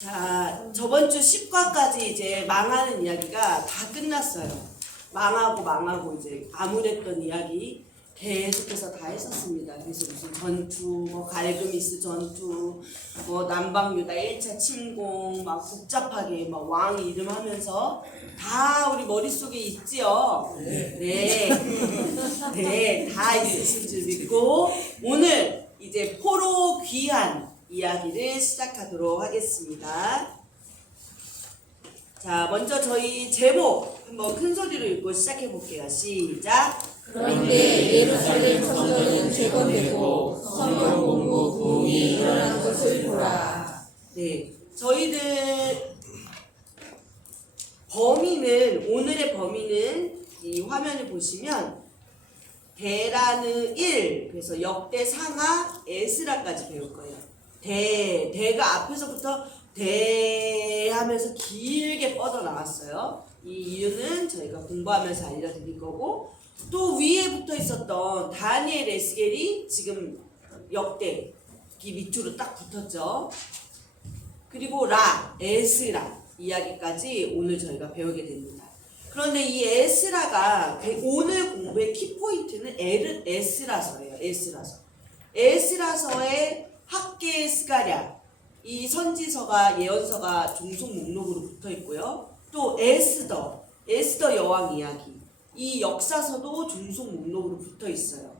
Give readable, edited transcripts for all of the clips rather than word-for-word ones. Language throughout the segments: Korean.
자, 저번 주 10과까지 이제 망하는 이야기가 다 끝났어요. 망하고 이제 암울했던 이야기 계속해서 다 했었습니다. 그래서 무슨 전투, 뭐 갈그미스 전투, 뭐 남방유다 1차 침공, 막 복잡하게 막 왕 이름 하면서 다 우리 머릿속에 있지요? 네. 네, 다 있으신 줄 믿고 오늘 이제 포로 귀환 이야기를 시작하도록 하겠습니다. 자, 먼저 저희 제목 한번 큰 소리로 읽고 시작해 볼게요. 시작. 그런데 예루살렘 성전은 재건되고 성경 공부 부흥이 일어난 것을 보라. 네, 저희들 오늘의 범위는 이 화면을 보시면 대라는 1, 그래서 역대 상하 에스라까지 배울 거예요. 대가 앞에서부터 대하면서 길게 뻗어 나왔어요. 이 이유는 저희가 공부하면서 알려드릴 거고, 또 위에 붙어 있었던 다니엘 에스겔이 지금 역대 이 밑으로 딱 붙었죠. 그리고 에스라 이야기까지 오늘 저희가 배우게 됩니다. 그런데 이 에스라가 오늘 공부의 키포인트는 에스라서예요. 에스라서의 학계 스가랴, 이 선지서가 예언서가 종속 목록으로 붙어 있고요. 또 에스더 여왕 이야기, 이 역사서도 종속 목록으로 붙어 있어요.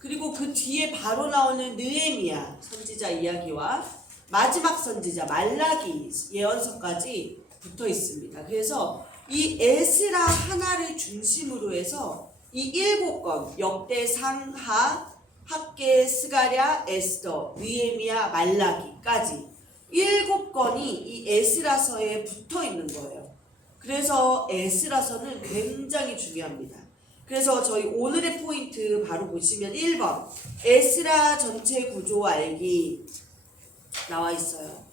그리고 그 뒤에 바로 나오는 느헤미야 선지자 이야기와 마지막 선지자 말라기 예언서까지 붙어 있습니다. 그래서 이 에스라 하나를 중심으로 해서 이 7권 역대 상하 학계 스가랴 에스더 느헤미야 말라기까지 7권이 이 에스라서에 붙어 있는 거예요. 그래서 에스라서는 굉장히 중요합니다. 그래서 저희 오늘의 포인트 바로 보시면 1번 에스라 전체 구조 알기 나와 있어요.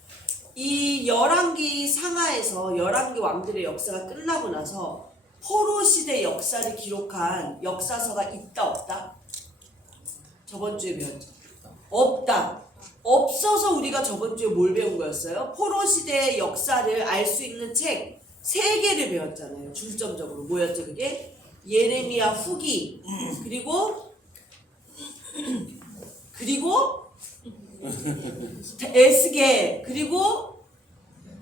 이 열왕기 상하에서 열왕기 왕들의 역사가 끝나고 나서 포로 시대 역사를 기록한 역사서가 있다 없다? 저번 주에 배웠죠. 없다. 없어서 우리가 저번 주에 뭘 배운 거였어요? 포로 시대의 역사를 알 수 있는 책 3개를 배웠잖아요. 중점적으로 뭐였죠 그게? 예레미야 후기, 그리고 에스겔, 그리고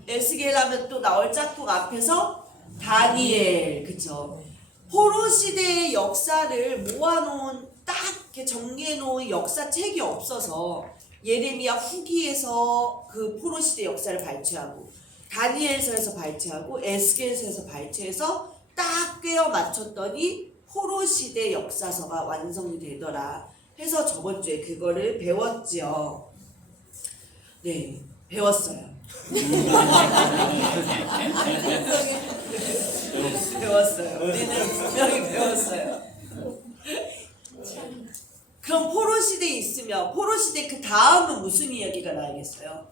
에스겔 하면 또 나올 짝꿍 앞에서 다니엘, 그쵸? 포로 시대의 역사를 모아놓은 딱 이렇게 정리해놓은 역사책이 없어서 예레미야 후기에서 그 포로 시대 역사를 발췌하고 다니엘서에서 발췌하고 에스겔서에서 발췌해서 딱 꿰어 맞췄더니 포로 시대 역사서가 완성이 되더라 해서 저번 주에 그거를 배웠지요. 네, 배웠어요. 배웠어요. 우리는 분명히 배웠어요. 그럼 포로 시대에 있으면 포로 시대 그 다음은 무슨 이야기가 나야겠어요?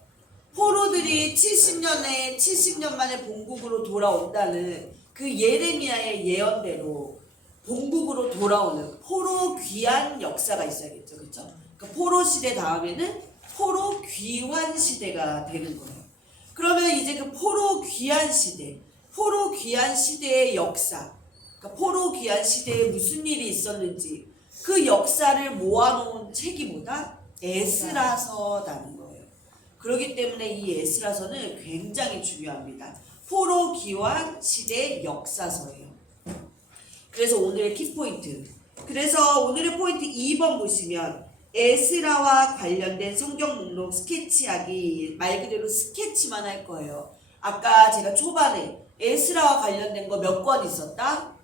포로들이 70년 만에 본국으로 돌아온다는 그 예레미야의 예언대로 본국으로 돌아오는 포로 귀환 역사가 있어야겠죠. 그렇죠? 그러니까 포로 시대 다음에는 포로 귀환 시대가 되는 거예요. 그러면 이제 그 포로 귀환 시대의 역사, 그러니까 포로 귀환 시대에 무슨 일이 있었는지 그 역사를 모아놓은 책이 뭐다? 에스라서라는 거예요. 그렇기 때문에 이 에스라서는 굉장히 중요합니다. 포로 귀환 시대 역사서예요. 그래서 오늘의 키포인트. 그래서 오늘의 포인트 2번 보시면 에스라와 관련된 성경 목록 스케치하기, 말 그대로 스케치만 할 거예요. 아까 제가 초반에 에스라와 관련된 거 몇 권 있었다?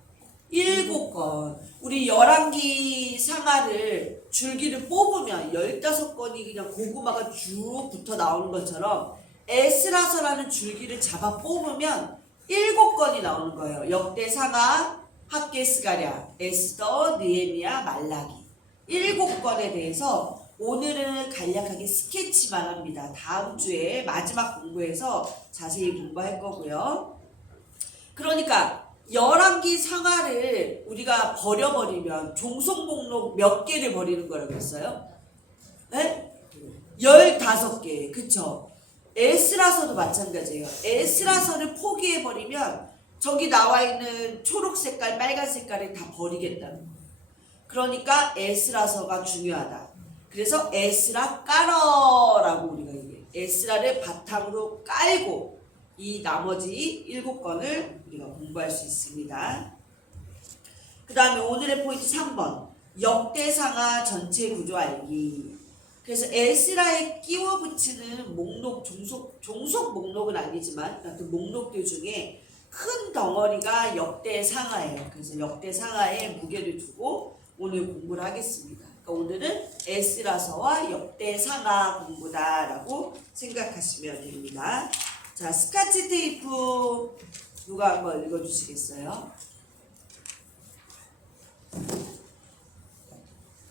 7권. 우리 열왕기 상하를 줄기를 뽑으면 15권이 그냥 고구마가 쭉 붙어 나오는 것처럼 에스라서라는 줄기를 잡아 뽑으면 7권이 나오는 거예요. 역대 상하, 학계 스가랴, 에스더, 느헤미야, 말라기 7권에 대해서 오늘은 간략하게 스케치만 합니다. 다음 주에 마지막 공부에서 자세히 공부할 거고요. 그러니까 열왕기 상하를 우리가 버려버리면 종속 목록 몇 개를 버리는 거라고 했어요? 네? 15개. 그쵸? 에스라서도 마찬가지예요. 에스라서를 포기해버리면 저기 나와 있는 초록 색깔, 빨간 색깔을 다 버리겠다는 거예요. 그러니까 에스라서가 중요하다. 그래서 에스라 깔어라고 우리가 얘기해요. 에스라를 바탕으로 깔고 이 나머지 7권을 우리가 공부할 수 있습니다. 그 다음에 오늘의 포인트 3번. 역대상하 전체 구조 알기. 그래서 에스라에 끼워 붙이는 목록, 종속 목록은 아니지만 같은 목록들 중에 큰 덩어리가 역대상하예요. 그래서 역대상하에 무게를 두고 오늘 공부를 하겠습니다. 그러니까 오늘은 에스라서와 역대상하 공부다라고 생각하시면 됩니다. 자, 스카치 테이프 누가 한번 읽어주시겠어요?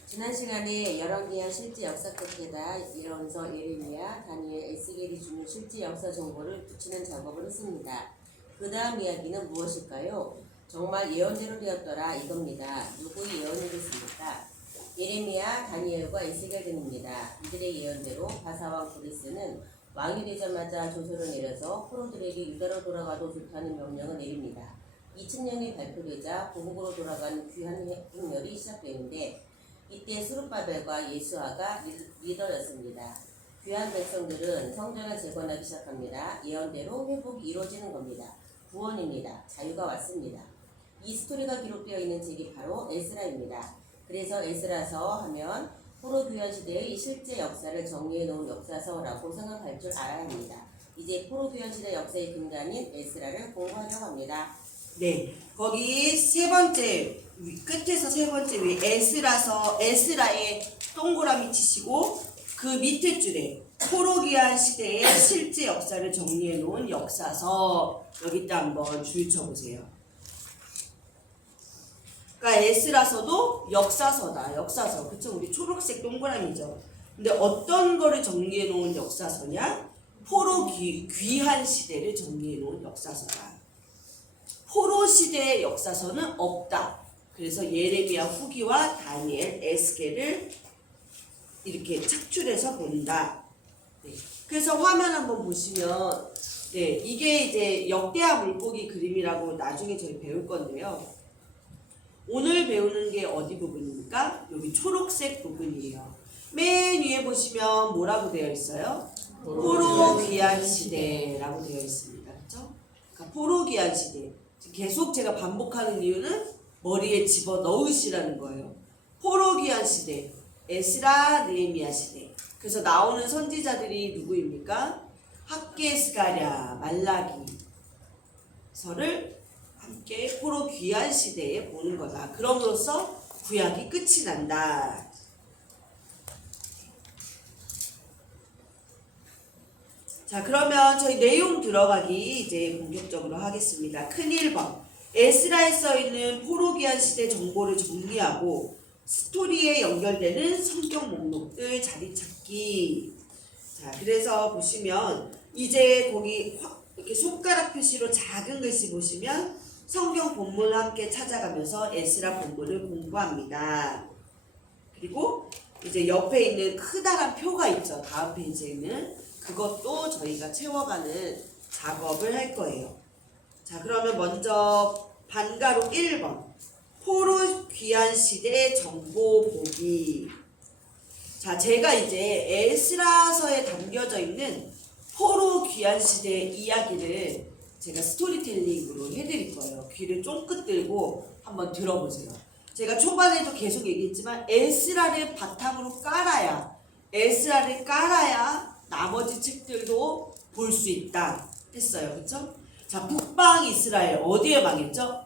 지난 시간에 열왕기하 실제 역사 끝에다 예언서 예레미야, 다니엘, 에스겔이 주는 실제 역사 정보를 붙이는 작업을 했습니다. 그 다음 이야기는 무엇일까요? 정말 예언대로 되었더라 이겁니다. 누구의 예언이겠습니까? 예레미야, 다니엘과 에스겔 등입니다. 이들의 예언대로 바사왕 고레스는 왕이 되자마자 조서를 내려서 포로들에게 유다로 돌아가도 좋다는 명령을 내립니다. 2000년이 발표되자 고국으로 돌아가는 귀한 행렬이 시작되는데 이때 스룹바벨과 예수아가 리더였습니다. 귀한 백성들은 성전을 재건하기 시작합니다. 예언대로 회복이 이루어지는 겁니다. 구원입니다. 자유가 왔습니다. 이 스토리가 기록되어 있는 책이 바로 에스라입니다. 그래서 에스라서 하면 포로 귀환 시대의 실제 역사를 정리해 놓은 역사서라고 생각할 줄 알아야 합니다. 이제 포로 귀환 시대 역사의 근간인 에스라를 공부하려고 합니다. 네, 거기 세 번째 끝에서 세 번째 위 에스라서 에스라에 동그라미 치시고 그 밑에 줄에 포로기한 시대의 실제 역사를 정리해 놓은 역사서 여기다 한번 줄 쳐보세요. 그러니까 에스라서도 역사서다. 역사서. 그쵸? 우리 초록색 동그라미죠. 근데 어떤 거를 정리해 놓은 역사서냐? 포로 귀한 시대를 정리해 놓은 역사서다. 포로 시대의 역사서는 없다. 그래서 예레미야 후기와 다니엘, 에스겔을 이렇게 착출해서 본다. 네. 그래서 화면 한번 보시면 네, 이게 이제 역대하 물고기 그림이라고 나중에 저희 배울 건데요. 오늘 배우는 게 어디 부분입니까? 여기 초록색 부분이에요. 맨 위에 보시면 뭐라고 되어 있어요? 포로 귀한 시대라고 되어 있습니다. 그렇죠? 그러니까 포로 귀한 시대. 계속 제가 반복하는 이유는 머리에 집어 넣으시라는 거예요. 포로 귀한 시대, 에스라, 느헤미야 시대. 그래서 나오는 선지자들이 누구입니까? 학개, 스가랴, 말라기서를 함께 포로 귀한 시대에 보는 거다. 그럼으로써 구약이 끝이 난다. 자, 그러면 저희 내용 들어가기 이제 본격적으로 하겠습니다. 큰 1번. 에스라에 써있는 포로 귀한 시대 정보를 정리하고 스토리에 연결되는 성경 목록들 자리 찾기. 자, 그래서 보시면 이제 거기 이렇게 손가락 표시로 작은 글씨 보시면 성경 본문을 함께 찾아가면서 에스라 본문을 공부합니다. 그리고 이제 옆에 있는 크다란 표가 있죠. 다음 페이지에는 그것도 저희가 채워가는 작업을 할 거예요. 자, 그러면 먼저 반가로 1번 포로 귀한 시대 정보 보기. 자, 제가 이제 에스라서에 담겨져 있는 포로 귀한 시대 이야기를 제가 스토리텔링으로 해드릴 거예요. 귀를 쫑긋 들고 한번 들어보세요. 제가 초반에도 계속 얘기했지만 에스라를 바탕으로 깔아야 나머지 책들도 볼 수 있다 했어요. 그쵸? 자, 북방 이스라엘 어디에 망했죠?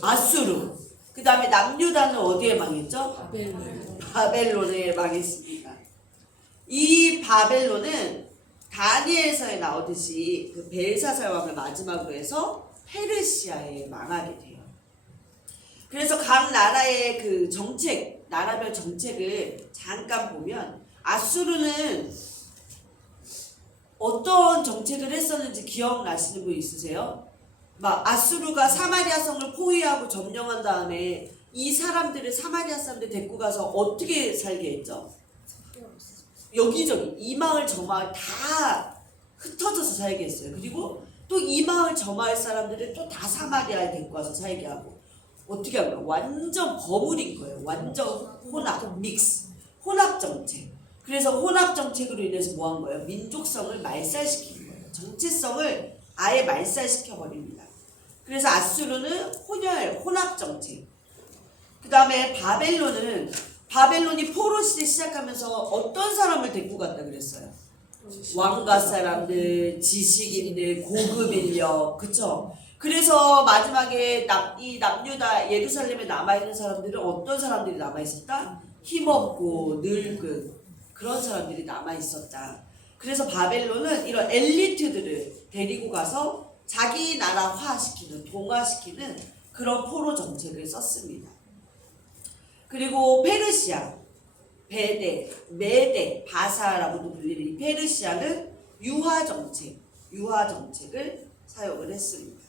아수르. 그 다음에 남유다는 어디에 망했죠? 바벨론에 망했습니다. 이 바벨론은 다니엘서에 나오듯이 그 벨사살 왕을 마지막으로 해서 페르시아에 망하게 돼요. 그래서 각 나라의 그 정책, 나라별 정책을 잠깐 보면 아수르는 어떤 정책을 했었는지 기억나시는 분 있으세요? 막 아수르가 사마리아 성을 포위하고 점령한 다음에 이 사람들을 사마리아 사람들 데리고 가서 어떻게 살게 했죠? 여기저기 이 마을 저 마을 다 흩어져서 살게 했어요. 그리고 또 이 마을 저 마을 사람들을 또 다 사마리아에 데리고 와서 살게 하고 어떻게 한 거예요? 완전 버무린 거예요. 완전 혼합, 믹스, 혼합 정책. 그래서 혼합 정책으로 인해서 뭐 한 거예요? 민족성을 말살시킨 거예요. 정체성을 아예 말살시켜 버립니다. 그래서 아수르는 혼합 정책. 그 다음에 바벨론이 포로 시대 시작하면서 어떤 사람을 데리고 갔다 그랬어요? 왕가 사람들, 지식인들, 고급 인력, 그쵸? 그래서 마지막에 이 남유다 예루살렘에 남아있는 사람들은 어떤 사람들이 남아있었다? 힘없고 늙은 그런 사람들이 남아있었다. 그래서 바벨론은 이런 엘리트들을 데리고 가서 자기 나라화시키는, 동화시키는 그런 포로 정책을 썼습니다. 그리고 페르시아, 베데, 메데, 바사라고도 불리는 이 페르시아는 유화 정책을 사용을 했습니다.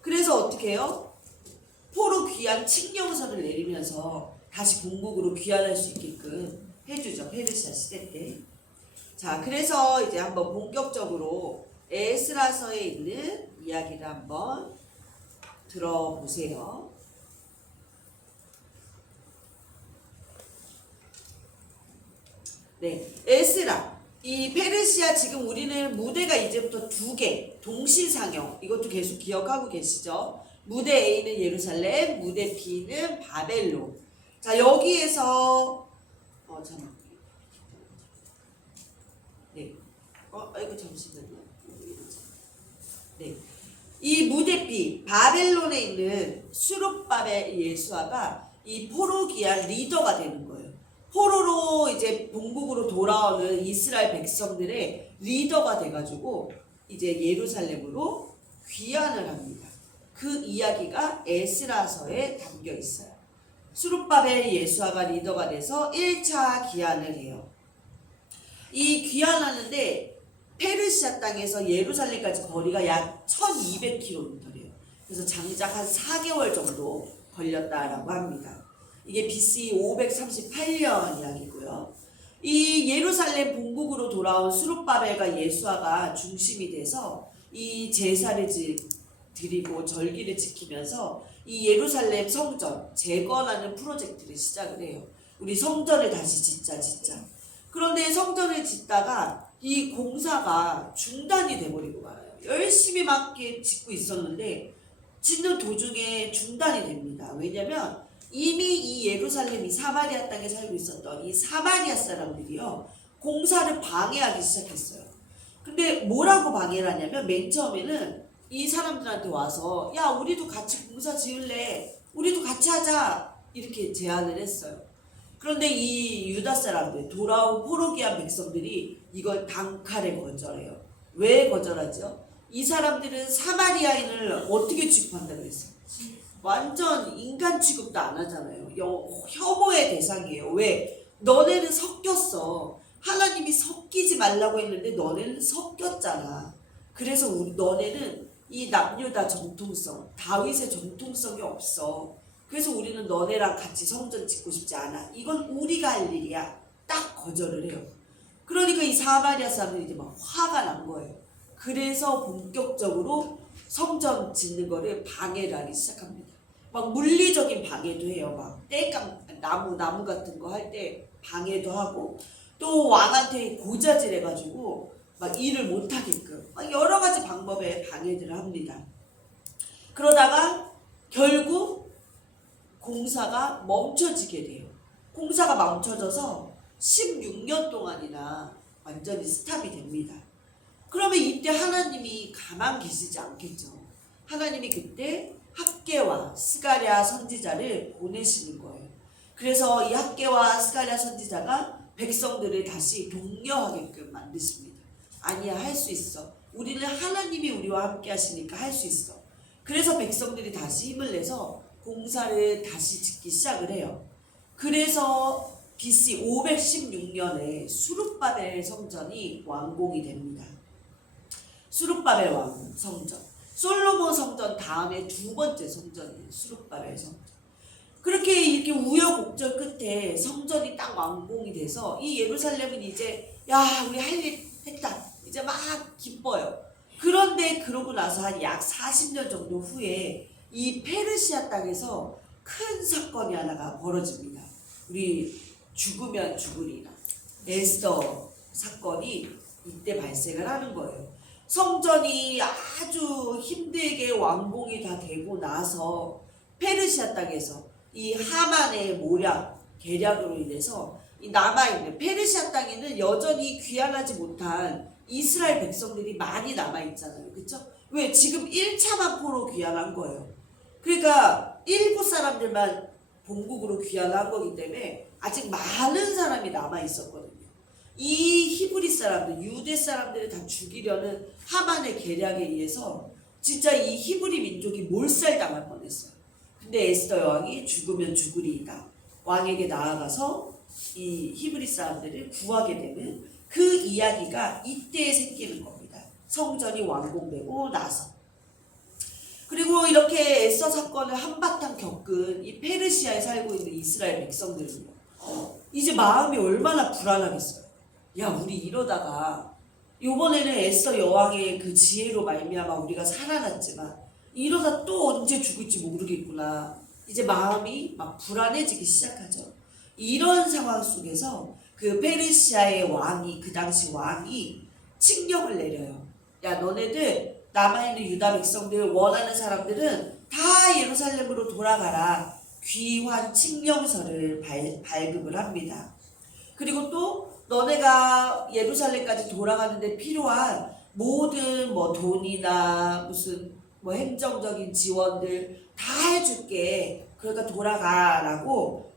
그래서 어떻게 해요? 포로 귀환 칙령서를 내리면서 다시 본국으로 귀환할 수 있게끔 해주죠. 페르시아 시대 때. 자, 그래서 이제 한번 본격적으로 에스라서에 있는 이야기를 한번 들어보세요. 네, 에스라. 이 페르시아 지금 우리는 무대가 이제부터 2개 동시상영, 이것도 계속 기억하고 계시죠? 무대 A는 예루살렘, 무대 B는 바벨론. 자, 여기에서 잠깐만. 네. 아이고 잠시만요. 네. 이 무대 B 바벨론에 있는 수룹바벨 예수아가 이 포로 귀환 리더가 되는 거예요. 포로로 이제 본국으로 돌아오는 이스라엘 백성들의 리더가 돼가지고 이제 예루살렘으로 귀환을 합니다. 그 이야기가 에스라서에 담겨 있어요. 수룹바벨 예수아가 리더가 돼서 1차 귀환을 해요. 이 귀환하는데 페르시아 땅에서 예루살렘까지 거리가 약 1200km래요. 그래서 장작 한 4개월 정도 걸렸다라고 합니다. 이게 BC 538년 이야기고요. 이 예루살렘 본국으로 돌아온 수룹바벨과 예수아가 중심이 돼서 이 제사를 드리고 절기를 지키면서 이 예루살렘 성전 재건하는 프로젝트를 시작을 해요. 우리 성전을 다시 짓자. 그런데 성전을 짓다가 이 공사가 중단이 돼버리고 말아요. 열심히 막 짓고 있었는데 짓는 도중에 중단이 됩니다. 왜냐면 이미 이 예루살렘 이 사마리아 땅에 살고 있었던 이 사마리아 사람들이요 공사를 방해하기 시작했어요. 근데 뭐라고 방해를 하냐면 맨 처음에는 이 사람들한테 와서 야 우리도 같이 공사 지을래, 우리도 같이 하자 이렇게 제안을 했어요. 그런데 이 유다 사람들 돌아온 포로기한 백성들이 이걸 단칼에 거절해요. 왜 거절하죠? 이 사람들은 사마리아인을 어떻게 취급한다 그랬어요? 완전 인간 취급도 안 하잖아요. 혐오의 대상이에요. 왜? 너네는 섞였어. 하나님이 섞이지 말라고 했는데 너네는 섞였잖아. 그래서 너네는 이 남유다 정통성, 다윗의 정통성이 없어. 그래서 우리는 너네랑 같이 성전 짓고 싶지 않아. 이건 우리가 할 일이야. 딱 거절을 해요. 그러니까 이 사마리아 사람들이 이제 막 화가 난 거예요. 그래서 본격적으로 성전 짓는 거를 방해를 하기 시작합니다. 막 물리적인 방해도 해요. 막 땔감 나무 같은 거 할 때 방해도 하고 또 왕한테 고자질 해가지고 막 일을 못 하게끔 막 여러 가지 방법의 방해들을 합니다. 그러다가 결국 공사가 멈춰지게 돼요. 공사가 멈춰져서 16년 동안이나 완전히 스탑이 됩니다. 그러면 이때 하나님이 가만 계시지 않겠죠. 하나님이 그때 학개와 스가랴 선지자를 보내시는 거예요. 그래서 이 학개와 스가랴 선지자가 백성들을 다시 독려하게끔 만드십니다. 아니야, 할 수 있어. 우리는 하나님이 우리와 함께 하시니까 할 수 있어. 그래서 백성들이 다시 힘을 내서 공사를 다시 짓기 시작을 해요. 그래서 BC 516년에 수룹바벨 성전이 완공이 됩니다. 수룹바벨 성전. 솔로몬 성전 다음에 2번째 성전이에요. 수룹바벨 성전. 그렇게 이렇게 우여곡절 끝에 성전이 딱 완공이 돼서 이 예루살렘은 이제 야 우리 할 일 했다 이제 막 기뻐요. 그런데 그러고 나서 한 약 40년 정도 후에 이 페르시아 땅에서 큰 사건이 하나가 벌어집니다. 우리 죽으면 죽으리라 에스더 사건이 이때 발생을 하는 거예요. 성전이 아주 힘들게 완공이 다 되고 나서 페르시아 땅에서 이 하만의 모략, 계략으로 인해서 이 남아있는 페르시아 땅에는 여전히 귀환하지 못한 이스라엘 백성들이 많이 남아있잖아요. 그렇죠? 왜? 지금 1차 반포로 귀환한 거예요. 그러니까 일부 사람들만 본국으로 귀환한 거기 때문에 아직 많은 사람이 남아있었거든요. 이 히브리 사람들, 유대 사람들을 다 죽이려는 하만의 계략에 의해서 진짜 이 히브리 민족이 몰살당할 뻔했어요. 근데 에스더 여왕이 죽으면 죽으리이다. 왕에게 나아가서 이 히브리 사람들을 구하게 되는 그 이야기가 이때 생기는 겁니다. 성전이 완공되고 나서. 그리고 이렇게 에스더 사건을 한바탕 겪은 이 페르시아에 살고 있는 이스라엘 백성들은요. 이제 마음이 얼마나 불안하겠어요. 야 우리 이러다가 이번에는 에스더 여왕의 그 지혜로 말미암아 우리가 살아났지만 이러다 또 언제 죽을지 모르겠구나. 이제 마음이 막 불안해지기 시작하죠. 이런 상황 속에서 그 페르시아의 왕이 그 당시 왕이 칙령을 내려요. 야 너네들 남아있는 유다 백성들 원하는 사람들은 다 예루살렘으로 돌아가라. 귀환 칙령서를 발급을 합니다. 그리고 또 너네가 예루살렘까지 돌아가는데 필요한 모든 뭐 돈이나 무슨 뭐 행정적인 지원들 다 해줄게. 그러니까 돌아가라고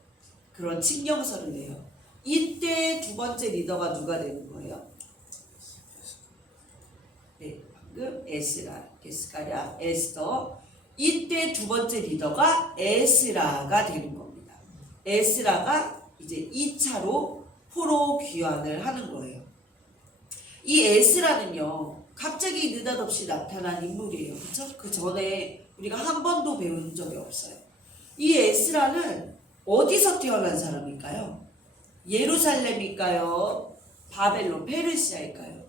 그런 칙령서를 내요. 이때 두 번째 리더가 누가 되는 거예요? 네, 방금 에스라, 게스가랴, 에스더. 이때 두 번째 리더가 에스라가 되는 겁니다. 에스라가 이제 2차로 포로 귀환을 하는 거예요. 이 에스라는요, 갑자기 느닷없이 나타난 인물이에요. 그쵸? 그 전에 우리가 한 번도 배운 적이 없어요. 이 에스라는 어디서 태어난 사람일까요? 예루살렘일까요? 바벨론, 페르시아일까요?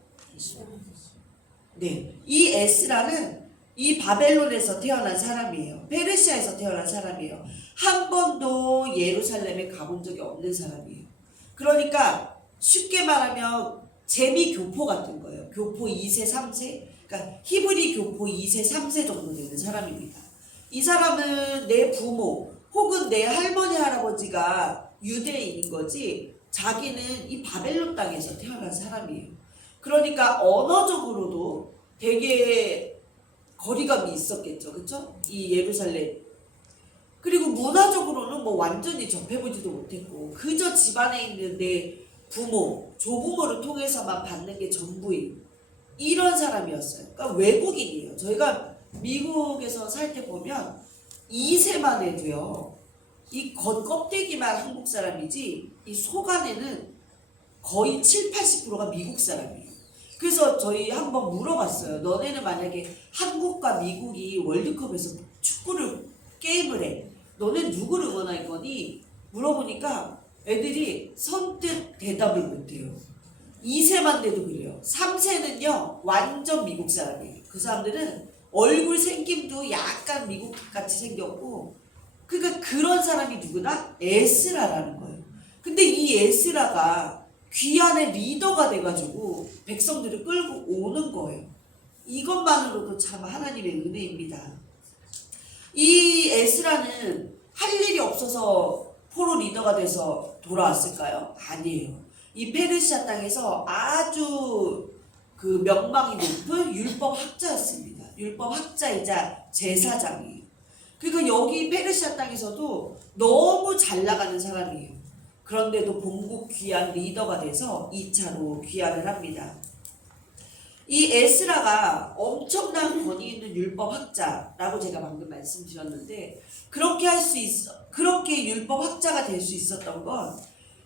네, 이 에스라는 이 바벨론에서 태어난 사람이에요. 페르시아에서 태어난 사람이에요. 한 번도 예루살렘에 가본 적이 없는 사람이에요. 그러니까 쉽게 말하면 재미 교포 같은 거예요. 교포 2세, 3세. 그러니까 히브리 교포 2세, 3세 정도 되는 사람입니다. 이 사람은 내 부모 혹은 내 할머니, 할아버지가 유대인인 거지 자기는 이 바벨론 땅에서 태어난 사람이에요. 그러니까 언어적으로도 되게 거리감이 있었겠죠. 그쵸? 이 예루살렘. 그리고 문화적으로는 뭐 완전히 접해보지도 못했고 그저 집안에 있는 내 부모, 조부모를 통해서만 받는 게 전부인 이런 사람이었어요. 그러니까 외국인이에요. 저희가 미국에서 살 때 보면 2세만 해도요. 이 겉껍데기만 한국 사람이지 이 속 안에는 거의 7, 80%가 미국 사람이에요. 그래서 저희 한번 물어봤어요. 너네는 만약에 한국과 미국이 월드컵에서 축구를 게임을 해. 너네 누구를 응원할 거니? 물어보니까 애들이 선뜻 대답을 못해요. 2세만 돼도 그래요. 3세는요 완전 미국 사람이에요. 그 사람들은 얼굴 생김도 약간 미국같이 생겼고 그러니까 그런 사람이 누구나? 에스라라는 거예요. 근데 이 에스라가 귀환의 리더가 돼가지고 백성들을 끌고 오는 거예요. 이것만으로도 참 하나님의 은혜입니다. 이 에스라는 할 일이 없어서 포로 리더가 돼서 돌아왔을까요? 아니에요. 이 페르시아 땅에서 아주 그 명망이 높은 율법 학자였습니다. 율법 학자이자 제사장이에요. 그러니까 여기 페르시아 땅에서도 너무 잘 나가는 사람이에요. 그런데도 본국 귀환 리더가 돼서 2차로 귀환을 합니다. 이 에스라가 엄청난 권위 있는 율법 학자라고 제가 방금 말씀드렸는데 그렇게 율법 학자가 될 수 있었던 건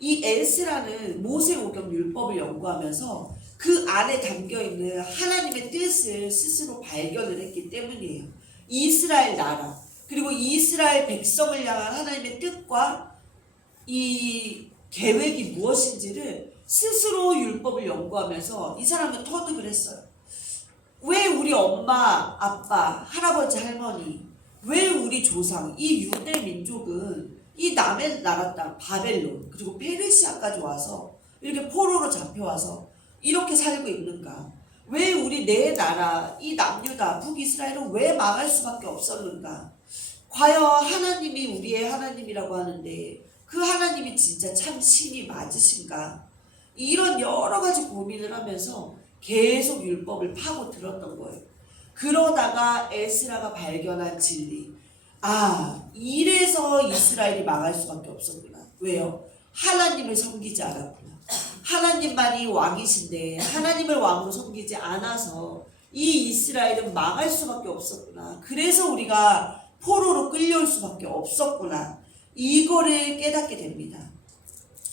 이 에스라는 모세오경 율법을 연구하면서 그 안에 담겨있는 하나님의 뜻을 스스로 발견을 했기 때문이에요. 이스라엘 나라, 그리고 이스라엘 백성을 향한 하나님의 뜻과 이 계획이 무엇인지를 스스로 율법을 연구하면서 이 사람은 터득을 했어요. 왜 우리 엄마, 아빠, 할아버지, 할머니, 왜 우리 조상, 이 유대 민족은 이 남의 나라 땅 바벨론 그리고 페르시아까지 와서 이렇게 포로로 잡혀와서 이렇게 살고 있는가? 왜 우리 내 나라 이 남유다 북이스라엘은 왜 망할 수밖에 없었는가? 과연 하나님이 우리의 하나님이라고 하는데 그 하나님이 진짜 참 신이 맞으신가? 이런 여러 가지 고민을 하면서 계속 율법을 파고 들었던 거예요. 그러다가 에스라가 발견한 진리. 아, 이래서 이스라엘이 망할 수밖에 없었구나. 왜요? 하나님을 섬기지 않았구나. 하나님만이 왕이신데 하나님을 왕으로 섬기지 않아서 이 이스라엘은 망할 수밖에 없었구나. 그래서 우리가 포로로 끌려올 수밖에 없었구나. 이거를 깨닫게 됩니다.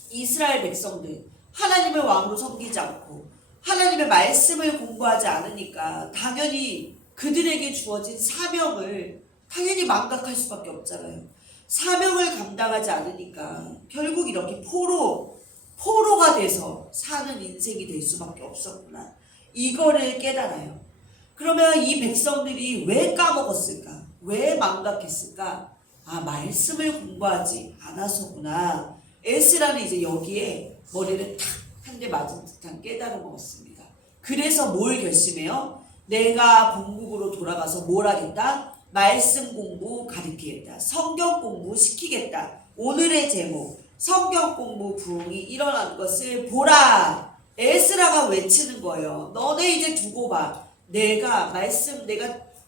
이스라엘 백성들 하나님을 왕으로 섬기지 않고 하나님의 말씀을 공부하지 않으니까 당연히 그들에게 주어진 사명을 당연히 망각할 수밖에 없잖아요. 사명을 감당하지 않으니까 결국 이렇게 포로가 돼서 사는 인생이 될 수밖에 없었구나. 이거를 깨달아요. 그러면 이 백성들이 왜 까먹었을까? 왜 망각했을까? 아, 말씀을 공부하지 않아서구나. 에스라는 이제 여기에 머리를 탁 한 대 맞은 듯한 깨달음을 얻습니다. 그래서 뭘 결심해요? 내가 본국으로 돌아가서 뭘 하겠다? 말씀 공부 가르치겠다. 성경 공부 시키겠다. 오늘의 제목, 성경 공부 부흥이 일어난 것을 보라. 에스라가 외치는 거예요. 너네 이제 두고 봐. 내가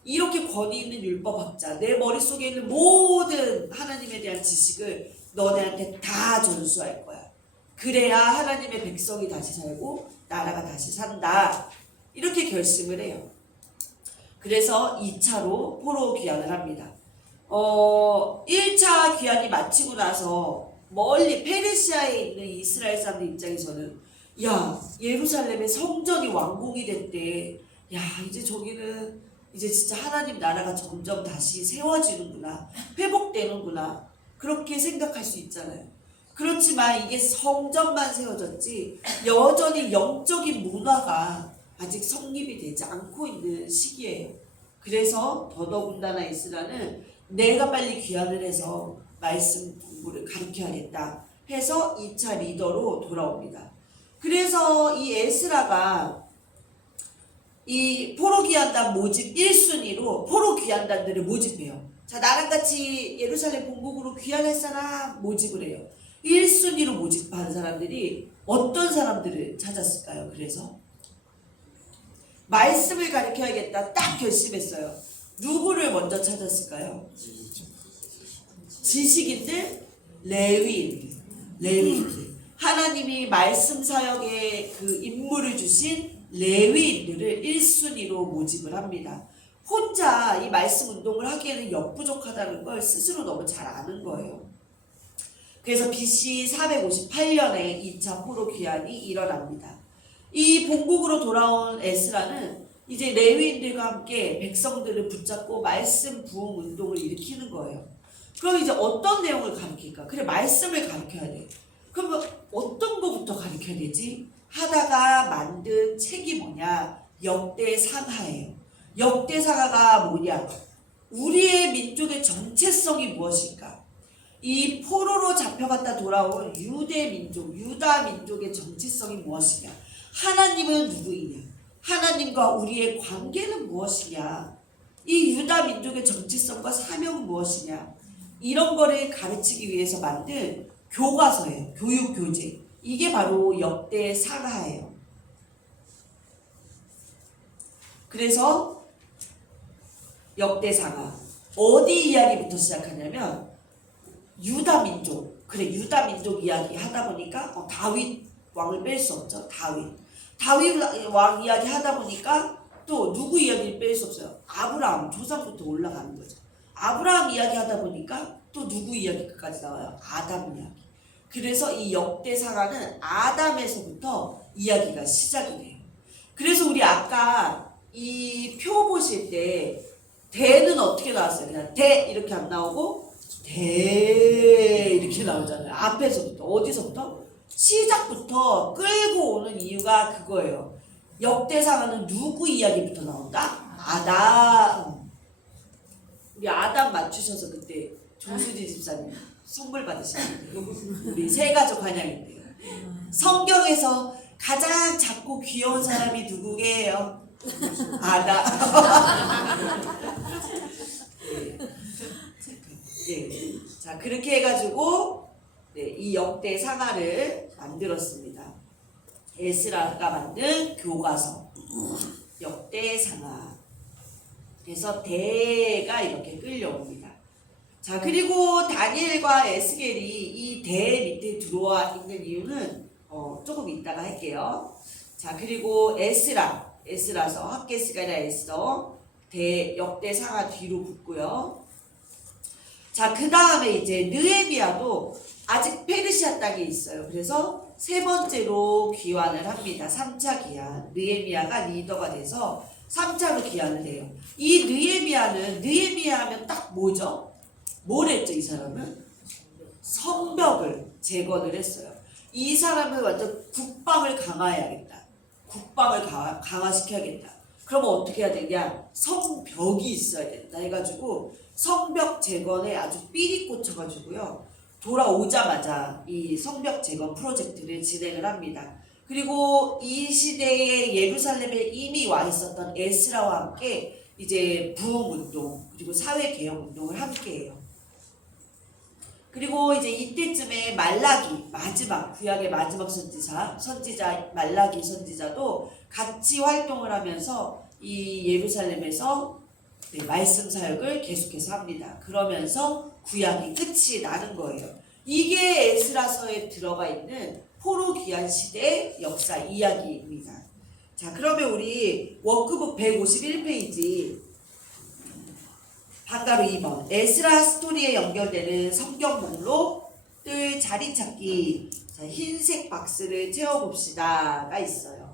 이렇게 권위 있는 율법학자, 내 머릿속에 있는 모든 하나님에 대한 지식을 너네한테 다 전수할 거야. 그래야 하나님의 백성이 다시 살고 나라가 다시 산다. 이렇게 결심을 해요. 그래서 2차로 포로 귀환을 합니다. 1차 귀환이 마치고 나서 멀리 페르시아에 있는 이스라엘 사람들 입장에서는 야, 예루살렘의 성전이 완공이 됐대. 야, 이제 저기는 이제 진짜 하나님 나라가 점점 다시 세워지는구나. 회복되는구나. 그렇게 생각할 수 있잖아요. 그렇지만 이게 성전만 세워졌지 여전히 영적인 문화가 아직 성립이 되지 않고 있는 시기예요. 그래서 더더군다나 에스라는 내가 빨리 귀환을 해서 말씀 공부를 가르쳐야겠다 해서 2차 리더로 돌아옵니다. 그래서 이 에스라가 이 포로 귀환단 모집 1순위로 포로 귀환단들을 모집해요. 자, 나랑 같이 예루살렘 본국으로 귀환할 사람 모집을 해요. 1순위로 모집한 사람들이 어떤 사람들을 찾았을까요? 그래서 말씀을 가르쳐야겠다 딱 결심했어요. 누구를 먼저 찾았을까요? 지식인들, 레위인들. 하나님이 말씀 사역에 그 임무를 주신 레위인들을 1순위로 모집을 합니다. 혼자 이 말씀 운동을 하기에는 역부족하다는 걸 스스로 너무 잘 아는 거예요. 그래서 BC 458년에 2차 포로 귀환이 일어납니다. 이 본국으로 돌아온 에스라는 이제 레위인들과 함께 백성들을 붙잡고 말씀 부흥 운동을 일으키는 거예요. 그럼 이제 어떤 내용을 가르칠까? 그래, 말씀을 가르쳐야 돼. 그럼 어떤 거부터 가르쳐야 되지? 하다가 만든 책이 뭐냐? 역대상하예요. 역대상하가 뭐냐? 우리의 민족의 정체성이 무엇일까? 이 포로로 잡혀갔다 돌아온 유다 민족의 정체성이 무엇이냐? 하나님은 누구이냐? 하나님과 우리의 관계는 무엇이냐? 이 유다 민족의 정체성과 사명은 무엇이냐? 이런 거를 가르치기 위해서 만든 교과서예요. 교육 교재. 이게 바로 역대상하예요. 그래서 역대상하 어디 이야기부터 시작하냐면 유다 민족. 그래, 유다 민족 이야기 하다 보니까 다윗 왕을 뺄 수 없죠. 다윗 왕 이야기 하다 보니까 또 누구 이야기를 뺄 수 없어요. 아브라함 조상부터 올라가는 거죠. 아브라함 이야기 하다 보니까 또 누구 이야기까지 나와요. 아담 이야기. 그래서 이 역대상하는 아담에서부터 이야기가 시작이 돼요. 그래서 우리 아까 이 표 보실 때 대는 어떻게 나왔어요? 그냥 대 이렇게 안 나오고 대 이렇게 나오잖아요. 앞에서부터 어디서부터? 시작부터 끌고 오는 이유가 그거예요. 역대상은 누구 이야기부터 나온다? 아담. 우리 아담 맞추셔서 그때 조수지 집사님 선물 받으시는데 우리 세 가족 환영인데요. 성경에서 가장 작고 귀여운 사람이 누구게요? 아담. 네. 네. 자 그렇게 해가지고 네, 이 역대 상하를 만들었습니다. 에스라가 만든 교과서 역대 상하. 그래서 대가 이렇게 끌려옵니다. 자 그리고 다니엘과 에스겔이 이 대 밑에 들어와 있는 이유는 조금 이따가 할게요. 자 그리고 에스라서 학개스가 아니라 에스더 대 역대 상하 뒤로 붙고요. 자 그 다음에 이제 느헤미야도 아직 페르시아 땅에 있어요. 그래서 세 번째로 귀환을 합니다. 3차 귀환. 느헤미야가 리더가 돼서 3차로 귀환을 해요. 이 느헤미야 하면 딱 뭐죠? 뭘 했죠, 이 사람은? 성벽을 재건을 했어요. 이 사람은 완전 국방을 강화해야겠다. 국방을 강화시켜야겠다. 그러면 어떻게 해야 되냐? 성벽이 있어야 된다 해가지고 성벽 재건에 아주 삘이 꽂혀가지고요. 돌아오자마자 이 성벽 재건 프로젝트를 진행을 합니다. 그리고 이 시대에 예루살렘에 이미 와 있었던 에스라와 함께 이제 부흥운동 그리고 사회개혁운동을 함께해요. 그리고 이제 이때쯤에 말라기 마지막 구약의 마지막 선지자 말라기 선지자도 같이 활동을 하면서 이 예루살렘에서 말씀 사역을 계속해서 합니다. 그러면서 구약이 끝이 나는 거예요. 이게 에스라서에 들어가 있는 포로 귀환 시대의 역사 이야기입니다. 자, 그러면 우리 워크북 151페이지 방가로 2번 에스라 스토리에 연결되는 성경 목록들 자리 찾기. 자, 흰색 박스를 채워봅시다가 있어요.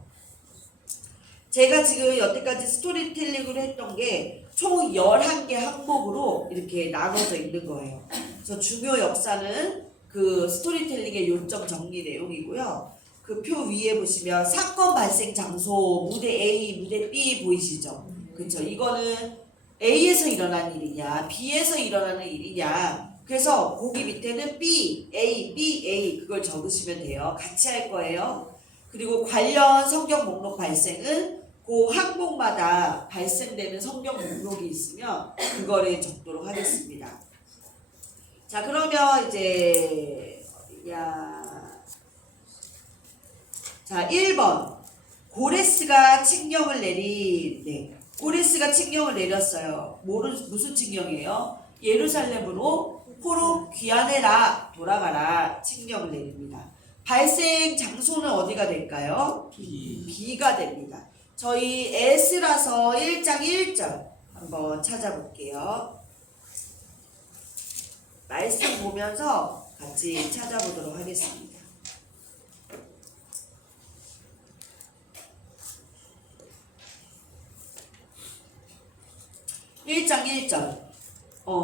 제가 지금 여태까지 스토리텔링을 했던 게 총 11개 항목으로 이렇게 나눠져 있는 거예요. 그래서 중요 역사는 그 스토리텔링의 요점 정리 내용이고요. 그 표 위에 보시면 사건 발생 장소, 무대 A, 무대 B 보이시죠? 그렇죠? 이거는 A에서 일어난 일이냐, B에서 일어나는 일이냐. 그래서 거기 밑에는 B, A 그걸 적으시면 돼요. 같이 할 거예요. 그리고 관련 성경 목록 발생은 그 항목마다 발생되는 성경 목록이 있으면 그거를 적도록 하겠습니다. 자, 그러면 이제 자 1번 고레스가 칙령을 고레스가 칙령을 내렸어요. 무슨 칙령이에요? 예루살렘으로 포로 귀환해라, 돌아가라 칙령을 내립니다. 발생 장소는 어디가 될까요? B가 됩니다. 저희 에스라서 1장 1절 한번 찾아볼게요. 말씀 보면서 같이 찾아보도록 하겠습니다. (1장 1절)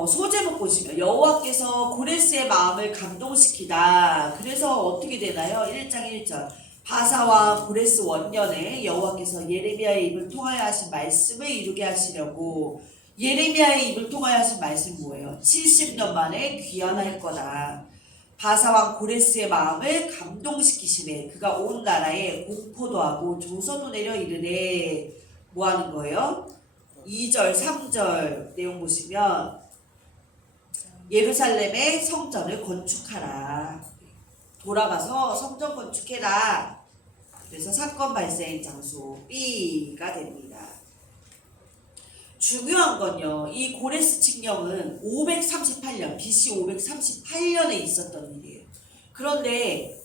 소제목 보시면 여호와께서 고레스의 마음을 감동시키다. 그래서 어떻게 되나요? 1장 1절 바사와 고레스 원년에 여호와께서 예레미야의 입을 통하여 하신 말씀을 이루게 하시려고. 예레미야의 입을 통하여 하신 말씀 뭐예요? 70년 만에 귀환할 거다. 바사왕 고레스의 마음을 감동시키시네. 그가 온 나라에 공포도 하고 조서도 내려 이르네. 뭐 하는 거예요? 2절 3절 내용 보시면 예루살렘의 성전을 건축하라. 돌아가서 성전 건축해라. 그래서 사건 발생 장소 B가 됩니다. 중요한 건요, 이 고레스 칙령은 538년, BC 538년에 있었던 일이에요. 그런데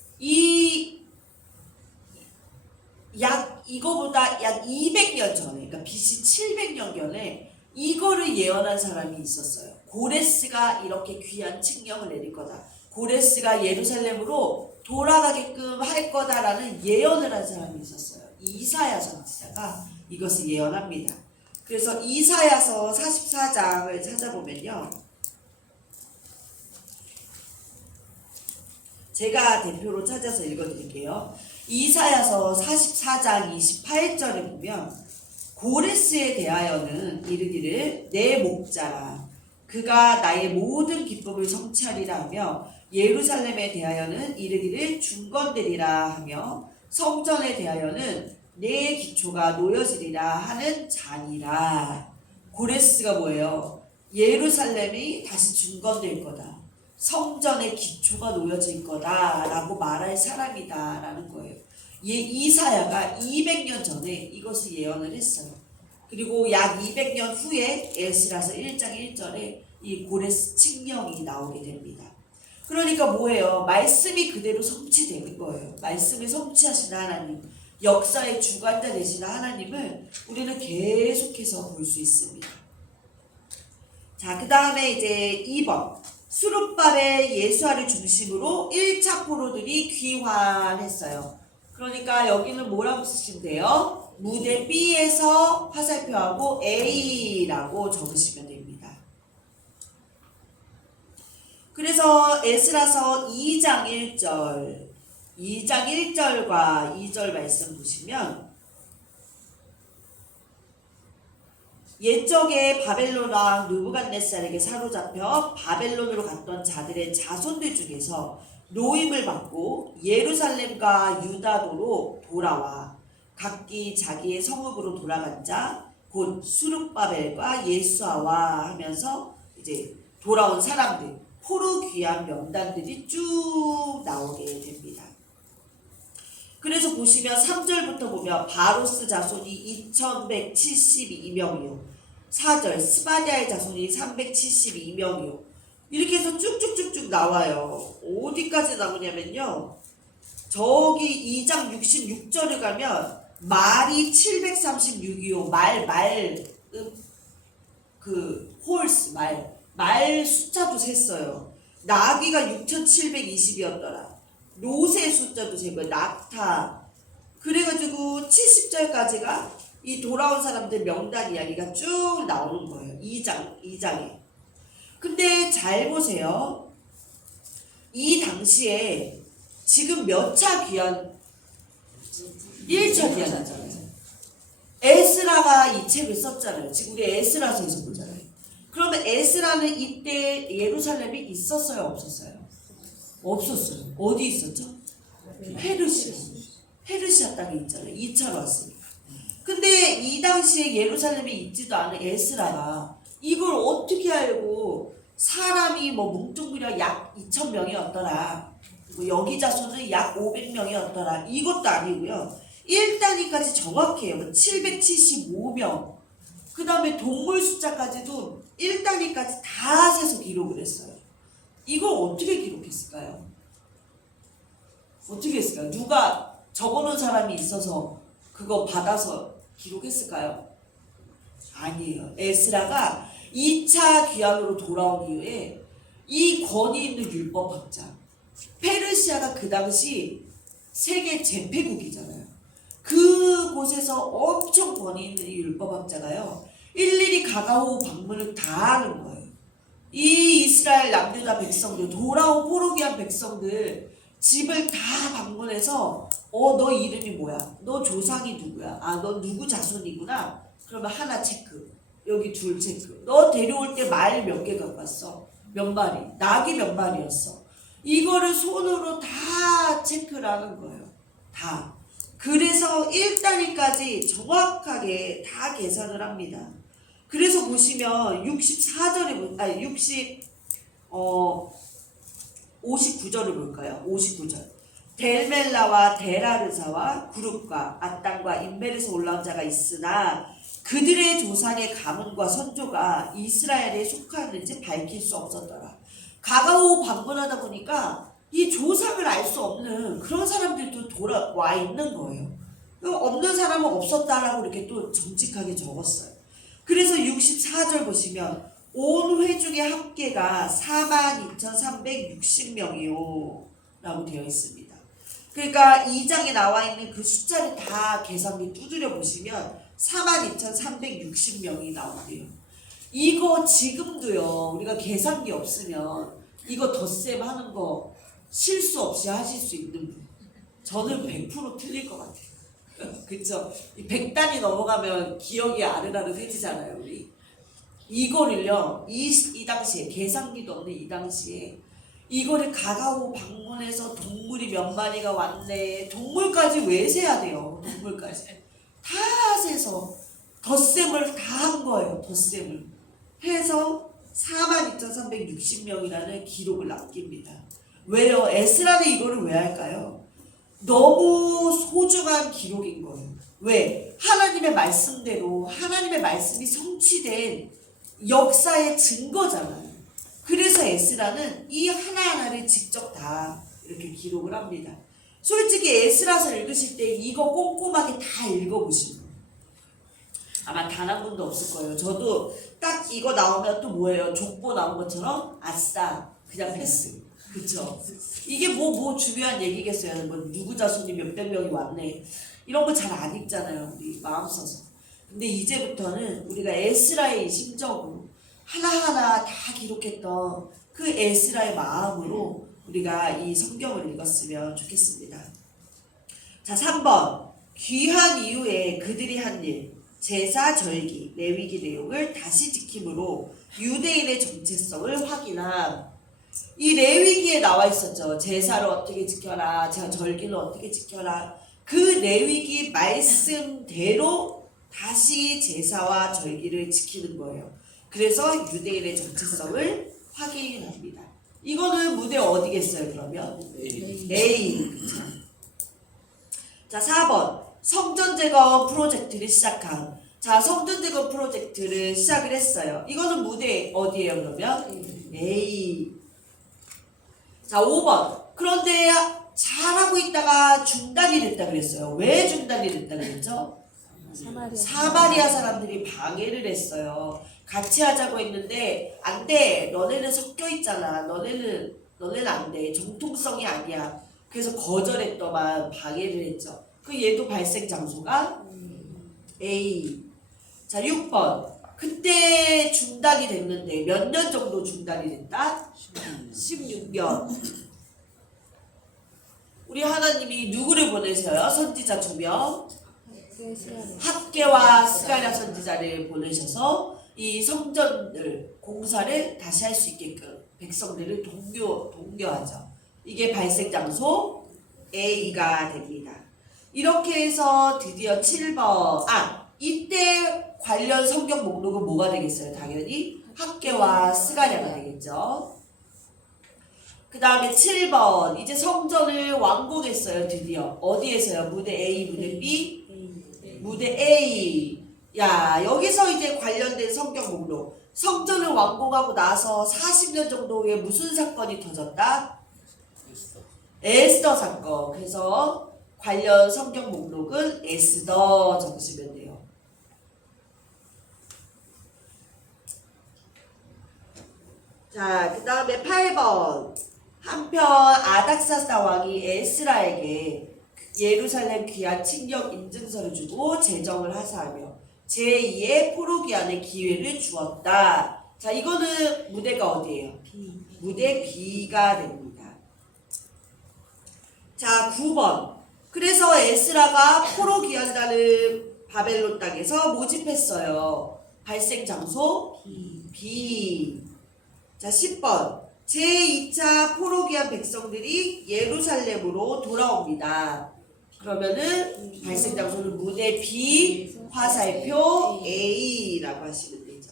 이거보다 약 200년 전에, 그러니까 BC 700년경에 이거를 예언한 사람이 있었어요. 고레스가 이렇게 귀한 칙령을 내릴 거다. 고레스가 예루살렘으로 돌아가게끔 할 거다라는 예언을 한 사람이 있었어요. 이사야 선지자가 이것을 예언합니다. 그래서 이사야서 44장을 찾아보면요. 제가 대표로 찾아서 읽어드릴게요. 이사야서 44장 28절에 보면 고레스에 대하여는 이르기를 내 목자라 그가 나의 모든 기쁨을 성취하리라 하며 예루살렘에 대하여는 이르기를 중건되리라 하며 성전에 대하여는 내 기초가 놓여지리라 하는 자니라. 고레스가 뭐예요? 예루살렘이 다시 중건될 거다. 성전의 기초가 놓여질 거다라고 말할 사람이다라는 거예요. 이사야가 200년 전에 이것을 예언을 했어요. 그리고 약 200년 후에 에스라서 1장 1절에 이 고레스 칙령이 나오게 됩니다. 그러니까 뭐예요? 말씀이 그대로 성취되는 거예요. 말씀을 성취하시는 하나님, 역사의 주관자 되시는 하나님을 우리는 계속해서 볼 수 있습니다. 자, 그 다음에 이제 2번. 수룹바벨 예수아를 중심으로 1차 포로들이 귀환했어요. 그러니까 여기는 뭐라고 쓰시면 돼요? 무대 B에서 화살표하고 A라고 적으시면 됩니다. 그래서 에스라서 2장 1절과 2절 말씀 보시면 옛적에 바벨론 왕 느부갓네살에게 사로잡혀 바벨론으로 갔던 자들의 자손들 중에서 노임을 받고 예루살렘과 유다도로 돌아와 각기 자기의 성읍으로 돌아간 자 곧 수룹바벨과 예수아와 하면서 이제 돌아온 사람들 포로 귀환 명단들이 쭉 나오게 됩니다. 그래서 보시면 3절부터 보면 바로스 자손이 2172명이요. 4절 스바디아의 자손이 372명이요. 이렇게 해서 쭉쭉쭉쭉 나와요. 어디까지 나오냐면요. 저기 2장 66절을 가면 말이 736이요. 홀스 말 숫자도 셌어요. 나귀가 6720이었더라. 노새 숫자도 재고요. 낙타. 그래가지고 70절까지가 이 돌아온 사람들 명단 이야기가 쭉 나오는 거예요. 2장에. 근데 잘 보세요. 이 당시에 지금 몇 차 귀환? 1차 귀환하잖아요. 에스라가 이 책을 썼잖아요. 지금 우리 에스라서에서 보잖아요. 그러면 에스라는 이때 예루살렘이 있었어요? 없었어요? 없었어요. 어디 있었죠? 페르시아 땅에 있잖아요. 2차로 왔으니까. 근데 이 당시에 예루살렘에 있지도 않은 에스라가 이걸 어떻게 알고 사람이 뭐 뭉뚱그려 약 2,000명이었더라. 뭐 여기 자손은 약 500명이었더라. 이것도 아니고요. 1단위까지 정확해요. 775명. 그 다음에 동물 숫자까지도 1단위까지 다 세서 기록을 했어요. 이걸 어떻게 기록했을까요? 어떻게 했을까요? 누가 적어놓은 사람이 있어서 그거 받아서 기록했을까요? 아니에요. 에스라가 2차 귀환으로 돌아온 이후에 이 권위 있는 율법학자 페르시아가 그 당시 세계 제패국이잖아요. 그곳에서 엄청 권위 있는 이 율법학자가요. 일일이 가가오 방문을 다 하는 거예요. 이 이스라엘 남유다 백성들, 돌아온 포로 귀한 백성들 집을 다 방문해서 너 이름이 뭐야? 너 조상이 누구야? 너 누구 자손이구나? 그러면 하나 체크. 여기 둘 체크. 너 데려올 때 말 몇 개 갖고 왔어? 몇 마리? 낙이 몇 마리였어? 이거를 손으로 다 체크를 하는 거예요. 다. 그래서 1단위까지 정확하게 다 계산을 합니다. 그래서 보시면 59절을 볼까요? 59절. 델멜라와 데라르사와 구룹과 아땅과 인멜에서 올라온 자가 있으나 그들의 조상의 가문과 선조가 이스라엘에 속하는지 밝힐 수 없었더라. 가가오 방문하다 보니까 이 조상을 알 수 없는 그런 사람들도 돌아와 있는 거예요. 없는 사람은 없었다라고 이렇게 또 정직하게 적었어요. 그래서 64절 보시면 온 회중의 합계가 42,360명이요 라고 되어 있습니다. 그러니까 2장에 나와 있는 그 숫자를 다 계산기 두드려 보시면 42,360명이 나온대요. 이거 지금도요, 우리가 계산기 없으면 이거 덧셈 하는 거 실수 없이 하실 수 있는 분. 저는 100% 틀릴 것 같아요. 그쵸? 이 100단이 넘어가면 기억이 아른아른해지잖아요, 우리. 이거를요, 이 당시에, 계산기도 없는 이 당시에, 이거를 가가오 방문해서 동물이 몇 마리가 왔네. 동물까지 왜 세야 돼요? 동물까지. 다 세서 덧셈을 다 한 거예요. 덧셈을. 해서 42,360명이라는 기록을 남깁니다. 왜요? 에스라는 이거를 왜 할까요? 너무 소중한 기록인 거예요. 왜? 하나님의 말씀대로 하나님의 말씀이 성취된 역사의 증거잖아요. 그래서 에스라는 이 하나하나를 직접 다 이렇게 기록을 합니다. 솔직히 에스라서 읽으실 때 이거 꼼꼼하게 다 읽어보시면 아마 단 한 분도 없을 거예요. 저도 딱 이거 나오면 또 뭐예요? 족보 나온 것처럼 아싸 그냥 패스. 그쵸? 이게 뭐 중요한 얘기겠어요. 뭐 누구 자손이 몇백 명이 왔네. 이런 거 잘 안 읽잖아요. 우리 마음 써서. 근데 이제부터는 우리가 에스라의 이 심정으로 하나하나 다 기록했던 그 에스라의 마음으로 우리가 이 성경을 읽었으면 좋겠습니다. 자, 3번. 귀한 이후에 그들이 한 일, 제사, 절기, 레위기 내용을 다시 지킴으로 유대인의 정체성을 확인함. 이 레위기에 나와 있었죠. 제사를 어떻게 지켜라, 절기를 어떻게 지켜라. 그 레위기 말씀대로 다시 제사와 절기를 지키는 거예요. 그래서 유대인의 정체성을 확인합니다. 이거는 무대 어디겠어요, 그러면? A. 그쵸? 자, 4번. 성전 제거 프로젝트를 시작한. 자, 성전 제거 프로젝트를 시작을 했어요. 이거는 무대 어디예요, 그러면? A. 자, 5번. 그런데 잘하고 있다가 중단이 됐다 그랬어요. 왜 중단이 됐다 그랬죠? 사마리아 사람들이 방해를 했어요. 같이 하자고 했는데 안 돼. 너네는 섞여 있잖아. 너네는 안 돼. 정통성이 아니야. 그래서 거절했더만 방해를 했죠. 그 얘도 발생 장소가 A. 자, 6번. 그때 중단이 됐는데 몇 년 정도 중단이 됐다? 16년. 우리 하나님이 누구를 보내셔요? 선지자 2명. 학개와 스가랴 선지자를 보내셔서 이 성전을 공사를 다시 할 수 있게끔 백성들을 독려하죠. 이게 발생 장소 A가 됩니다. 이렇게 해서 드디어 7번. 이때 관련 성경 목록은 뭐가 되겠어요? 당연히 학개와 스가랴가 되겠죠. 그 다음에 7번. 이제 성전을 완공했어요. 드디어. 어디에서요? 무대 A, 무대 B? 무대 A. 야, 여기서 이제 관련된 성경 목록. 성전을 완공하고 나서 40년 정도 후에 무슨 사건이 터졌다? 에스더 사건. 그래서 관련 성경 목록은 에스더 적으시면 돼요. 자, 그 다음에 8번. 한편 아닥사스다 왕이 에스라에게 예루살렘 귀환 칭령 인증서를 주고 제정을 하사하며 제2의 포로기환의 기회를 주었다. 자, 이거는 무대가 어디예요? 무대 B가 됩니다. 자, 9번. 그래서 에스라가 포로기환단을 바벨론 땅에서 모집했어요. 발생 장소 B. 자, 10번. 제2차 포로기환 백성들이 예루살렘으로 돌아옵니다. 그러면은 발생 장소는 무대 B, 화살표 A라고 하시면 되죠.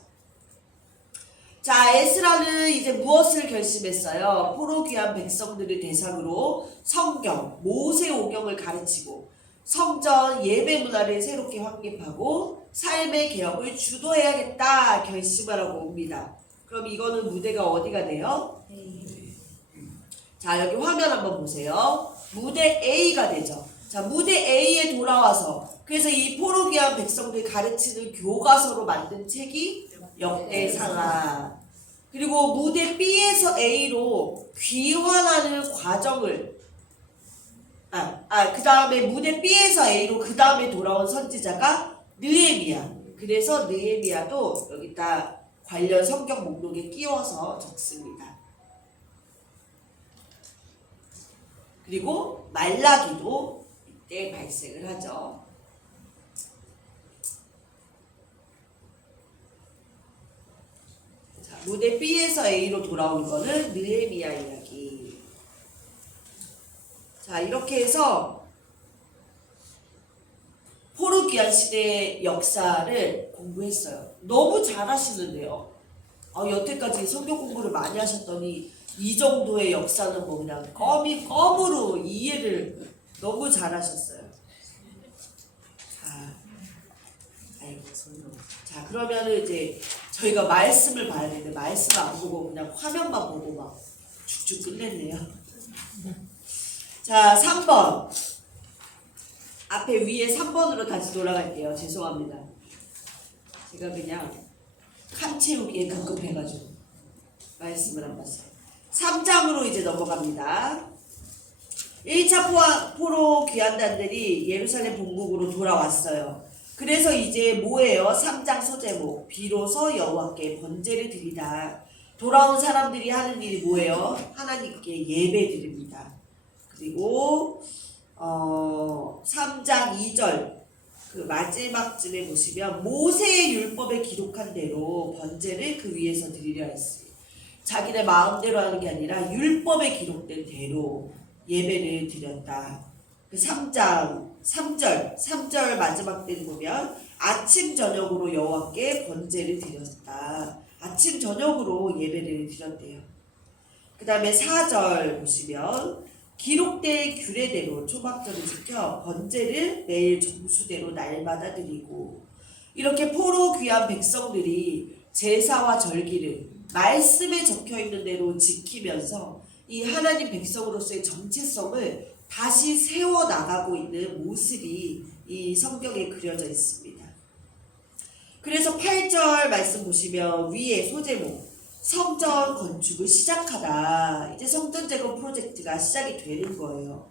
자, 에스라는 이제 무엇을 결심했어요? 포로귀환 백성들을 대상으로 성경, 모세오경을 가르치고 성전 예배 문화를 새롭게 확립하고 삶의 개혁을 주도해야겠다 결심을 하고 옵니다. 그럼 이거는 무대가 어디가 돼요? 자, 여기 화면 한번 보세요. 무대 A가 되죠. 자, 무대 A에 돌아와서 그래서 이 포로기환 백성들 가르치는 교과서로 만든 책이 역대상하. 그리고 무대 B에서 A로 귀환하는 과정을 그 다음에 무대 B에서 A로 그 다음에 돌아온 선지자가 느헤미야. 그래서 느헤미야도 여기다 관련 성경 목록에 끼워서 적습니다. 그리고 말라기도 이때 발생을 하죠. 자, 무대 B에서 A로 돌아오는 거는 느헤미야 이야기. 자, 이렇게 해서 포로 귀환 시대의 역사를 공부했어요. 너무 잘하시는데요. 여태까지 성경 공부를 많이 하셨더니 이 정도의 역사는 뭐 그냥 껌으로 이해를 너무 잘하셨어요. 자, 아이고 손으로. 자, 그러면은 이제 저희가 말씀을 봐야 되는데 말씀 안 보고 그냥 화면만 보고 막 쭉쭉 끝냈네요. 자, 3번. 앞에 위에 3번으로 다시 돌아갈게요. 죄송합니다. 제가 그냥 칸 채우기에 급급해가지고 말씀을 안 봤어요. 3장으로 이제 넘어갑니다. 1차 포로 귀환단들이 예루살렘 본국으로 돌아왔어요. 그래서 이제 뭐예요? 3장 소제목 비로소 여호와께 번제를 드리다. 돌아온 사람들이 하는 일이 뭐예요? 하나님께 예배 드립니다. 그리고 3장 2절 그 마지막쯤에 보시면 모세의 율법에 기록한 대로 번제를 그 위에서 드리려 했으니 자기네 마음대로 하는 게 아니라 율법에 기록된 대로 예배를 드렸다. 그 3장 3절 마지막 때를 보면 아침 저녁으로 여호와께 번제를 드렸다. 아침 저녁으로 예배를 드렸대요. 그 다음에 4절 보시면 기록된 규례대로 초막절을 지켜 번제를 매일 정수대로 날마다 드리고 이렇게 포로 귀한 백성들이 제사와 절기를 말씀에 적혀있는 대로 지키면서 이 하나님 백성으로서의 정체성을 다시 세워나가고 있는 모습이 이 성경에 그려져 있습니다. 그래서 8절 말씀 보시면 위에 소제목 성전 건축을 시작하다. 이제 성전 제거 프로젝트가 시작이 되는 거예요.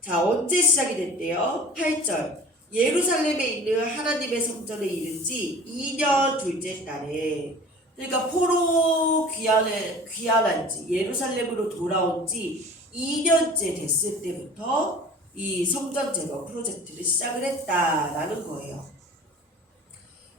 자, 언제 시작이 됐대요? 8절 예루살렘에 있는 하나님의 성전에 이른 지 2년 둘째 달에 그러니까 포로 귀환한 지 예루살렘으로 돌아온 지 2년째 됐을 때부터 이 성전 제거 프로젝트를 시작을 했다라는 거예요.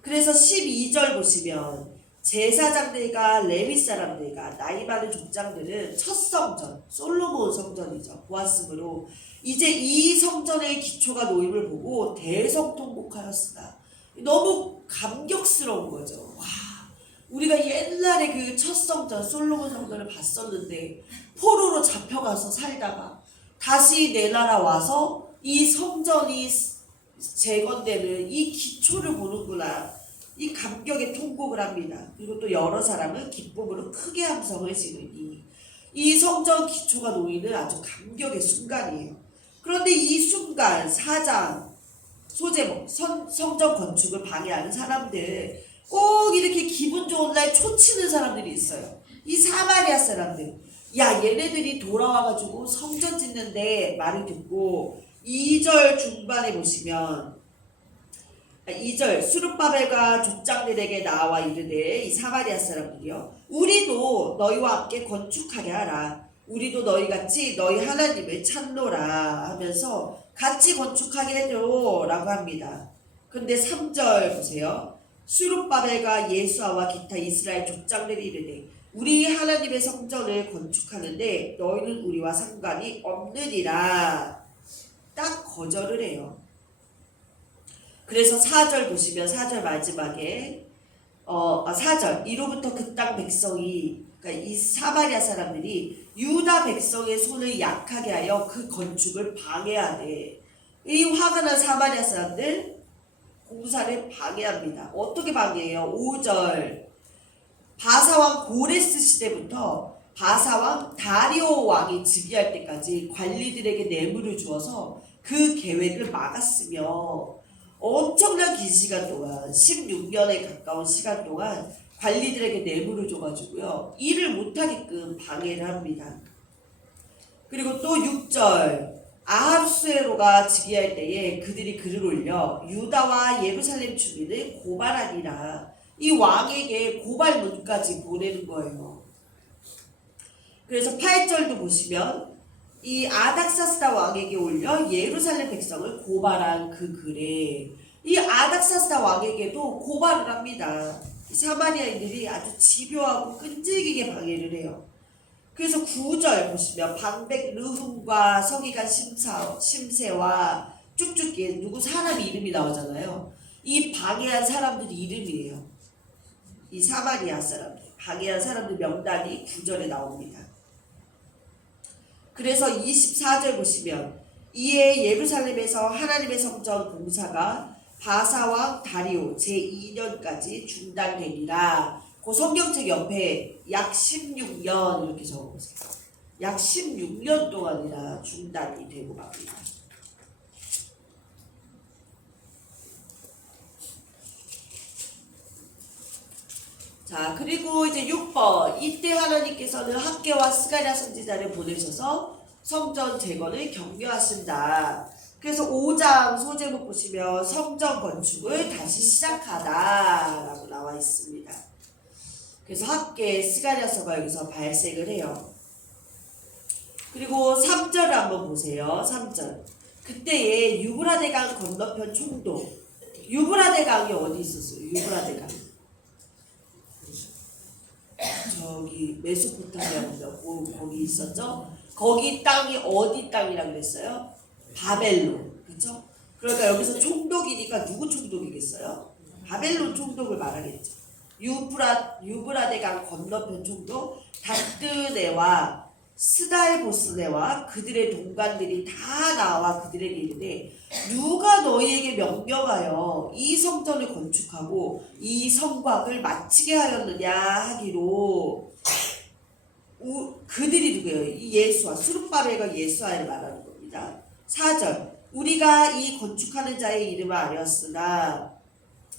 그래서 12절 보시면 제사장들과 레위 사람들과 나이 많은 족장들은 첫 성전, 솔로몬 성전이죠. 보았으므로 이제 이 성전의 기초가 놓임을 보고 대성통곡하였으나 너무 감격스러운 거죠. 와, 우리가 옛날에 그 첫 성전, 솔로몬 성전을 봤었는데 포로로 잡혀가서 살다가 다시 내 나라 와서 이 성전이 재건되는 이 기초를 보는구나. 이 감격에 통곡을 합니다. 그리고 또 여러 사람은 기쁨으로 크게 함성을 지르니 이 성전 기초가 놓이는 아주 감격의 순간이에요. 그런데 이 순간 4장 소제목 성전 건축을 방해하는 사람들 꼭 이렇게 기분 좋은 날 초치는 사람들이 있어요. 이 사마리아 사람들 야 얘네들이 돌아와가지고 성전 짓는데 말을 듣고 2절 중반에 보시면 2절 수룹바벨과 족장들에게 나와 이르되 이 사마리아 사람들이요 우리도 너희와 함께 건축하게 하라. 우리도 너희같이 너희 하나님을 찾노라 하면서 같이 건축하게 해줘 라고 합니다. 근데 3절 보세요. 수룹바벨과 예수아와 기타 이스라엘 족장들이 이르되 우리 하나님의 성전을 건축하는데 너희는 우리와 상관이 없느니라. 딱 거절을 해요. 그래서 4절 보시면 4절 마지막에 4절 이로부터 그 땅 백성이 그러니까 이 사마리아 사람들이 유다 백성의 손을 약하게 하여 그 건축을 방해하되 이 화가 난 사마리아 사람들 공사를 방해합니다. 어떻게 방해해요? 5절 바사왕 고레스 시대부터 바사왕 다리오 왕이 즉위할 때까지 관리들에게 뇌물을 주어서 그 계획을 막았으며 엄청난 긴 시간 동안 16년에 가까운 시간 동안 관리들에게 뇌물을 줘가지고요 일을 못하게끔 방해를 합니다. 그리고 또 6절 아하수에로가 즉위할 때에 그들이 글을 올려 유다와 예루살렘 주민을 고발하니라. 이 왕에게 고발문까지 보내는 거예요. 그래서 8절도 보시면 이 아닥사스다 왕에게 올려 예루살렘 백성을 고발한 그 글에 이 아닥사스다 왕에게도 고발을 합니다. 사마리아인들이 아주 집요하고 끈질기게 방해를 해요. 그래서 9절 보시면 방백 르훔과 서기관 심세와 쭉쭉 누구 사람 이름이 나오잖아요. 이 방해한 사람들 이름이에요. 이 사마리아 사람들 방해한 사람들 명단이 9절에 나옵니다. 그래서 24절 보시면 이에 예루살렘에서 하나님의 성전 공사가 바사왕 다리오 제2년까지 중단되니라. 그 성경책 옆에 약 16년 이렇게 적어보세요. 약 16년 동안이나 중단이 되고 맙니다. 자, 그리고 이제 6번 이때 하나님께서는 학개와 스가랴 선지자를 보내셔서 성전 재건을 격려하신다. 그래서 5장 소제목 보시면 성전 건축을 다시 시작하다 라고 나와 있습니다. 그래서 학개 스가랴서가 여기서 발생을 해요. 그리고 3절을 한번 보세요. 3절 그때에 유브라데강 건너편 총독 유브라데강이 어디 있었어요? 유브라데강 저기 메소포타미아인가 거기 있었죠? 거기 땅이 어디 땅이라 그랬어요? 바벨론, 그렇죠? 그러니까 여기서 총독이니까 누구 총독이겠어요? 바벨론 총독을 말하겠죠. 유브라데강 건너편 총독 다뜨네와 스달보스네와 그들의 동관들이 다 나와 그들에게 이르되 누가 너희에게 명령하여 이 성전을 건축하고 이 성곽을 마치게 하였느냐 하기로 그들이 누구예요? 이 예수와 수룹바벨과 예수와를 말하는 겁니다. 4절 우리가 이 건축하는 자의 이름을 알았으나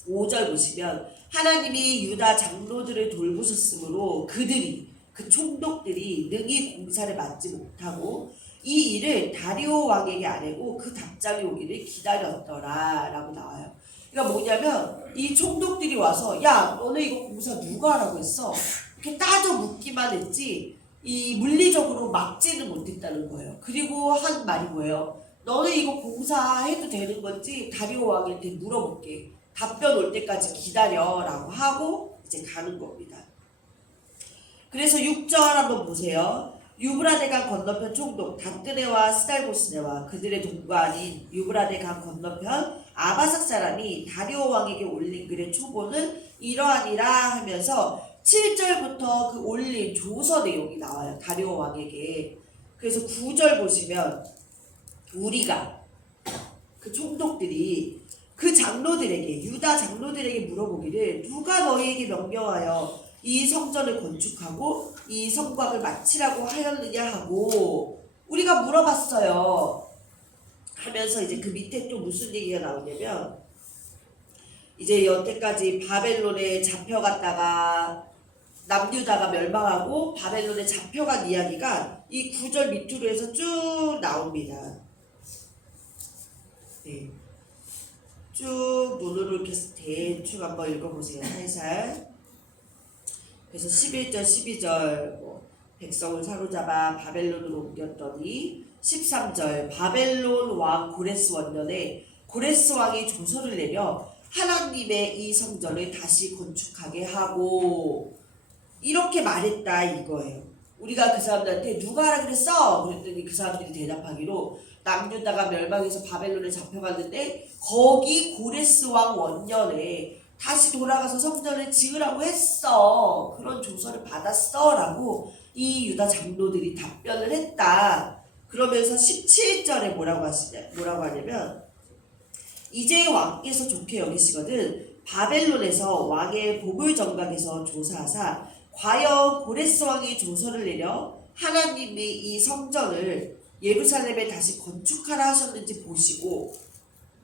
5절 보시면 하나님이 유다 장로들을 돌보셨으므로 그들이 그 총독들이 능히 공사를 맡지 못하고 이 일을 다리오 왕에게 아뢰고 그 답장이 오기를 기다렸더라 라고 나와요. 그러니까 뭐냐면 이 총독들이 와서 야 너네 이거 공사 누가 하라고 했어? 이렇게 따져 묻기만 했지 이 물리적으로 막지는 못했다는 거예요. 그리고 한 말이 뭐예요? 너네 이거 공사해도 되는 건지 다리오 왕한테 물어볼게. 답변 올 때까지 기다려 라고 하고 이제 가는 겁니다. 그래서 6절 한번 보세요. 유브라데강 건너편 총독 다뜨네와 스달보스네와 그들의 동관인 유브라데강 건너편 아바삭 사람이 다리오 왕에게 올린 글의 초본은 이러하니라 하면서 7절부터 그 올린 조서 내용이 나와요. 다리오 왕에게. 그래서 9절 보시면 우리가 그 총독들이 그 장로들에게 유다 장로들에게 물어보기를 누가 너희에게 명령하여 이 성전을 건축하고 이 성곽을 마치라고 하였느냐 하고 우리가 물어봤어요 하면서 이제 그 밑에 또 무슨 얘기가 나오냐면 이제 여태까지 바벨론에 잡혀갔다가 남유다가 멸망하고 바벨론에 잡혀간 이야기가 이 9절 밑으로 해서 쭉 나옵니다. 네. 쭉 눈으로 이렇게 대충 한번 읽어보세요. 살살. 그래서 11절 12절 백성을 사로잡아 바벨론으로 옮겼더니 13절 바벨론 왕 고레스 원년에 고레스 왕이 조서를 내려 하나님의 이 성전을 다시 건축하게 하고 이렇게 말했다 이거예요. 우리가 그 사람들한테 누가 하라 그랬어? 그랬더니 그 사람들이 대답하기로 남유다가 멸망해서 바벨론에 잡혀갔는데 거기 고레스 왕 원년에 다시 돌아가서 성전을 지으라고 했어. 그런 조서를 받았어 라고 이 유다 장로들이 답변을 했다. 그러면서 17절에 뭐라고 하냐면 이제 왕께서 좋게 여기시거든 바벨론에서 왕의 보물 정각에서 조사하사 과연 고레스 왕이 조서를 내려 하나님이 이 성전을 예루살렘에 다시 건축하라 하셨는지 보시고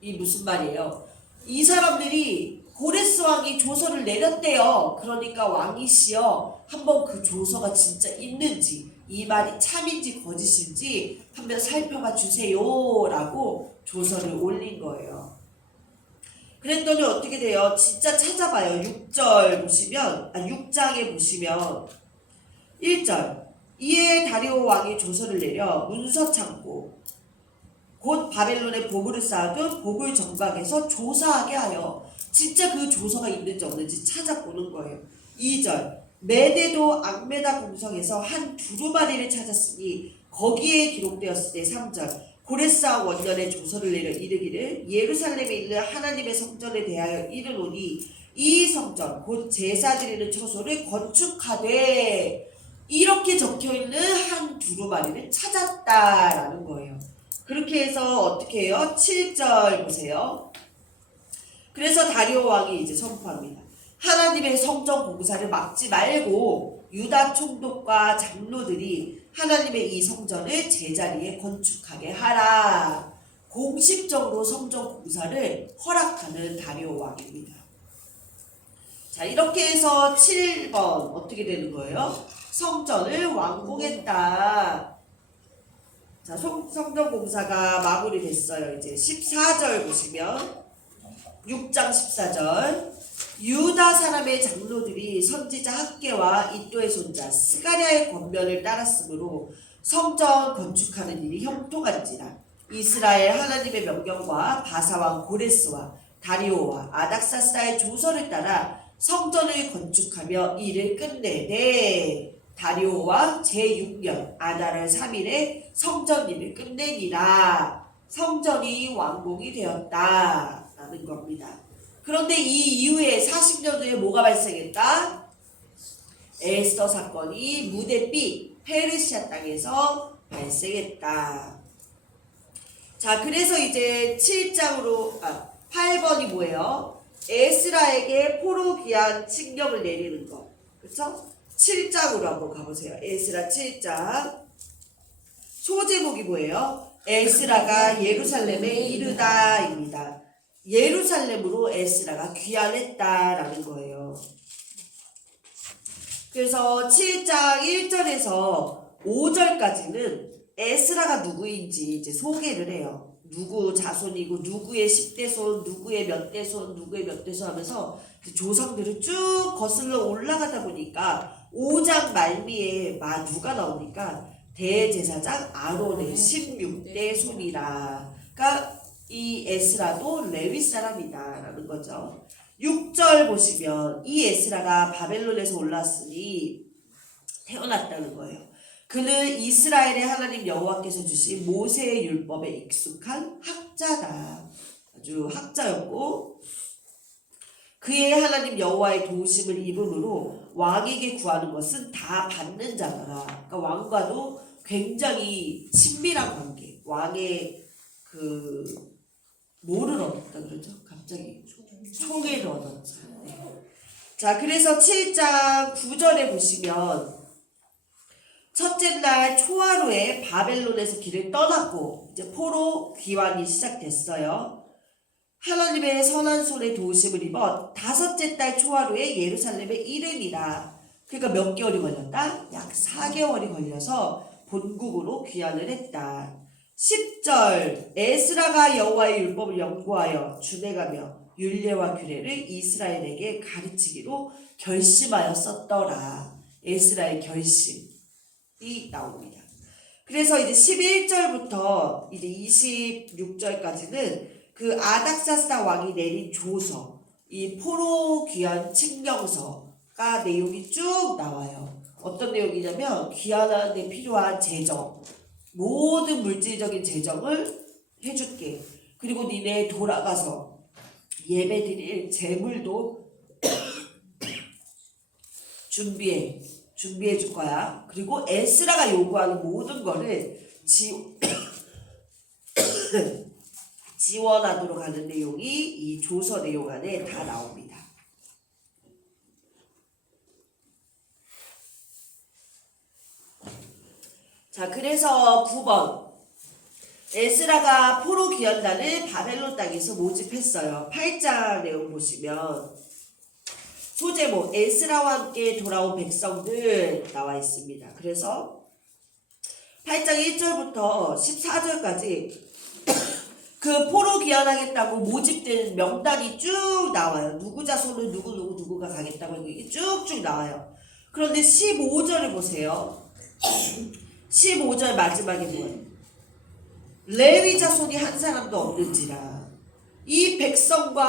이 무슨 말이에요? 이 사람들이 고레스 왕이 조서를 내렸대요. 그러니까 왕이시여 한번 그 조서가 진짜 있는지 이 말이 참인지 거짓인지 한번 살펴봐 주세요라고 조서를 올린 거예요. 그랬더니 어떻게 돼요? 진짜 찾아봐요. 6절 보시면 6장에 보시면 1절 이에 다리오 왕이 조서를 내려 문서 창고 곧 바벨론에 보물을 쌓아둔 보물 정각에서 조사하게 하여 진짜 그 조서가 있는지 없는지 찾아보는 거예요. 2절 메데도 악메다 공성에서 한 두루마리를 찾았으니 거기에 기록되었을 때 3절 고레스왕 원년에 조서를 내려 이르기를 예루살렘에 있는 하나님의 성전에 대하여 이르노니 이 성전 곧 제사 드리는 처소를 건축하되 이렇게 적혀있는 한 두루마리를 찾았다라는 거예요. 그렇게 해서 어떻게 해요? 7절 보세요. 그래서 다리오 왕이 이제 선포합니다. 하나님의 성전 공사를 막지 말고 유다 총독과 장로들이 하나님의 이 성전을 제자리에 건축하게 하라. 공식적으로 성전 공사를 허락하는 다리오 왕입니다. 자, 이렇게 해서 7번 어떻게 되는 거예요? 성전을 완공했다. 자, 성전 공사가 마무리됐어요. 이제 14절 보시면 6장 14절 유다 사람의 장로들이 선지자 학개와 이도의 손자 스가랴의 권면을 따랐으므로 성전 건축하는 일이 형통한지라. 이스라엘 하나님의 명령과 바사왕 고레스와 다리오와 아닥사스다의 조서를 따라 성전을 건축하며 일을 끝내되 다리오와 제6년 아달월 3일에 성전 일을 끝내니라. 성전이 완공이 되었다라는 겁니다. 그런데 이 이후에 40년 후에 뭐가 발생했다? 에스더 사건이 무대비 페르시아 땅에서 발생했다. 자, 그래서 이제 8번이 뭐예요? 에스라에게 포로 귀환 칙령을 내리는 거. 그쵸? 7장으로 한번 가보세요. 에스라 7장. 소제목이 뭐예요? 에스라가 예루살렘에 이르다입니다. 예루살렘으로 에스라가 귀환했다라는 거예요. 그래서 7장 1절에서 5절까지는 에스라가 누구인지 이제 소개를 해요. 누구 자손이고 누구의 10대손, 누구의 몇 대손, 누구의 몇 대손 하면서 조상들을 쭉 거슬러 올라가다 보니까 5장 말미에 누가 나오니까 대제사장 아론의 16대 손이라. 그러니까 이 에스라도 레위 사람이다라는 거죠. 6절 보시면 이 에스라가 바벨론에서 올라왔으니 태어났다는 거예요. 그는 이스라엘의 하나님 여호와께서 주신 모세의 율법에 익숙한 학자다. 아주 학자였고 그의 하나님 여호와의 도우심을 입음으로 왕에게 구하는 것은 다 받는 자더라. 그러니까 왕과도 굉장히 친밀한 관계. 왕의 뭐를 얻었다 그러죠? 갑자기 총애를 얻었죠. 네. 자, 그래서 7장 9절에 보시면 첫째 날 초하루에 바벨론에서 길을 떠났고 이제 포로 귀환이 시작됐어요. 하나님의 선한 손에 도우심을 입어 다섯째 달 초하루에 예루살렘에 이르니라. 그러니까 몇 개월이 걸렸다? 약 4개월이 걸려서 본국으로 귀환을 했다. 10절 에스라가 여호와의 율법을 연구하여 준행하며 율례와 규례를 이스라엘에게 가르치기로 결심하였었더라. 에스라의 결심이 나옵니다. 그래서 이제 11절부터 이제 26절까지는 그 아닥사스다 왕이 내린 조서, 이 포로 귀환 칙령서가 내용이 쭉 나와요. 어떤 내용이냐면 귀환하는 데 필요한 재정, 모든 물질적인 재정을 해줄게. 그리고 니네 돌아가서 예배드릴 재물도 준비해 줄 거야. 그리고 에스라가 요구하는 모든 거를 지원하도록 하는 내용이 이 조서 내용 안에 다 나옵니다. 자, 그래서 9번 에스라가 포로 귀환단을 바벨론 땅에서 모집했어요. 8장 내용 보시면 소제목 에스라와 함께 돌아온 백성들 나와 있습니다. 그래서 8장 1절부터 14절까지 그 포로 귀환하겠다고 모집된 명단이 쭉 나와요. 누구 자손은 누구가 가겠다고 이게 쭉쭉 나와요. 그런데 15절을 보세요. 15절 마지막에 뭐예요? 레위 자손이 한 사람도 없는지라. 이 백성들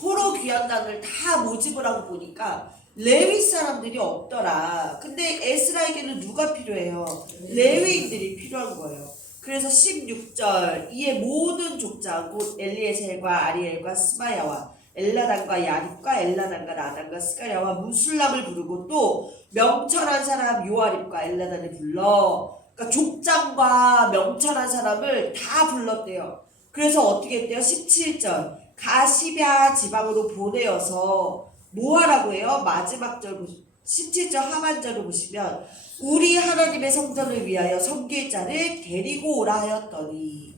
포로 귀환단을 다 모집을 하고 보니까 레위 사람들이 없더라. 근데 에스라에게는 누가 필요해요? 레위인들이 필요한 거예요. 그래서 16절 이에 모든 족장 곧 엘리에셀과 아리엘과 스마야와 엘라단과 야립과 엘라단과 나단과 스가랴와 무술람을 부르고 또 명철한 사람 요아립과 엘라단을 불러. 그러니까 족장과 명철한 사람을 다 불렀대요. 그래서 어떻게 했대요? 17절 가시랴 지방으로 보내어서 뭐 하라고 해요? 마지막 절 17절 하반절을 보시면 우리 하나님의 성전을 위하여 섬길 자를 데리고 오라 하였더니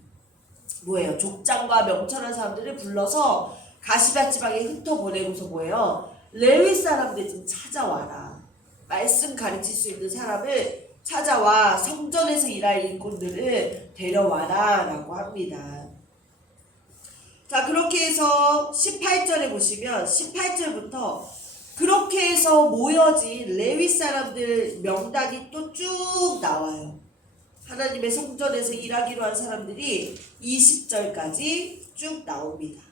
뭐예요? 족장과 명철한 사람들을 불러서 가시랴 지방에 흩어보내고서 뭐예요? 레위 사람들 좀 찾아와라. 말씀 가르칠 수 있는 사람을 찾아와 성전에서 일할 일꾼들을 데려와라 라고 합니다. 자, 그렇게 해서 18절에 보시면 18절부터 그렇게 해서 모여진 레위 사람들 명단이 또 쭉 나와요. 하나님의 성전에서 일하기로 한 사람들이 20절까지 쭉 나옵니다.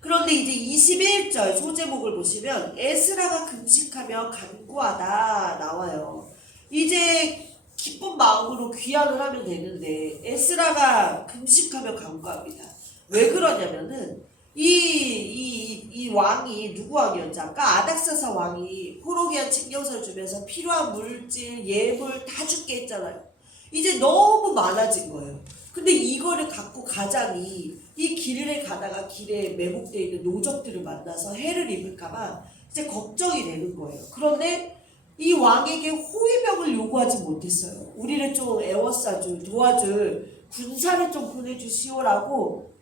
그런데 이제 21절 소제목을 보시면 에스라가 금식하며 간구하다 나와요. 이제 기쁜 마음으로 귀환을 하면 되는데 에스라가 금식하며 간구합니다. 왜 그러냐면은 이 왕이 누구 왕이었지? 아까 아닥사사 왕이 포로 귀환 칙령서를 주면서 필요한 물질, 예물 다 줄게 했잖아요. 이제 너무 많아진 거예요. 근데 이거를 갖고 가자니 이 길을 가다가 길에 매복되어 있는 노적들을 만나서 해를 입을까봐 이제 걱정이 되는 거예요. 그런데 이 왕에게 호위병을 요구하지 못했어요. 우리를 좀 애워싸줄, 도와줄 군사를 좀 보내주시오라고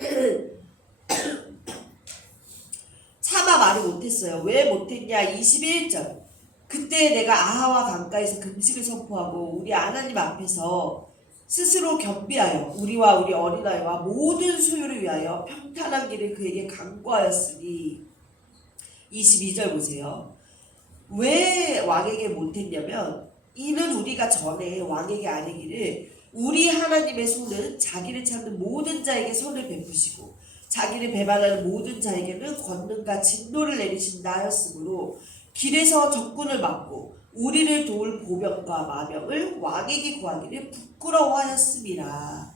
차마 말을 못했어요. 왜 못했냐? 21절 그때 내가 아하와 강가에서 금식을 선포하고 우리 하나님 앞에서 스스로 겸비하여 우리와 우리 어린아이와 모든 소유를 위하여 평탄한 길을 그에게 강구하였으니 22절 보세요. 왜 왕에게 못했냐면 이는 우리가 전에 왕에게 아뢰기를 우리 하나님의 손은 자기를 찾는 모든 자에게 선을 베푸시고 자기를 배반하는 모든 자에게는 권능과 진노를 내리신다 하였으므로 길에서 적군을 막고 우리를 도울 보병과 마병을 왕에게 구하기를 부끄러워하였습니다.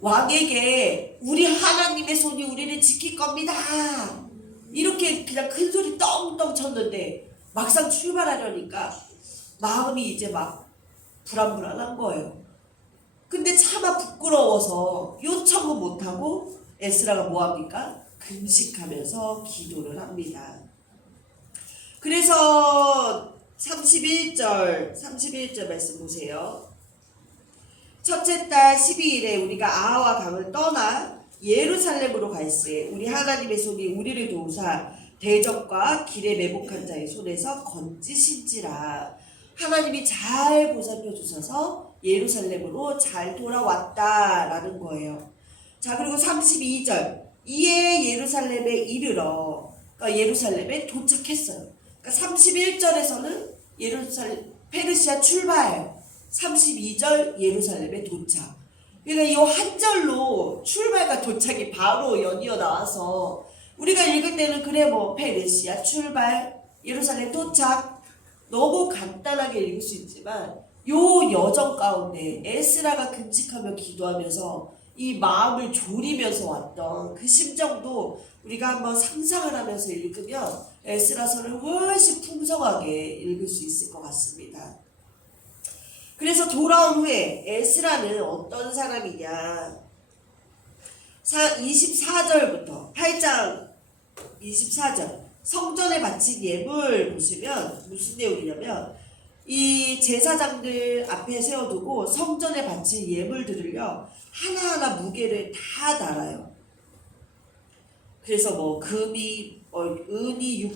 왕에게 우리 하나님의 손이 우리를 지킬 겁니다. 이렇게 그냥 큰 소리 떵떵 쳤는데 막상 출발하려니까 마음이 이제 막 불안불안한 거예요. 근데 차마 부끄러워서 요청은 못하고 에스라가 뭐합니까? 금식하면서 기도를 합니다. 그래서 31절 말씀 보세요. 첫째 달 12일에 우리가 아하와 강을 떠나 예루살렘으로 갈새 우리 하나님의 손이 우리를 도우사 대적과 길에 매복한 자의 손에서 건지신지라. 하나님이 잘 보살펴 주셔서 예루살렘으로 잘 돌아왔다라는 거예요. 자, 그리고 32절 이에 예루살렘에 이르러, 그러니까 예루살렘에 도착했어요. 그러니까 31절에서는 페르시아 출발, 32절 예루살렘에 도착. 그러니까 이 한 절로 출발과 도착이 바로 연이어 나와서 우리가 읽을 때는 그래 뭐 페르시아 출발, 예루살렘 도착 너무 간단하게 읽을 수 있지만 요 여정 가운데 에스라가 금식하며 기도하면서 이 마음을 졸이면서 왔던 그 심정도 우리가 한번 상상을 하면서 읽으면 에스라서를 훨씬 풍성하게 읽을 수 있을 것 같습니다. 그래서 돌아온 후에 에스라는 어떤 사람이냐? 24절부터 8장 24절 성전에 바친 예물 보시면 무슨 내용이냐면 이 제사장들 앞에 세워두고 성전에 바친 예물들을요 하나하나 무게를 다 달아요. 그래서 뭐 금이 은이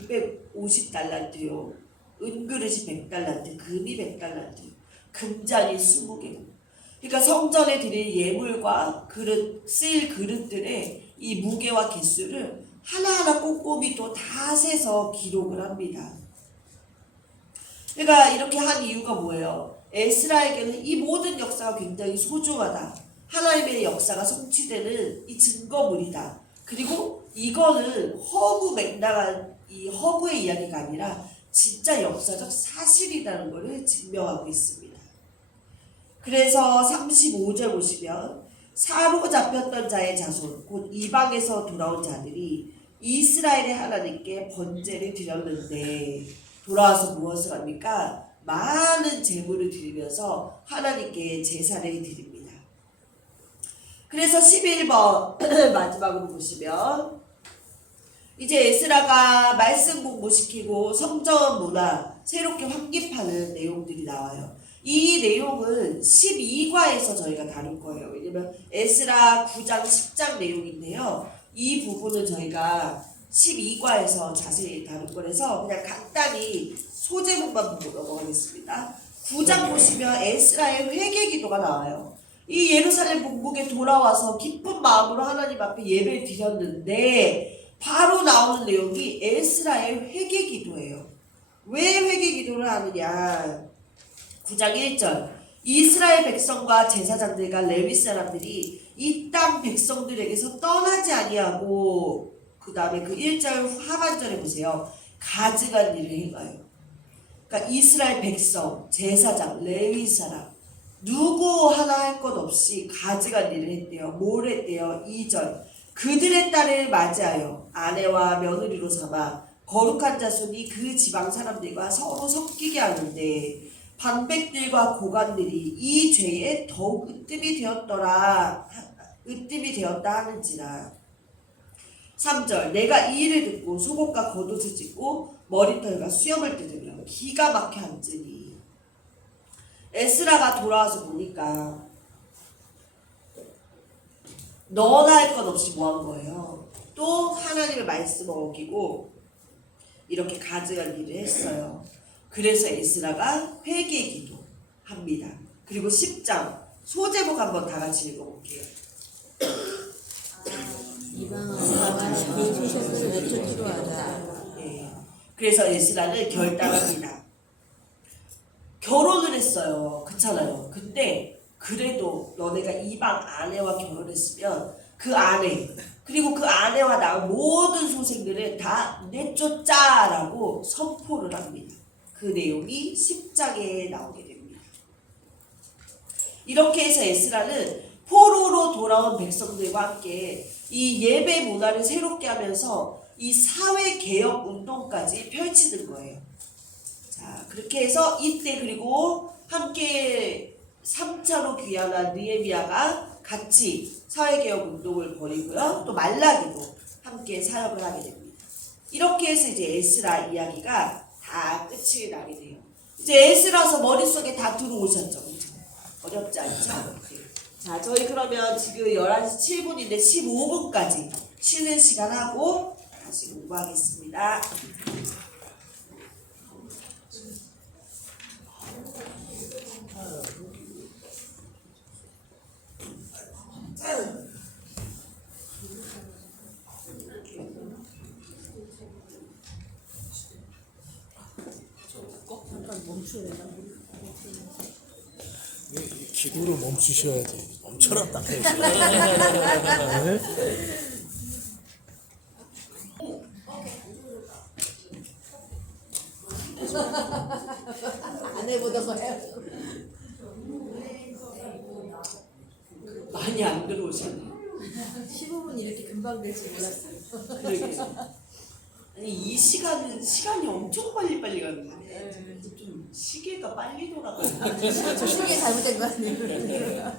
650달란트요, 은그릇이 100달란트, 금이 100달란트, 금잔이 20개고. 그러니까 성전에 드릴 예물과 그릇, 쓰일 그릇들의 이 무게와 개수를 하나하나 꼼꼼히 또 다 세서 기록을 합니다. 그러니까 이렇게 한 이유가 뭐예요? 에스라에게는 이 모든 역사가 굉장히 소중하다. 하나님의 역사가 성취되는 이 증거물이다. 그리고 이거는 허구맹랑한 이 허구의 이야기가 아니라 진짜 역사적 사실이라는 것을 증명하고 있습니다. 그래서 35절 보시면 사로잡혔던 자의 자손 곧 이방에서 돌아온 자들이 이스라엘의 하나님께 번제를 드렸는데 돌아와서 무엇을 합니까? 많은 제물을 드리면서 하나님께 제사를 드립니다. 그래서 11번 마지막으로 보시면 이제 에스라가 말씀 공부시키고 성전 문화 새롭게 확립하는 내용들이 나와요. 이 내용은 12과에서 저희가 다룰 거예요. 왜냐면 에스라 9장 10장 내용인데요. 이 부분은 저희가 12과에서 자세히 다룰 거라서 그냥 간단히 소제목만 보고 넘어가겠습니다. 9장 보시면 에스라의 회개 기도가 나와요. 이 예루살렘 본국에 돌아와서 기쁜 마음으로 하나님 앞에 예배를 드렸는데 바로 나오는 내용이 에스라의 회개 기도예요. 왜 회개 기도를 하느냐? 9장 1절 이스라엘 백성과 제사장들과 레위 사람들이 이 땅 백성들에게서 떠나지 아니하고 그 다음에 그 1절 하반절에 보세요. 가증한 일을 행하여. 그러니까 이스라엘 백성, 제사장, 레위 사람 누구 하나 할 것 없이 가증한 일을 했대요. 뭘 했대요? 2절 그들의 딸을 맞이하여 아내와 며느리로 삼아 거룩한 자손이 그 지방 사람들과 서로 섞이게 하는데 반백들과 고관들이 이 죄에 더욱 으뜸이 되었다 하는지라. 3절 내가 이 일을 듣고 속옷과 겉옷을 찢고 머리털과 수염을 뜯으며 기가 막혀 앉으니. 에스라가 돌아와서 보니까 너나 할 것 없이 뭐 한 거예요? 또 하나님의 말씀을 어기고 이렇게 가증한 일을 했어요. 그래서 에스라가 회개 기도합니다. 그리고 10장 소제목 한번 다 같이 읽어볼게요. 이방아와 그 소속을 내쫓기로 하자. 네. 그래서 에스라는 결단합니다. 결혼을 했어요. 그렇잖아요. 근데 그래도 너네가 이방 아내와 결혼했으면 그 아내 그리고 그 아내와 낳은 모든 소생들을 다 내쫓자라고 선포를 합니다. 그 내용이 10장에 나오게 됩니다. 이렇게 해서 에스라는 포로로 돌아온 백성들과 함께 이 예배 문화를 새롭게 하면서 이 사회 개혁 운동까지 펼치는 거예요. 자, 그렇게 해서 이때 그리고 함께 3차로 귀환한 느헤미야가 같이 사회 개혁 운동을 벌이고요. 또 말라기도 함께 사역을 하게 됩니다. 이렇게 해서 이제 에스라 이야기가 다 끝이 나게 돼요. 이제 에스라서 머릿속에 다 들어오셨죠. 그렇죠? 어렵지 않죠? 자, 저희 그러면 지금 11시 7분인데 15분까지 쉬는 시간 하고 다시 공부하겠습니다. 잠깐 멈춰야 되나? 기도를 멈추셔야 돼. 멈춰라 딱 해야지. 아내보다 더 해요. 많이 안 들어오셨네요. 15분 이렇게 금방 될 줄 몰랐어요. 그러게요. 아니 이 시간이 엄청 빨리 가는데 좀 시계가 빨리 돌아가요. 저 시계 잘못된 거 아니에요?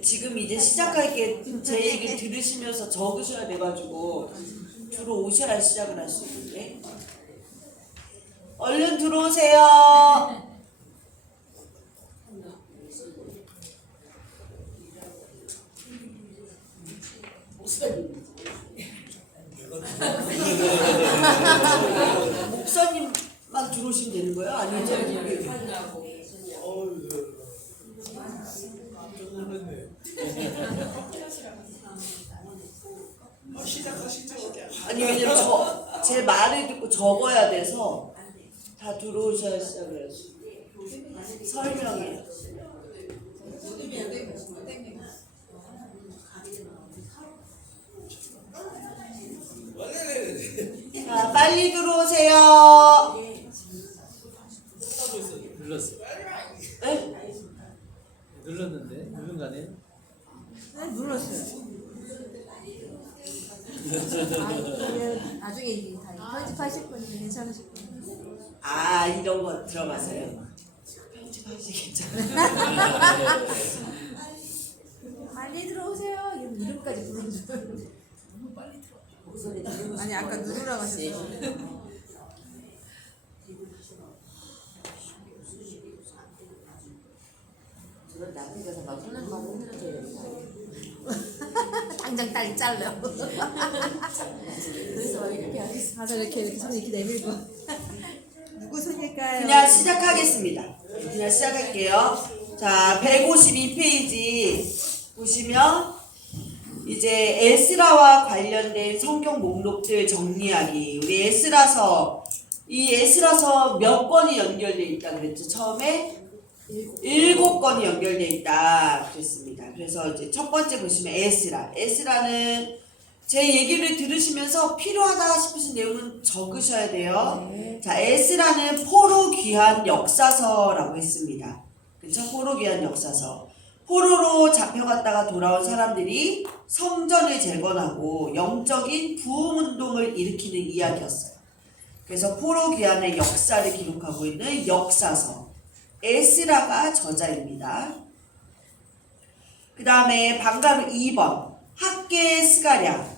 지금 이제 시작할게 제 얘기 들으시면서 적으셔야 돼가지고 들어오셔야 시작을 할 수 있는데 얼른 들어오세요. 목사님만 들어오시면 되는 거예요? 아니면 저기 아니 왜냐면 제 말을 듣고 적어야 돼서 다 들어오셔야 시작을 해요. 설명이에요. 자, 빨리 들어오세요. 눌렀어. 네? 눌렀는데 누른 거 아니에요? 네, 눌렀어요. 이게 나중에 이게 다 편집하실 거니까 괜찮으실 거예요. 아, 이런 거 들어가세요. 편집하시겠잖아요. 빨리 들어오세요. 이런 이름까지 부르는 목소리 들리고 아니 아까 누르라고 하셨어. 저런 나쁜 데서 막 손을 막 흔들어줘야 되는 거 아니에요? 당장 딸 잘려. 그래서 막 이렇게 하겠어. 맞아 이렇게 손 이렇게 내밀고. 누구 손일까요? 그냥 시작하겠습니다. 그냥 시작할게요. 자, 152페이지 보시면 이제 에스라와 관련된 성경 목록들 정리하기. 우리 에스라서 이 에스라서 몇 권이 연결돼 있다 그랬죠? 처음에 7권이 연결돼 있다 그랬습니다. 그래서 이제 첫 번째 보시면 에스라는 제 얘기를 들으시면서 필요하다 싶으신 내용은 적으셔야 돼요. 네. 자, 에스라는 포로 귀환 역사서라고 했습니다. 그렇죠? 포로 귀환 역사서. 포로로 잡혀갔다가 돌아온 사람들이 성전을 재건하고 영적인 부흥 운동을 일으키는 이야기였어요. 그래서 포로 귀환의 역사를 기록하고 있는 역사서. 에스라가 저자입니다. 그 다음에 방가루 2번 학계 스가랴.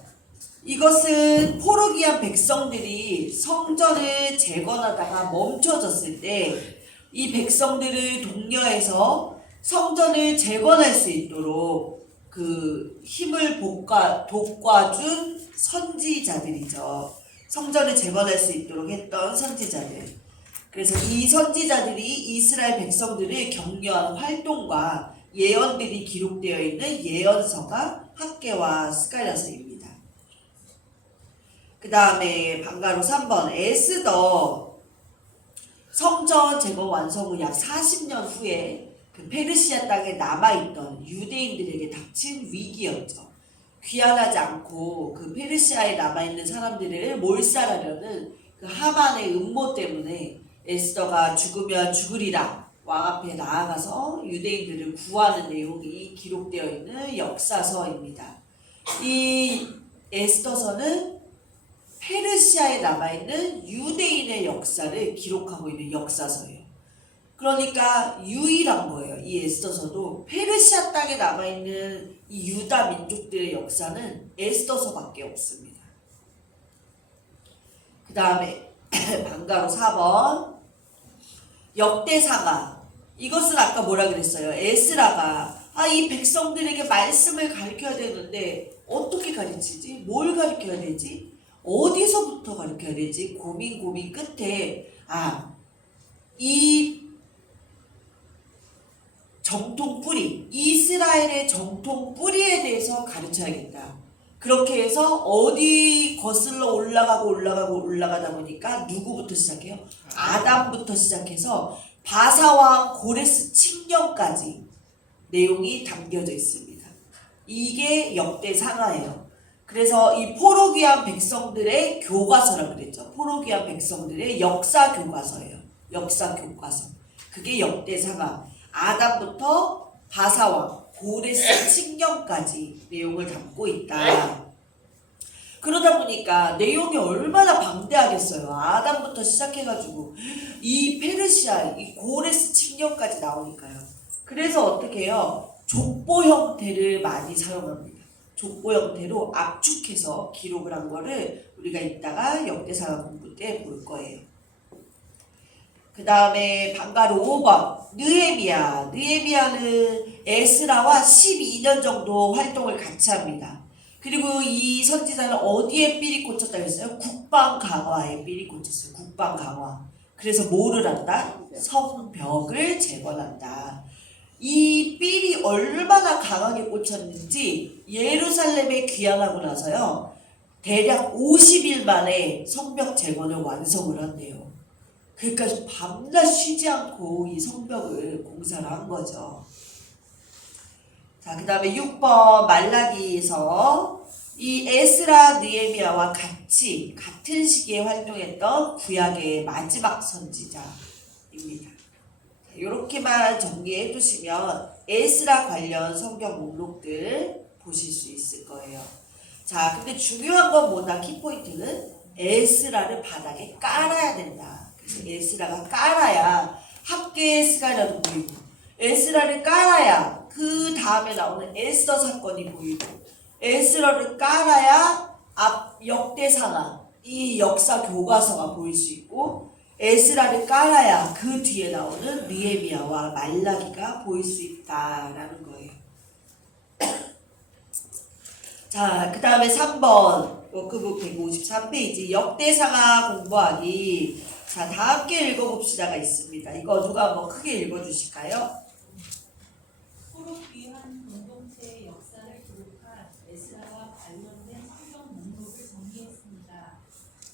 이것은 포로 귀한 백성들이 성전을 재건하다가 멈춰졌을 때 이 백성들을 독려해서 성전을 재건할 수 있도록 그 힘을 돋궈준 선지자들이죠. 성전을 재건할 수 있도록 했던 선지자들. 그래서 이 선지자들이 이스라엘 백성들을 격려한 활동과 예언들이 기록되어 있는 예언서가 학계와 스가랴서입니다. 그 다음에 방가로 3번 에스더. 성전 재건 완성 후 약 40년 후에 그 페르시아 땅에 남아있던 유대인들에게 닥친 위기였죠. 귀환하지 않고 그 페르시아에 남아있는 사람들을 몰살하려는 그 하만의 음모 때문에 에스더가 죽으면 죽으리라 왕 앞에 나아가서 유대인들을 구하는 내용이 기록되어 있는 역사서입니다. 이 에스더서는 페르시아에 남아있는 유대인의 역사를 기록하고 있는 역사서예요. 그러니까 유일한 거예요. 이 에스더서도 페르시아 땅에 남아있는 이 유다 민족들의 역사는 에스더서밖에 없습니다. 그 다음에 방가로 4번 역대사가. 이것은 아까 뭐라 그랬어요? 에스라가 이 백성들에게 말씀을 가르쳐야 되는데 어떻게 가르치지? 뭘 가르쳐야 되지? 어디서부터 가르쳐야 되지? 고민 끝에 이 정통 뿌리, 이스라엘의 정통 뿌리에 대해서 가르쳐야겠다. 그렇게 해서 어디 거슬러 올라가다 보니까 누구부터 시작해요? 아담부터 시작해서 바사왕 고레스 칙령까지 내용이 담겨져 있습니다. 이게 역대상하예요. 그래서 이 포로 귀한 백성들의 교과서라고 그랬죠. 포로 귀한 백성들의 역사 교과서예요. 역사 교과서. 그게 역대상하. 아담부터 바사왕 고레스 칙령까지 내용을 담고 있다. 그러다 보니까 내용이 얼마나 방대하겠어요. 아담부터 시작해가지고 이 페르시아, 이 고레스 칙령까지 나오니까요. 그래서 어떻게 해요? 족보 형태를 많이 사용합니다. 족보 형태로 압축해서 기록을 한 거를 우리가 이따가 역대사가 공부 때 볼 거예요. 그 다음에 방가로 5번 느헤미야. 느헤미야는 에스라와 12년 정도 활동을 같이 합니다. 그리고 이 선지자는 어디에 삘이 꽂혔다고 했어요? 국방 강화에 삘이 꽂혔어요. 국방 강화. 그래서 뭐를 한다? 성벽을 재건한다. 이 삘이 얼마나 강하게 꽂혔는지 예루살렘에 귀환하고 나서요. 대략 50일 만에 성벽 재건을 완성을 한대요. 그러니까 밤낮 쉬지 않고 이 성벽을 공사를 한 거죠. 자, 그 다음에 6번 말라기에서 이 에스라 느헤미야와 같은 시기에 활동했던 구약의 마지막 선지자입니다. 이렇게만 정리해 두시면 에스라 관련 성경 목록들 보실 수 있을 거예요. 자, 근데 중요한 건 뭐다? 키포인트는 에스라를 바닥에 깔아야 된다. 그래서 에스라가 깔아야 합계의 스가랴도 보이고, 에스라를 깔아야 그 다음에 나오는 에스더 사건이 보이고, 에스라를 깔아야 앞 역대상하 이 역사 교과서가 보일 수 있고, 에스라를 깔아야 그 뒤에 나오는 느헤미야와 말라기가 보일 수 있다라는 거예요. 자, 그 다음에 3번 워크북 153페이지 역대상하 공부하기. 자, 다 함께 읽어봅시다가 있습니다. 이거 누가 한번 크게 읽어주실까요? 포로 귀환 공동체의 역사를 기록한 에스라와 관련된 성경 목록을 정리했습니다.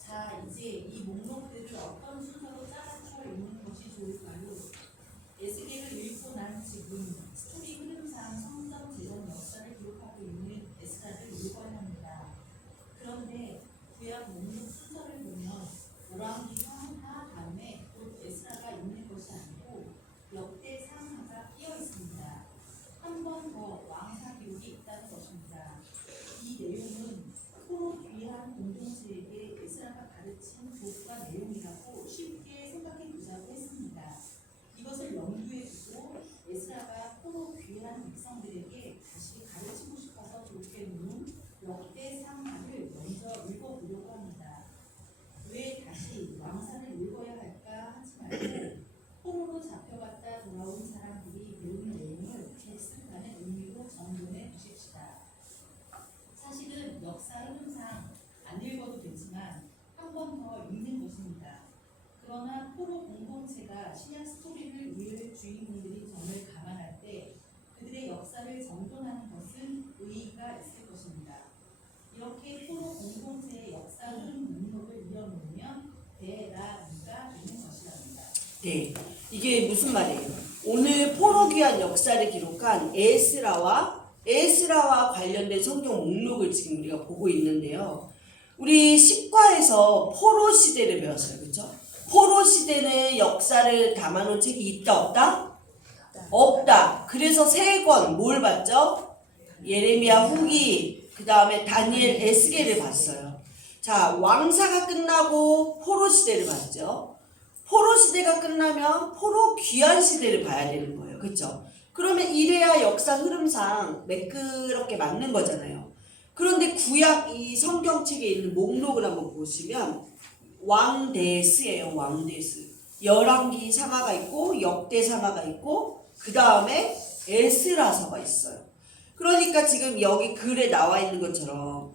자, 이제 이 목록들을 어떤 순서로 짜맞춰 읽는 것이 좋을까요? 에스겔을 읽고 난 지금 스토리 흐름상 성전 재건 역사를 기록하고 있는 에스라를 읽어야 합니다. 그런데 구약 목록 순서를 보면 오랑기상하 다음에 곧 에스라가 있는 것이 아니고 역대상하가 끼어 있습니다. 한 번 더 왕사 기록이 있다는 것입니다. 이 내용은 포로 귀환 공동체에게 에스라가 가르친 교과 내용이라고 쉽게 생각해 보자고 했습니다. 이것을 염두에 두고 에스라가 포로 귀환 백성들에게 다시 가르치고 싶어서 기록해 놓은 역대상하를 먼저 읽어보려고 합니다. 왜 다시 왕사를 읽어야 할까 하지 말고 포로로 잡혀갔다 돌아온 사람들이 배운 내용을 복습하는 의미로 정돈해 보십시다. 사실은 역사 흐름상 안 읽어도 되지만 한 번 더 읽는 것입니다. 그러나 포로 공동체가 신약 스토리를 읽을 주인공들이 점을 감안할 때 그들의 역사를 정돈하는 것은 의의가 있을 것입니다. 이렇게 포로 공동체의 역사 흐름 목록을 이어놓으면 대라이가 되는 것이랍니다. 네, 이게 무슨 말이에요? 오늘 포로 귀환 역사를 기록한 에스라와 관련된 성경 목록을 지금 우리가 보고 있는데요. 우리 십과에서 포로 시대를 배웠어요, 그렇죠? 포로 시대는 역사를 담아놓은 책이 있다 없다? 없다. 그래서 세 권 뭘 봤죠? 예레미야 후기, 그 다음에 다니엘 에스겔을 봤어요. 자, 왕사가 끝나고 포로 시대를 봤죠. 포로 시대가 끝나면 포로 귀환 시대를 봐야 되는 거예요. 그렇죠? 그러면 이래야 역사 흐름상 매끄럽게 맞는 거잖아요. 그런데 구약 이 성경책에 있는 목록을 한번 보시면 왕대스예요. 왕대스. 열왕기 상하가 있고 역대 상하가 있고 그 다음에 에스라서가 있어요. 그러니까 지금 여기 글에 나와 있는 것처럼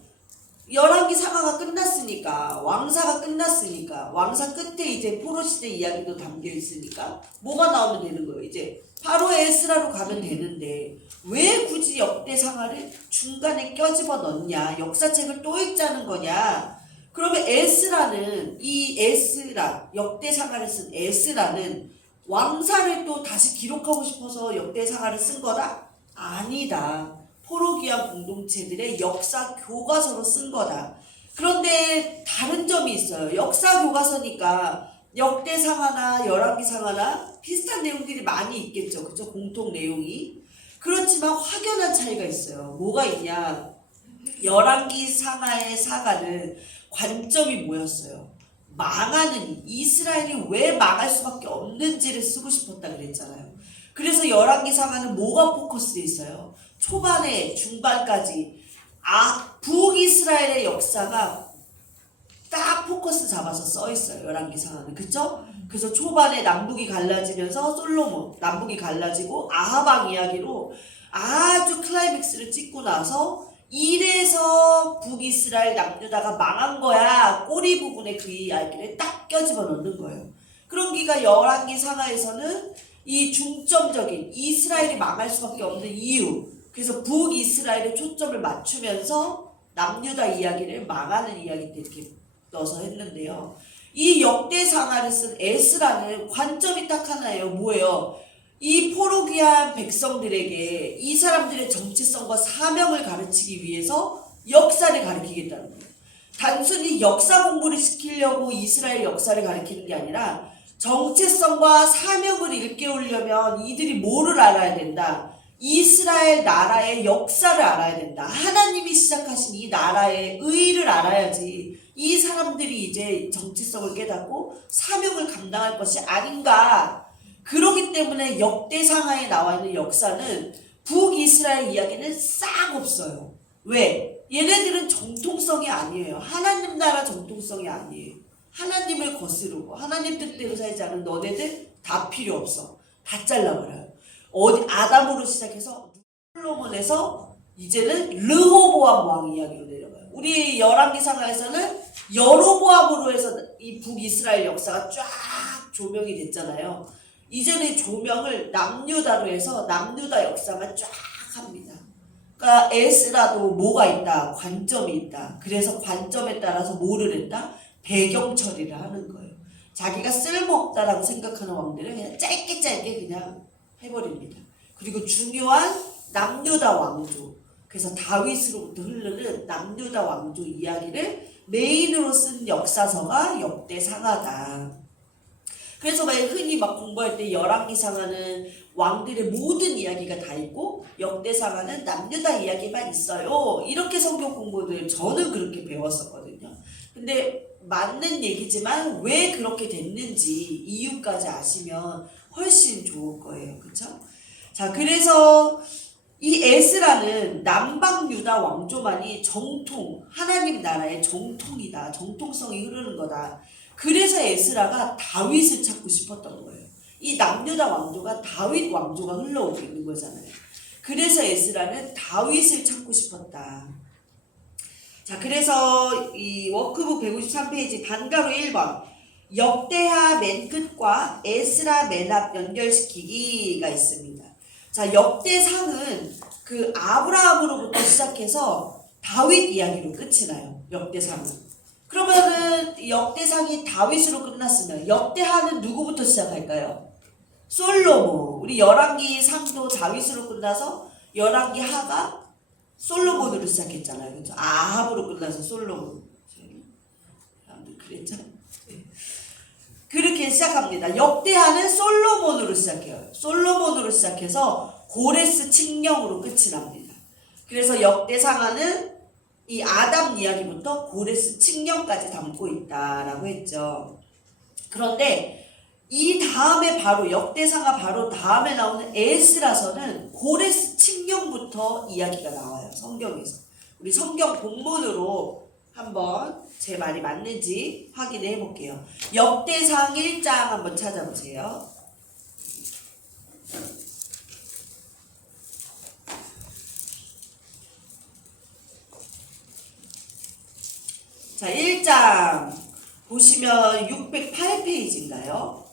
열왕기 상하가 끝났으니까 왕사가 끝났으니까 왕사 끝에 이제 포로 시대 이야기도 담겨 있으니까 뭐가 나오면 되는 거예요. 이제 바로 에스라로 가면 되는데 왜 굳이 역대 상하를 중간에 껴집어 넣냐? 역사책을 또 읽자는 거냐? 그러면 에스라는 이 에스라 역대 상하를 쓴 에스라는 왕사를 또 다시 기록하고 싶어서 역대 상하를 쓴 거다? 아니다. 포로 귀환 공동체들의 역사 교과서로 쓴 거다. 그런데 다른 점이 있어요. 역사 교과서니까 역대 상하나 열왕기 상하나 비슷한 내용들이 많이 있겠죠. 그죠? 공통 내용이. 그렇지만 확연한 차이가 있어요. 뭐가 있냐? 열왕기 상하의 사가는 관점이 뭐였어요? 망하는 이스라엘이 왜 망할 수밖에 없는지를 쓰고 싶었다 그랬잖아요. 그래서 열왕기 상하는 뭐가 포커스돼 있어요? 초반에 중반까지 북이스라엘의 역사가 딱 포커스 잡아서 써 있어요. 열왕기 상하는. 그쵸? 그래서 초반에 남북이 갈라지면서 솔로몬, 남북이 갈라지고 아하방 이야기로 아주 클라이맥스를 찍고 나서 이래서 북이스라엘 남유다가 망한 거야. 꼬리 부분에 그 이야기를 딱 껴집어 넣는 거예요. 그런 기가 열왕기 상하에서는 이 중점적인 이스라엘이 망할 수밖에 없는 이유, 그래서 북이스라엘에 초점을 맞추면서 남유다 이야기를 망하는 이야기 때 이렇게 넣어서 했는데요. 이 역대상하를 쓴 에스라는 관점이 딱 하나예요. 뭐예요? 이 포로기한 백성들에게 이 사람들의 정체성과 사명을 가르치기 위해서 역사를 가르치겠다는 거예요. 단순히 역사 공부를 시키려고 이스라엘 역사를 가르치는 게 아니라 정체성과 사명을 일깨우려면 이들이 뭐를 알아야 된다? 이스라엘 나라의 역사를 알아야 된다. 하나님이 시작하신 이 나라의 의의를 알아야지 이 사람들이 이제 정체성을 깨닫고 사명을 감당할 것이 아닌가. 그렇기 때문에 역대상하에 나와 있는 역사는 북이스라엘 이야기는 싹 없어요. 왜? 얘네들은 정통성이 아니에요. 하나님 나라 정통성이 아니에요. 하나님을 거스르고 하나님 뜻대로 살지 않은 너네들 다 필요 없어. 다 잘라버려요. 어디 아담으로 시작해서 솔로몬에서 이제는 르호보암 왕 이야기로 내려가요. 우리 열왕기상하에서는 여로보암으로 해서 이 북이스라엘 역사가 쫙 조명이 됐잖아요. 이제는 조명을 남유다로 해서 남유다 역사만 쫙 합니다. 그러니까 에스라도 뭐가 있다? 관점이 있다. 그래서 관점에 따라서 뭐를 했다? 배경 처리를 하는 거예요. 자기가 쓸모없다라고 생각하는 왕들은 그냥 짧게 그냥 해버립니다. 그리고 중요한 남유다 왕조, 그래서 다윗으로부터 흐르는 남유다 왕조 이야기를 메인으로 쓴 역사서가 역대상하다. 그래서 왜 흔히 막 공부할 때 열왕기상하는 왕들의 모든 이야기가 다 있고 역대상하는 남유다 이야기만 있어요. 이렇게 성경 공부를 저는 그렇게 배웠었거든요. 근데 맞는 얘기지만 왜 그렇게 됐는지 이유까지 아시면 훨씬 좋을 거예요. 그쵸? 자, 그래서 이 에스라는 남방 유다 왕조만이 정통, 하나님 나라의 정통이다. 정통성이 흐르는 거다. 그래서 에스라가 다윗을 찾고 싶었던 거예요. 이 남유다 왕조가 다윗 왕조가 흘러오고 있는 거잖아요. 그래서 에스라는 다윗을 찾고 싶었다. 자, 그래서 이 워크북 153페이지 반가로 1번 역대하 맨 끝과 에스라 맨 앞 연결시키기가 있습니다. 자, 역대상은 그 아브라함으로부터 시작해서 다윗 이야기로 끝이 나요. 역대상은. 그러면은 역대상이 다윗으로 끝났으면 역대하는 누구부터 시작할까요? 솔로몬. 우리 열왕기 상도 다윗으로 끝나서 열왕기 하가 솔로몬으로 시작했잖아요. 그렇죠? 아합으로 끝나서 솔로몬. 사람들 그랬죠? 그렇게 시작합니다. 역대하는 솔로몬으로 시작해요. 솔로몬으로 시작해서 고레스 칙령으로 끝이 납니다. 그래서 역대상하는 이 아담 이야기부터 고레스 칙령까지 담고 있다라고 했죠. 그런데 이 다음에 바로 역대상하 바로 다음에 나오는 에스라서는 고레스 칙령부터 이야기가 나와요. 성경에서. 우리 성경 본문으로 한번 제 말이 맞는지 확인해 볼게요. 역대상 1장 한번 찾아보세요. 자, 1장 보시면 608페이지인가요?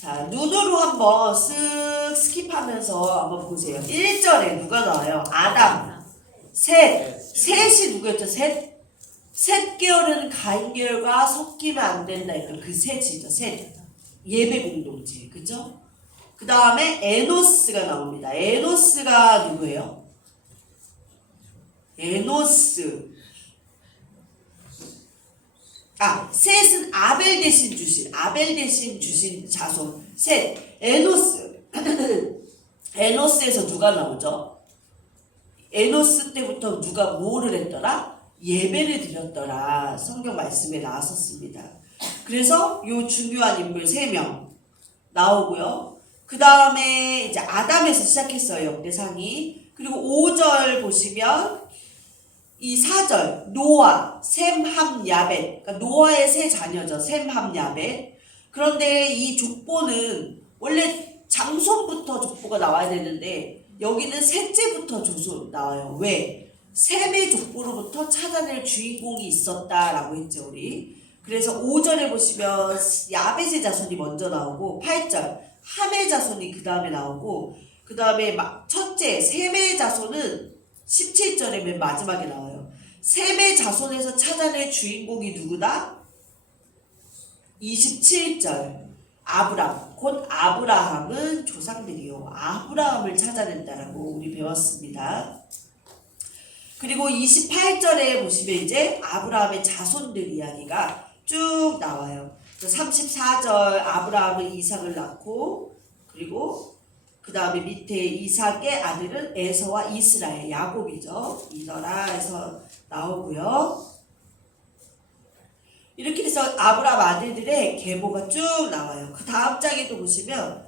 자, 눈으로 한번 쓱 스킵하면서 한번 보세요. 1절에 누가 나와요? 아담, 셋. 셋이 누구였죠? 셋. 셋 계열은 가인 계열과 섞이면 안 된다. 그 셋이죠. 셋. 예배 공동체. 그죠? 그 다음에 에노스가 나옵니다. 에노스가 누구예요? 에노스. 셋은 아벨 대신 주신, 아벨 대신 주신 자손. 셋. 에노스. 에노스에서 누가 나오죠? 에노스 때부터 누가 뭐를 했더라? 예배를 드렸더라. 성경 말씀에 나왔었습니다. 그래서 요 중요한 인물 3명 나오고요. 그 다음에 이제 아담에서 시작했어요. 역대상이. 그리고 5절 보시면 이 4절 노아, 셈, 함, 야벳. 그러니까 노아의 3 자녀죠. 셈, 함, 야벳. 그런데 이 족보는 원래 장손부터 족보가 나와야 되는데 여기는 셋째부터 조소 나와요. 왜? 셈의 족보로부터 찾아낼 주인공이 있었다라고 했죠, 우리. 그래서 5절에 보시면 야벳의 자손이 먼저 나오고 8절 함의 자손이 그 다음에 나오고 그 다음에 첫째 셈의 자손은 17절에 맨 마지막에 나와요. 셈의 자손에서 찾아낼 주인공이 누구다? 27절 아브람, 곧 아브라함은 조상들이요. 아브라함을 찾아낸다라고 우리 배웠습니다. 그리고 28절에 보시면 이제 아브라함의 자손들 이야기가 쭉 나와요. 34절 아브라함은 이삭을 낳고 그리고 그 다음에 밑에 이삭의 아들은 에서와 이스라엘, 야곱이죠. 이더라에서 나오고요. 이렇게 해서 아브라함 아들들의 계보가 쭉 나와요. 그 다음 장에도 보시면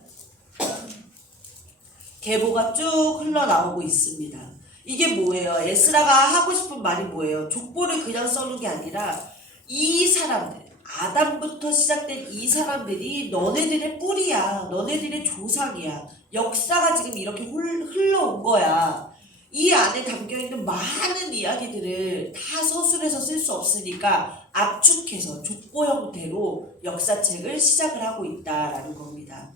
계보가 쭉 흘러나오고 있습니다. 이게 뭐예요? 에스라가 하고 싶은 말이 뭐예요? 족보를 그냥 써놓은 게 아니라 이 사람들, 아담부터 시작된 이 사람들이 너네들의 뿌리야. 너네들의 조상이야. 역사가 지금 이렇게 흘러온 거야. 이 안에 담겨있는 많은 이야기들을 다 서술해서 쓸 수 없으니까 압축해서 족보 형태로 역사책을 시작을 하고 있다라는 겁니다.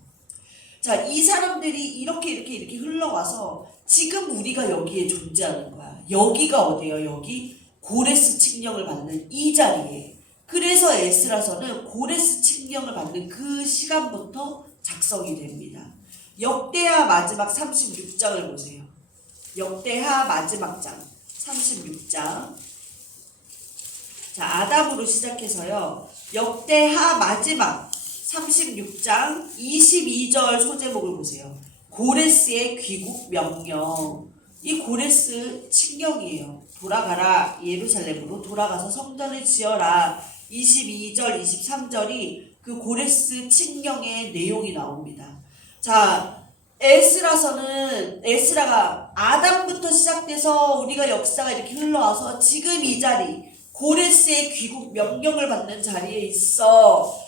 자, 이 사람들이 이렇게 흘러와서 지금 우리가 여기에 존재하는 거야. 여기가 어디예요? 여기 고레스 칙령을 받는 이 자리에. 그래서 에스라서는 고레스 칙령을 받는 그 시간부터 작성이 됩니다. 역대하 마지막 36장을 보세요. 역대하 마지막 장 36장. 자, 아담으로 시작해서요. 역대하 마지막 36장 22절 소제목을 보세요. 고레스의 귀국 명령. 이 고레스 칙령이에요. 돌아가라, 예루살렘으로 돌아가서 성전을 지어라. 22절 23절이 그 고레스 칙령의 내용이 나옵니다. 자, 에스라가 아담부터 시작돼서 우리가 역사가 이렇게 흘러와서 지금 이 자리 고레스의 귀국 명령을 받는 자리에 있어.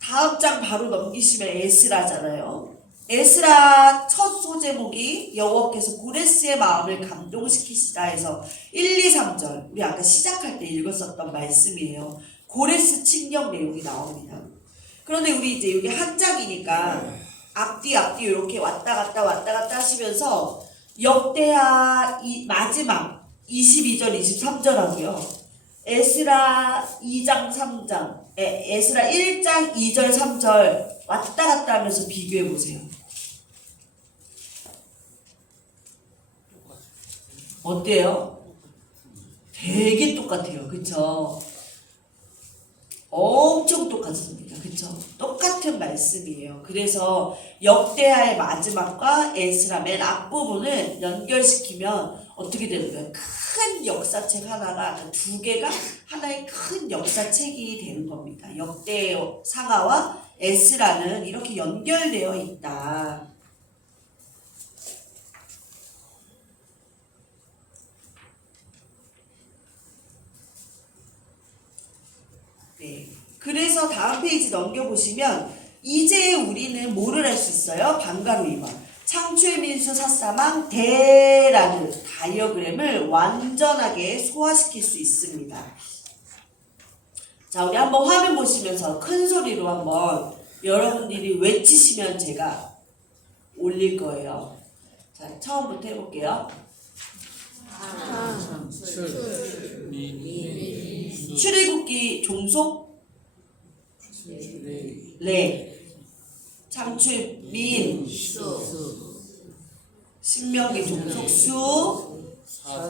다음 장 바로 넘기시면 에스라잖아요. 에스라 첫 소제목이 여호와께서 고레스의 마음을 감동시키시다 해서 1, 2, 3절 우리 아까 시작할 때 읽었었던 말씀이에요. 고레스 칙령 내용이 나옵니다. 그런데 우리 이제 여기 한 장이니까 앞뒤 이렇게 왔다 갔다 하시면서 역대하 마지막 22절 23절 하고요. 에스라 2장 3장 에스라 1장 2절 3절 왔다 갔다 하면서 비교해 보세요. 어때요? 되게 똑같아요. 그쵸? 엄청 똑같습니다. 그쵸? 똑같은 말씀이에요. 그래서 역대하의 마지막과 에스라 맨 앞부분을 연결시키면 어떻게 되는 거예요? 큰 역사책 하나가 두 개가 하나의 큰 역사책이 되는 겁니다. 역대상하와 에스라는 이렇게 연결되어 있다. 네. 그래서 다음 페이지 넘겨보시면 이제 우리는 뭐를 할 수 있어요? 방가로 2번. 창출 민수 사사망 대라는 다이어그램을 완전하게 소화시킬 수 있습니다. 자, 우리 한번 화면 보시면서 큰 소리로 한번 여러분들이 외치시면 제가 올릴 거예요. 자, 처음부터 해볼게요. 출애굽기 종속 레 창출 민 신명기 종속 수 사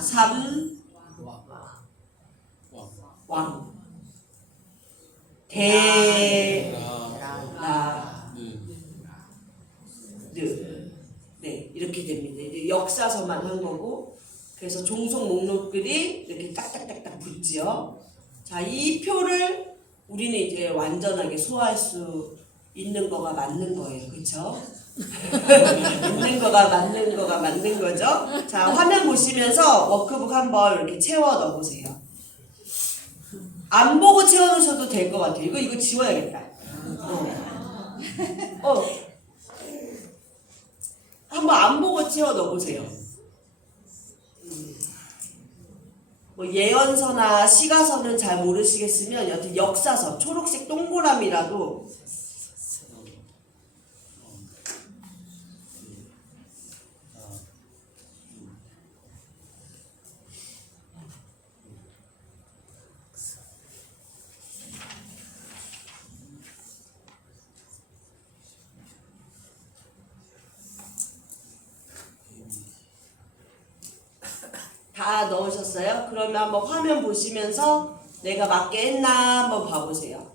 삼 왕 대 라 느 네, 이렇게 됩니다. 이제 역사서만 한 거고, 그래서 종속 목록들이 이렇게 딱딱딱딱 붙지요. 자, 이 표를 우리는 이제 완전하게 소화할 수 있는 거가 맞는 거예요. 그쵸? 있는 거가 맞는 거죠? 자, 화면 보시면서 워크북 한번 이렇게 채워 넣어보세요. 안 보고 채워 넣으셔도 될 것 같아요. 이거 지워야겠다. 한번 안 보고 채워 넣어보세요. 뭐 예언서나 시가서는 잘 모르시겠으면 여튼 역사서 초록색 동그라미라도 다 넣으셨어요? 그러면 한번 화면 보시면서 내가 맞게 했나 한번 봐보세요.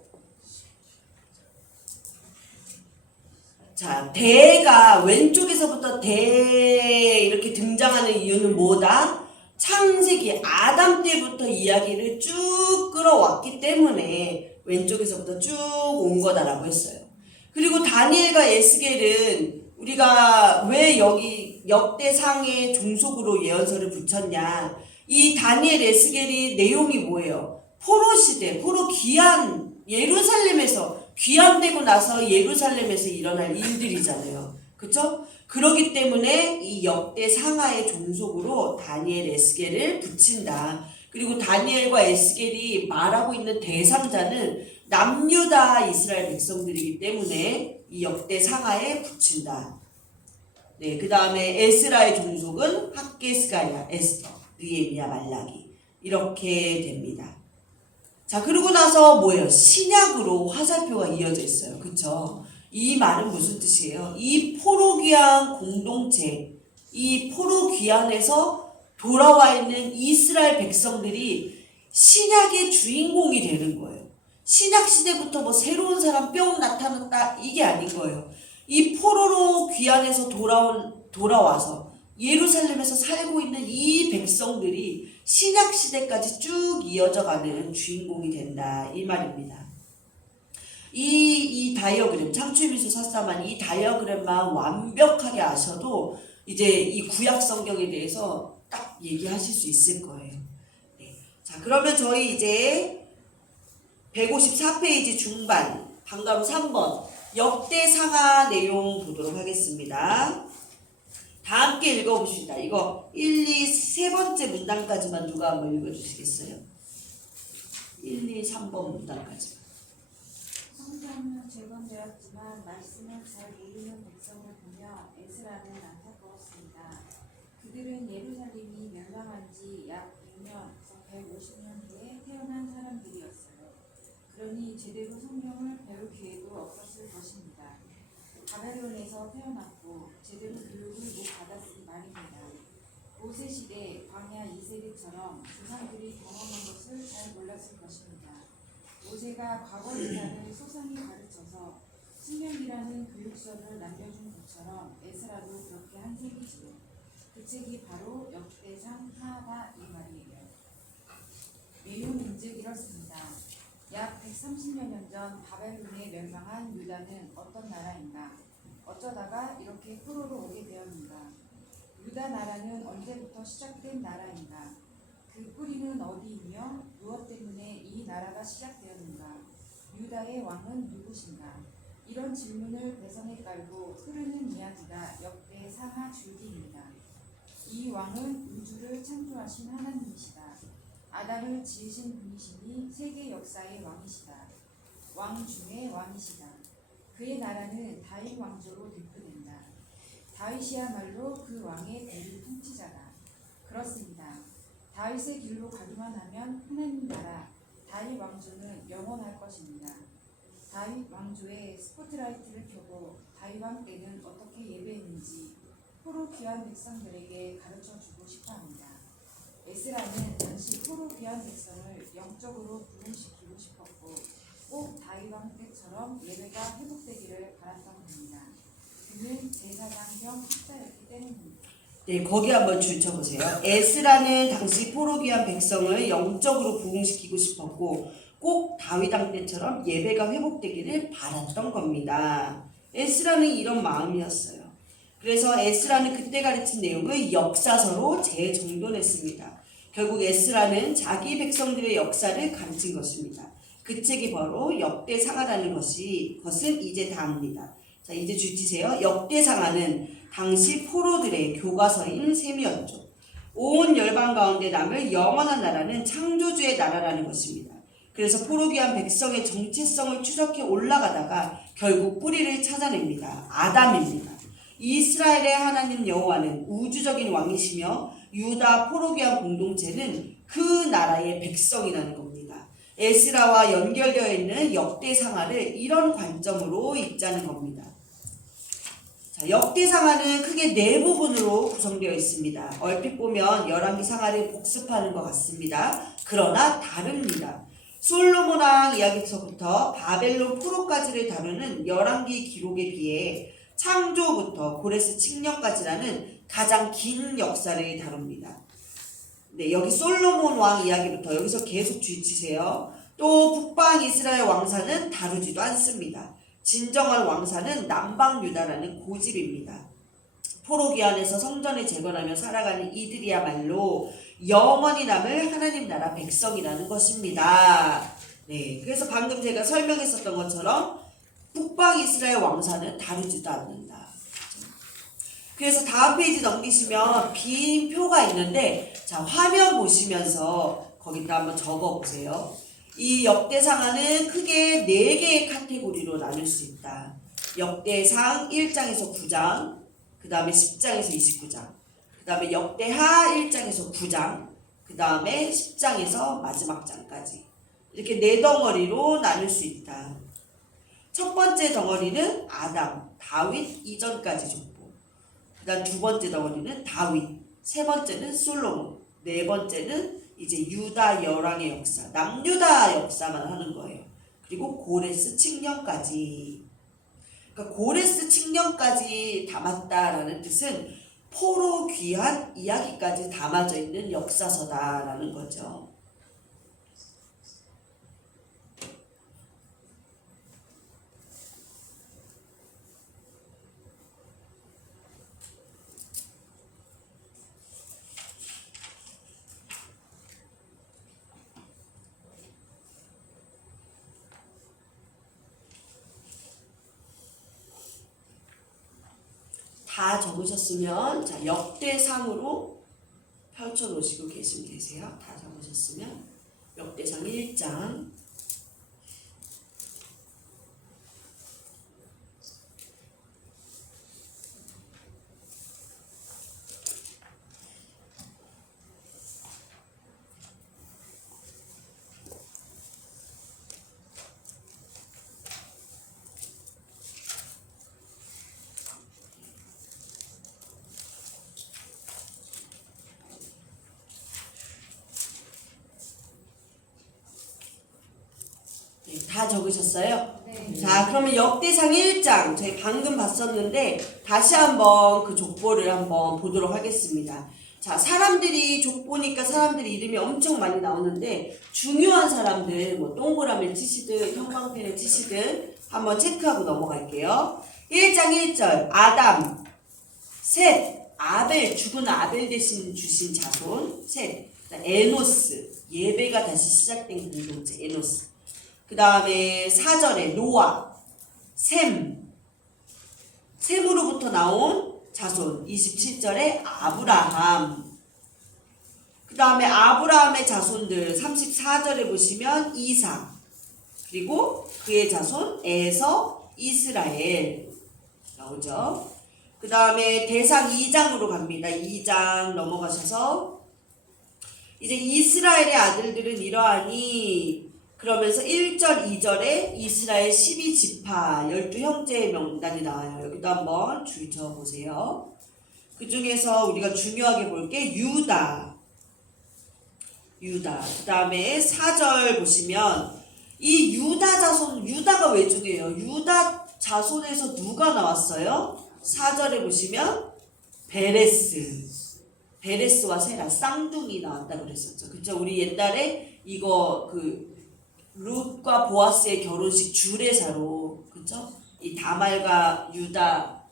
자, 대가 왼쪽에서부터 대 이렇게 등장하는 이유는 뭐다? 창세기 아담 때부터 이야기를 쭉 끌어왔기 때문에 왼쪽에서부터 쭉 온 거다라고 했어요. 그리고 다니엘과 에스겔은 우리가 왜 여기 역대상의 종속으로 예언서를 붙였냐? 이 다니엘 에스겔이 내용이 뭐예요? 포로 시대, 포로 귀환, 예루살렘에서 귀환되고 나서 예루살렘에서 일어날 일들이잖아요. 그쵸? 그러기 때문에 이 역대상하의 종속으로 다니엘 에스겔을 붙인다. 그리고 다니엘과 에스겔이 말하고 있는 대상자는 남유다 이스라엘 백성들이기 때문에 이 역대상하에 붙인다. 네, 그 다음에 에스라의 종속은 학개, 스가랴, 에스더, 느헤미야, 말라기 이렇게 됩니다. 자, 그러고 나서 뭐예요? 신약으로 화살표가 이어져 있어요. 그쵸? 이 말은 무슨 뜻이에요? 이 포로귀환 공동체, 이 포로귀환에서 돌아와 있는 이스라엘 백성들이 신약의 주인공이 되는 거예요. 신약 시대부터 뭐 새로운 사람 뿅 나타났다 이게 아닌 거예요. 이 포로로 귀환해서 돌아와서 예루살렘에서 살고 있는 이 백성들이 신약 시대까지 쭉 이어져가는 주인공이 된다 이 말입니다. 이 다이어그램 창조미수 4:4만 이 다이어그램만 완벽하게 아셔도 이제 이 구약 성경에 대해서 딱 얘기하실 수 있을 거예요. 네. 자, 그러면 저희 이제 154페이지 중반 방금 3번 역대상하 내용 보도록 하겠습니다. 다 함께 읽어봅시다. 이거 1, 2, 세 번째 문단까지만 누가 한번 읽어주시겠어요? 1, 2, 3번 문단까지. 성경은 재건되었지만 말씀을 잘 모르는 백성을 보며 에스라는 안타까웠습니다. 그들은 예루살렘이 멸망한 지 약 100년에서 150년 후에 태어난 사람들이었어요. 그러니 제대로 성경을 배울 기회도 없었을 것입니다. 바벨론에서 태어났고 제대로 교육을 못 받았을 말입니다. 모세 시대 광야 이세대처럼 조상들이 경험한 것을 잘 몰랐을 것입니다. 모세가 과거 역사를 소상히 가르쳐서 신명기라는 교육서를 남겨준 것처럼 에스라도 그렇게 한 셈이지요. 그 책이 바로 역대상 하하다 이 말이에요. 내용은즉 이렇습니다. 약 130여 년 전 바벨론에 멸망한 유다는 어떤 나라인가? 어쩌다가 이렇게 포로로 오게 되었는가? 유다 나라는 언제부터 시작된 나라인가? 그 뿌리는 어디이며 무엇 때문에 이 나라가 시작되었는가? 유다의 왕은 누구신가? 이런 질문을 배선에 깔고 흐르는 이야기가 역대 상하 줄기입니다. 이 왕은 우주를 창조하신 하나님이시다. 아담을 지으신 분이시니 세계 역사의 왕이시다. 왕 중의 왕이시다. 그의 나라는 다윗 왕조로 대표된다. 다윗이야말로 그 왕의 대리 통치자다. 그렇습니다. 다윗의 길로 가기만 하면 하나님 나라 다윗 왕조는 영원할 것입니다. 다윗 왕조에 스포트라이트를 켜고 다윗 왕 때는 어떻게 예배했는지 포로 귀한 백성들에게 가르쳐주고 싶어합니다. 에스라는 당시 포로 귀한 백성을 영적으로 부흥시키고 싶었고 꼭 다윗 왕 때처럼 예배가 회복되기를 바랐던 겁니다. 그는 제사장 겸 학자였기 때문입니다. 네, 거기 한번 줄쳐보세요. 에스라는 당시 포로 귀한 백성을 영적으로 부흥시키고 싶었고 꼭 다윗 왕 때처럼 예배가 회복되기를 바랐던 겁니다. 에스라는 이런 마음이었어요. 그래서 에스라는 그때 가르친 내용을 역사서로 재정돈했습니다. 결국 에스라는 자기 백성들의 역사를 가르친 것입니다. 그 책이 바로 역대상하라는 것은 이제 다입니다. 자, 이제 주의치세요. 역대상하는 당시 포로들의 교과서인 셈이었죠. 온 열방 가운데 남을 영원한 나라는 창조주의 나라라는 것입니다. 그래서 포로 귀한 백성의 정체성을 추적해 올라가다가 결국 뿌리를 찾아냅니다. 아담입니다. 이스라엘의 하나님 여호와는 우주적인 왕이시며 유다 포로 귀한 공동체는 그 나라의 백성이라는 겁니다. 에스라와 연결되어 있는 역대상하를 이런 관점으로 읽자는 겁니다. 자, 역대상하는 크게 네 부분으로 구성되어 있습니다. 얼핏 보면 열왕기 상하를 복습하는 것 같습니다. 그러나 다릅니다. 솔로몬 왕 이야기서부터 바벨론 포로까지를 다루는 열왕기 기록에 비해 창조부터 고레스 칙령까지라는 가장 긴 역사를 다룹니다. 네, 여기 솔로몬 왕 이야기부터 여기서 계속 주의치세요. 또 북방 이스라엘 왕사는 다루지도 않습니다. 진정한 왕사는 남방 유다라는 고집입니다. 포로 귀환에서 성전을 재건하며 살아가는 이들이야말로 영원히 남을 하나님 나라 백성이라는 것입니다. 네, 그래서 방금 제가 설명했었던 것처럼 북방 이스라엘 왕사는 다루지도 않는다. 그래서 다음 페이지 넘기시면 빈 표가 있는데, 자, 화면 보시면서 거기다 한번 적어 보세요. 이 역대상하는 크게 4개의 카테고리로 나눌 수 있다. 역대상 1장에서 9장, 그 다음에 10장에서 29장, 그 다음에 역대하 1장에서 9장, 그 다음에 10장에서 마지막 장까지 이렇게 4덩어리로 나눌 수 있다. 첫 번째 덩어리는 아담, 다윗 이전까지 족보, 그 다음 두 번째 덩어리는 다윗, 세 번째는 솔로몬, 네 번째는 이제 유다 열왕의 역사, 남유다 역사만 하는 거예요. 그리고 고레스 칙령까지. 그러니까 고레스 칙령까지 담았다라는 뜻은 포로 귀한 이야기까지 담아져 있는 역사서다라는 거죠. 다 적으셨으면 자, 역대상으로 펼쳐 놓으시고 계시면 되세요. 다 적으셨으면 역대상 1장, 다 적으셨어요? 네. 자, 그러면 역대상 1장 저희 방금 봤었는데 다시 한번 그 족보를 한번 보도록 하겠습니다. 자, 사람들이 족보니까 사람들이 이름이 엄청 많이 나오는데 중요한 사람들 뭐 동그라미를 치시든 형광펜을 치시든 한번 체크하고 넘어갈게요. 1장 1절 아담, 셋, 아벨, 죽은 아벨 대신 주신 자손, 셋, 에노스, 예배가 다시 시작된 공동체 에노스. 그 다음에 4절에 노아, 셈으로부터 나온 자손. 27절에 아브라함. 그 다음에 아브라함의 자손들 34절에 보시면 이삭, 그리고 그의 자손 에서, 이스라엘 나오죠. 그 다음에 대상 2장으로 갑니다. 2장 넘어가셔서 이제 이스라엘의 아들들은 이러하니 그러면서 1절, 2절에 이스라엘 12지파 12형제의 명단이 나와요. 여기도 한번 줄 쳐보세요. 그 중에서 우리가 중요하게 볼 게 유다. 그 다음에 4절 보시면 이 유다 자손, 유다가 왜 중요해요? 유다 자손에서 누가 나왔어요? 4절에 보시면 베레스와 세라, 쌍둥이 나왔다고 그랬었죠. 그쵸? 우리 옛날에 이거 룻과 보아스의 결혼식 주례사로, 그쵸? 이 다말과 유다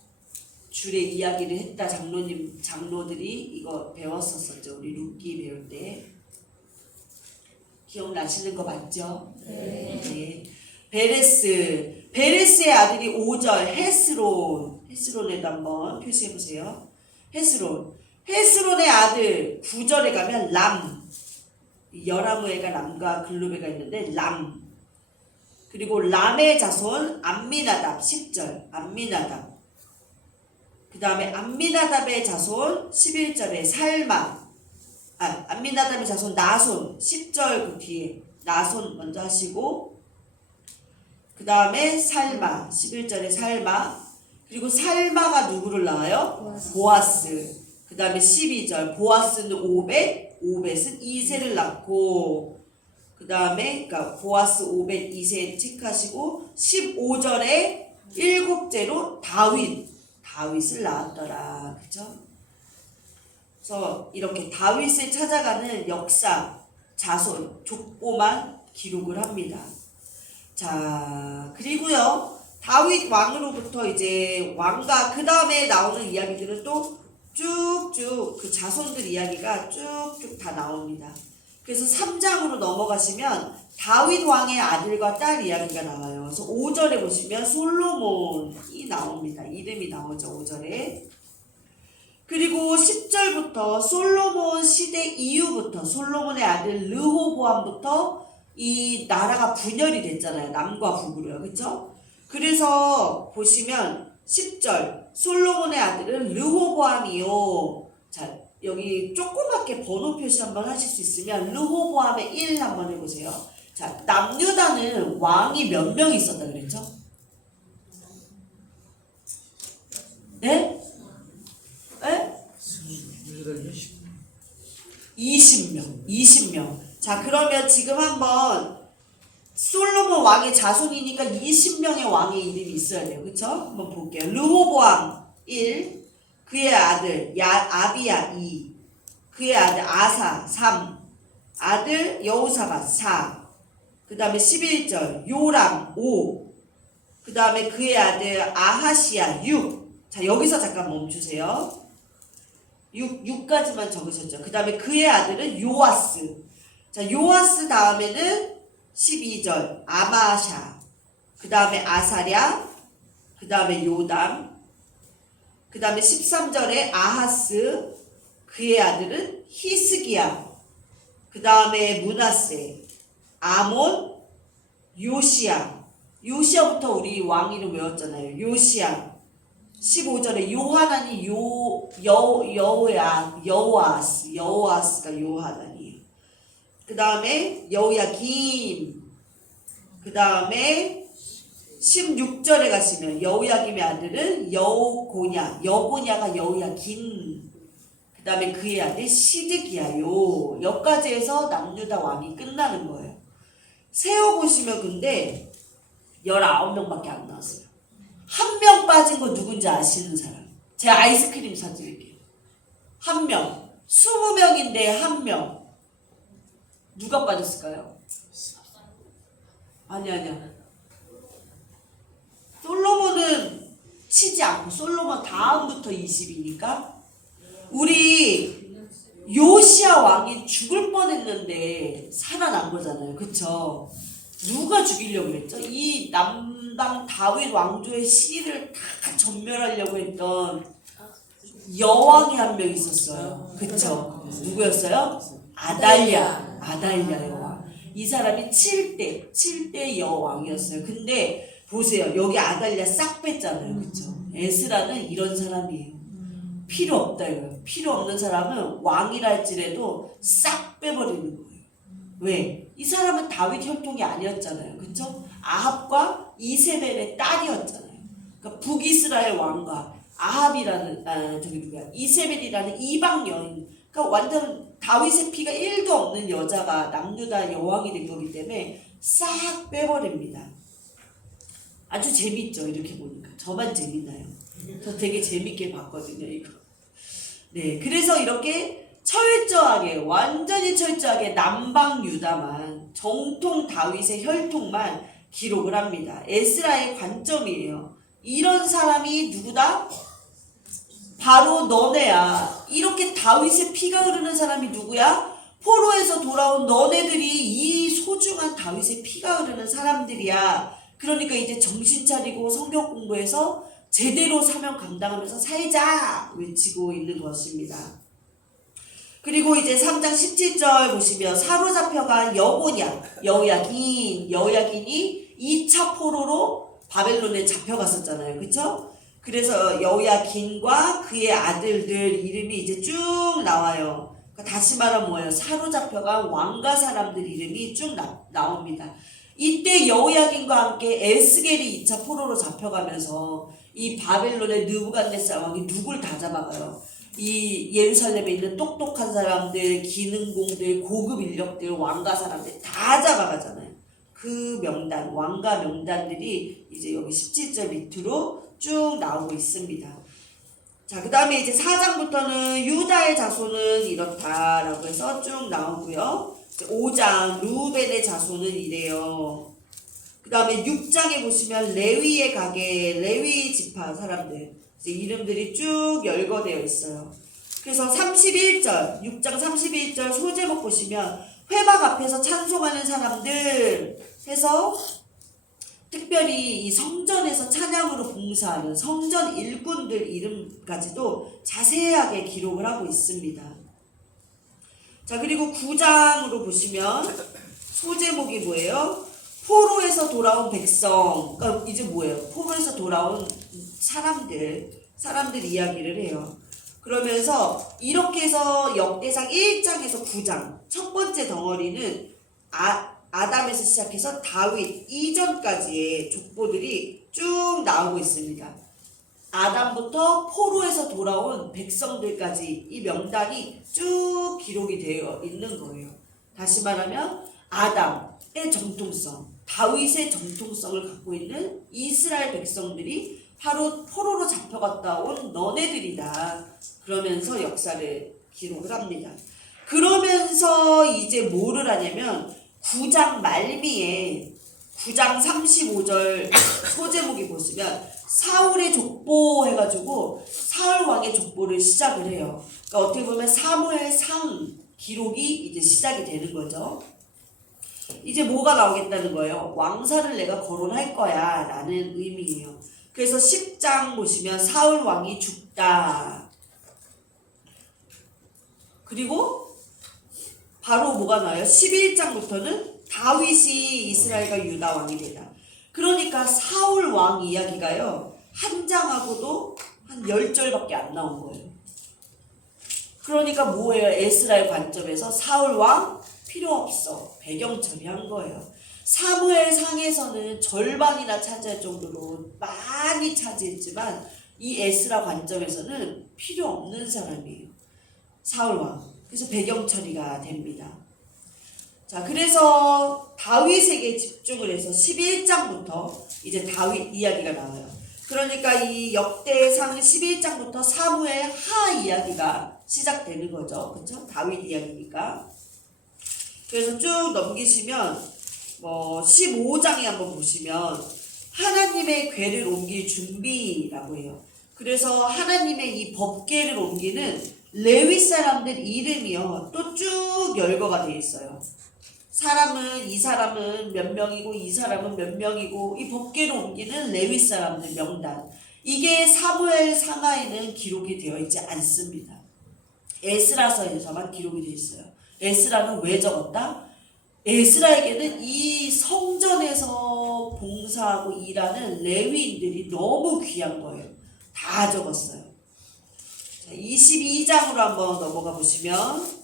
줄의 이야기를 했다. 장로들이 이거 배웠었었죠. 우리 룻기 배울 때. 기억나시는 거 맞죠? 네. 베레스, 베레스의 아들이 5절 헤스론에도 한번 표시해 보세요. 헤스론의 아들 9절에 가면 람, 여라무에가 람과 글루베가 있는데 람, 그리고 람의 자손 암미나답 10절 암미나답, 그 다음에 암미나답의 자손 11절에 살마, 암미나답의 자손 나손 10절 그 뒤에 나손 먼저 하시고, 그 다음에 살마 11절에 살마, 그리고 살마가 누구를 낳아요? 보아스. 그 다음에 12절 보아스는 오벳은 이세를 낳고, 그 다음에 그러니까 보아스 오벳 이세 체크하시고 15절에 일곱째로 다윗을 낳았더라. 그죠? 그래서 이렇게 다윗을 찾아가는 역사, 자손, 족보만 기록을 합니다. 자, 그리고요, 다윗 왕으로부터 이제 왕과 그 다음에 나오는 이야기들은 또 쭉쭉 그 자손들 이야기가 쭉쭉 다 나옵니다. 그래서 3장으로 넘어가시면 다윗 왕의 아들과 딸 이야기가 나와요. 그래서 5절에 보시면 솔로몬이 나옵니다. 이름이 나오죠, 5절에. 그리고 10절부터 솔로몬 시대 이후부터 솔로몬의 아들 르호보암부터 이 나라가 분열이 됐잖아요. 남과 북으로요. 그쵸? 그래서 보시면 10절 솔로몬의 아들은 르호보암이요. 자, 여기 조그맣게 번호 표시 한번 하실 수 있으면 르호보암의 1 한번 해보세요. 자, 남유다는 왕이 몇 명 있었다 그랬죠? 네? 네? 20명. 자, 그러면 지금 한번 솔로몬 왕의 자손이니까 20명의 왕의 이름이 있어야 돼요. 그쵸? 한번 볼게요. 르호보암 1, 그의 아들 아비야 2, 그의 아들 아사 3, 아들 여호사밧 4, 그 다음에 11절 요람 5, 그 다음에 그의 아들 아하시야 6. 자, 여기서 잠깐 멈추세요. 6까지만 적으셨죠. 그 다음에 그의 아들은 요아스. 자, 요아스 다음에는 12절 아마샤, 그 다음에 아사랴, 그 다음에 요담, 그 다음에 13절에 아하스, 그의 아들은 히스기야, 그 다음에 므낫세, 아몬, 요시야부터 우리 왕 이름 외웠잖아요. 요시야. 15절에 요하난이 여호아스가 요하난이에요. 그 다음에 여호야김, 그 다음에 16절에 가시면 여호야김의 아들은 여고냐가 여호야긴, 그 다음에 그의 아들 시드기야요. 여기까지 해서 남유다 왕이 끝나는 거예요. 세어보시면 근데 19명밖에 안 나왔어요. 한 명 빠진 거 누군지 아시는 사람? 제가 아이스크림 사드릴게요. 한 명. 20명인데 한 명. 누가 빠졌을까요? 아니야. 솔로몬은 치지 않고 솔로몬 다음부터 20이니까 우리 요시야 왕이 죽을 뻔했는데 살아난 거잖아요. 그쵸? 누가 죽이려고 했죠? 이 남방 다윗 왕조의 씨를 다 전멸하려고 했던 여왕이 한 명 있었어요. 그쵸? 누구였어요? 아달랴 여왕. 이 사람이 7대 여왕이었어요. 근데 보세요. 여기 아달랴 싹 뺐잖아요. 그쵸? 에스라는 이런 사람이에요. 필요 없다 이거예요. 필요 없는 사람은 왕이랄지라도 싹 빼버리는 거예요. 왜? 이 사람은 다윗 혈통이 아니었잖아요. 그쵸? 아합과 이세벨의 딸이었잖아요. 그러니까 북이스라엘 왕과 아합이라는 이세벨이라는 이방 여인, 그러니까 완전 다윗의 피가 1도 없는 여자가 남유다 여왕이 된 거기 때문에 싹 빼버립니다. 아주 재밌죠? 이렇게 보니까. 저만 재밌나요? 저 되게 재밌게 봤거든요, 이거. 네, 그래서 이렇게 철저하게, 완전히 철저하게 남방 유다만, 정통 다윗의 혈통만 기록을 합니다. 에스라의 관점이에요. 이런 사람이 누구다? 바로 너네야. 이렇게 다윗의 피가 흐르는 사람이 누구야? 포로에서 돌아온 너네들이 이 소중한 다윗의 피가 흐르는 사람들이야. 그러니까 이제 정신 차리고 성경 공부해서 제대로 사명 감당하면서 살자 외치고 있는 것입니다. 그리고 이제 3장 17절 보시면 사로잡혀간 여호야긴이 2차 포로로 바벨론에 잡혀갔었잖아요. 그쵸? 그래서 여호야긴과 그의 아들들 이름이 이제 쭉 나와요. 그러니까 다시 말하면 뭐예요? 사로잡혀간 왕가 사람들 이름이 쭉 나옵니다. 이때 여호야긴과 함께 에스겔이 2차 포로로 잡혀가면서 이 바벨론의 느부갓네살 왕이 누굴 다 잡아가요? 이 예루살렘에 있는 똑똑한 사람들, 기능공들, 고급 인력들, 왕가 사람들 다 잡아가잖아요. 그 명단, 왕가 명단들이 이제 여기 17절 밑으로 쭉 나오고 있습니다. 자, 그 다음에 이제 4장부터는 유다의 자손은 이렇다라고 해서 쭉 나오고요. 5장 루벤의 자손은 이래요. 그 다음에 6장에 보시면 레위의 가게, 레위 지파 사람들 이제 이름들이 쭉 열거되어 있어요. 그래서 31절, 6장 31절 소제목 보시면 회막 앞에서 찬송하는 사람들 해서 특별히 이 성전에서 찬양으로 봉사하는 성전 일꾼들 이름까지도 자세하게 기록을 하고 있습니다. 자, 그리고 9장으로 보시면 소제목이 뭐예요? 포로에서 돌아온 백성. 그러니까 이제 뭐예요? 포로에서 돌아온 사람들 이야기를 해요. 그러면서 이렇게 해서 역대상 1장에서 9장 첫 번째 덩어리는 아담에서 시작해서 다윗 이전까지의 족보들이 쭉 나오고 있습니다. 아담부터 포로에서 돌아온 백성들까지 이 명단이 쭉 기록이 되어 있는 거예요. 다시 말하면 아담의 정통성, 다윗의 정통성을 갖고 있는 이스라엘 백성들이 바로 포로로 잡혀갔다 온 너네들이다. 그러면서 역사를 기록을 합니다. 그러면서 이제 뭐를 하냐면 9장 말미에 9장 35절 소제목이 보시면 사울의 족보 해가지고 사울 왕의 족보를 시작을 해요. 그러니까 어떻게 보면 사무엘상 기록이 이제 시작이 되는 거죠. 이제 뭐가 나오겠다는 거예요? 왕사를 내가 거론할 거야 라는 의미예요. 그래서 10장 보시면 사울 왕이 죽다. 그리고 바로 뭐가 나와요? 11장부터는 다윗이 이스라엘과 유다 왕이 되다. 그러니까 사울 왕 이야기가요. 한 장하고도 한 10절밖에 안 나온 거예요. 그러니까 뭐예요? 에스라엘 관점에서 사울 왕 필요 없어. 배경 처리한 거예요. 사무엘 상에서는 절반이나 차지할 정도로 많이 차지했지만 이 에스라 관점에서는 필요 없는 사람이에요. 사울 왕. 그래서 배경 처리가 됩니다. 자, 그래서 다윗에게 집중을 해서 11장부터 이제 다윗 이야기가 나와요. 그러니까 이 역대상 11장부터 사무엘 하 이야기가 시작되는 거죠. 그렇죠? 다윗 이야기니까. 그래서 쭉 넘기시면 15장에 한번 보시면 하나님의 궤를 옮길 준비라고 해요. 그래서 하나님의 이 법궤를 옮기는 레위 사람들 이름이요. 또 쭉 열거가 되어 있어요. 이 사람은 몇 명이고 이 사람은 몇 명이고 이 법궤를 옮기는 레위 사람들 명단. 이게 사무엘 상하에는 기록이 되어 있지 않습니다. 에스라서에서만 기록이 되어 있어요. 에스라는 왜 적었다? 에스라에게는 이 성전에서 봉사하고 일하는 레위인들이 너무 귀한 거예요. 다 적었어요. 자, 22장으로 한번 넘어가 보시면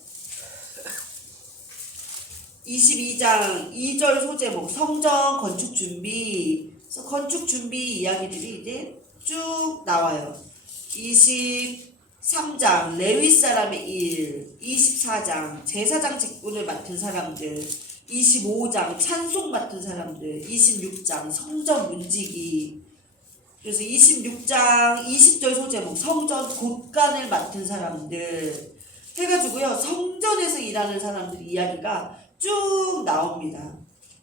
22장 2절 소제목 성전 건축 준비. 그래서 건축 준비 이야기들이 이제 쭉 나와요. 23장 레위 사람의 일, 24장 제사장 직분을 맡은 사람들, 25장 찬송 맡은 사람들, 26장 성전 문지기. 그래서 26장 20절 소제목 성전 곳간을 맡은 사람들 해가지고요. 성전에서 일하는 사람들 이야기가 쭉 나옵니다.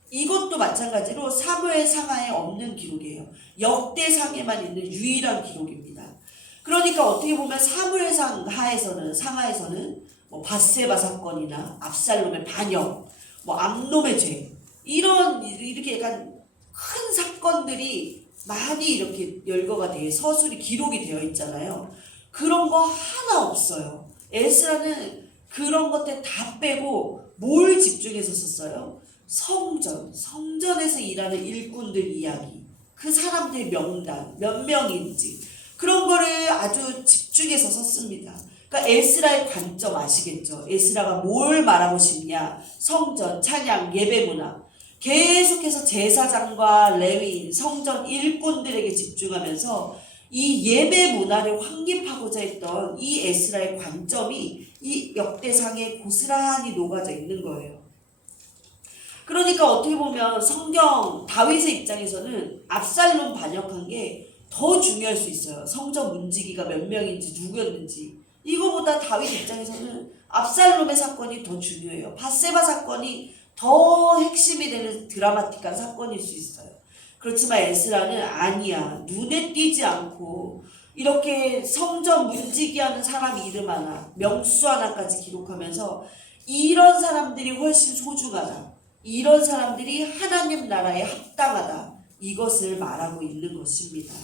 이것도 마찬가지로 사무엘 상하에 없는 기록이에요. 역대상에만 있는 유일한 기록입니다. 그러니까 어떻게 보면 사무엘 상하에서는 바세바 사건이나 압살롬의 반역, 암놈의 죄 이렇게 약간 큰 사건들이 많이 이렇게 열거가 돼 서술이 기록이 되어 있잖아요. 그런 거 하나 없어요. 에스라는 그런 것들 다 빼고 뭘 집중해서 썼어요? 성전에서 일하는 일꾼들 이야기, 그 사람들의 명단, 몇 명인지 그런 거를 아주 집중해서 썼습니다. 그러니까 에스라의 관점 아시겠죠? 에스라가 뭘 말하고 싶냐? 성전, 찬양, 예배 문화. 계속해서 제사장과 레위인, 성전 일꾼들에게 집중하면서 이 예배 문화를 확립하고자 했던 이 에스라의 관점이 이 역대상에 고스란히 녹아져 있는 거예요. 그러니까 어떻게 보면 성경 다윗의 입장에서는 압살롬 반역한 게 더 중요할 수 있어요. 성전 문지기가 몇 명인지 누구였는지. 이거보다 다윗 입장에서는 압살롬의 사건이 더 중요해요. 밧세바 사건이 더 핵심이 되는 드라마틱한 사건일 수 있어요. 그렇지만 에스라는 아니야. 눈에 띄지 않고 이렇게 성전 문지기하는 사람 이름 하나, 명수 하나까지 기록하면서 이런 사람들이 훨씬 소중하다. 이런 사람들이 하나님 나라에 합당하다. 이것을 말하고 있는 것입니다.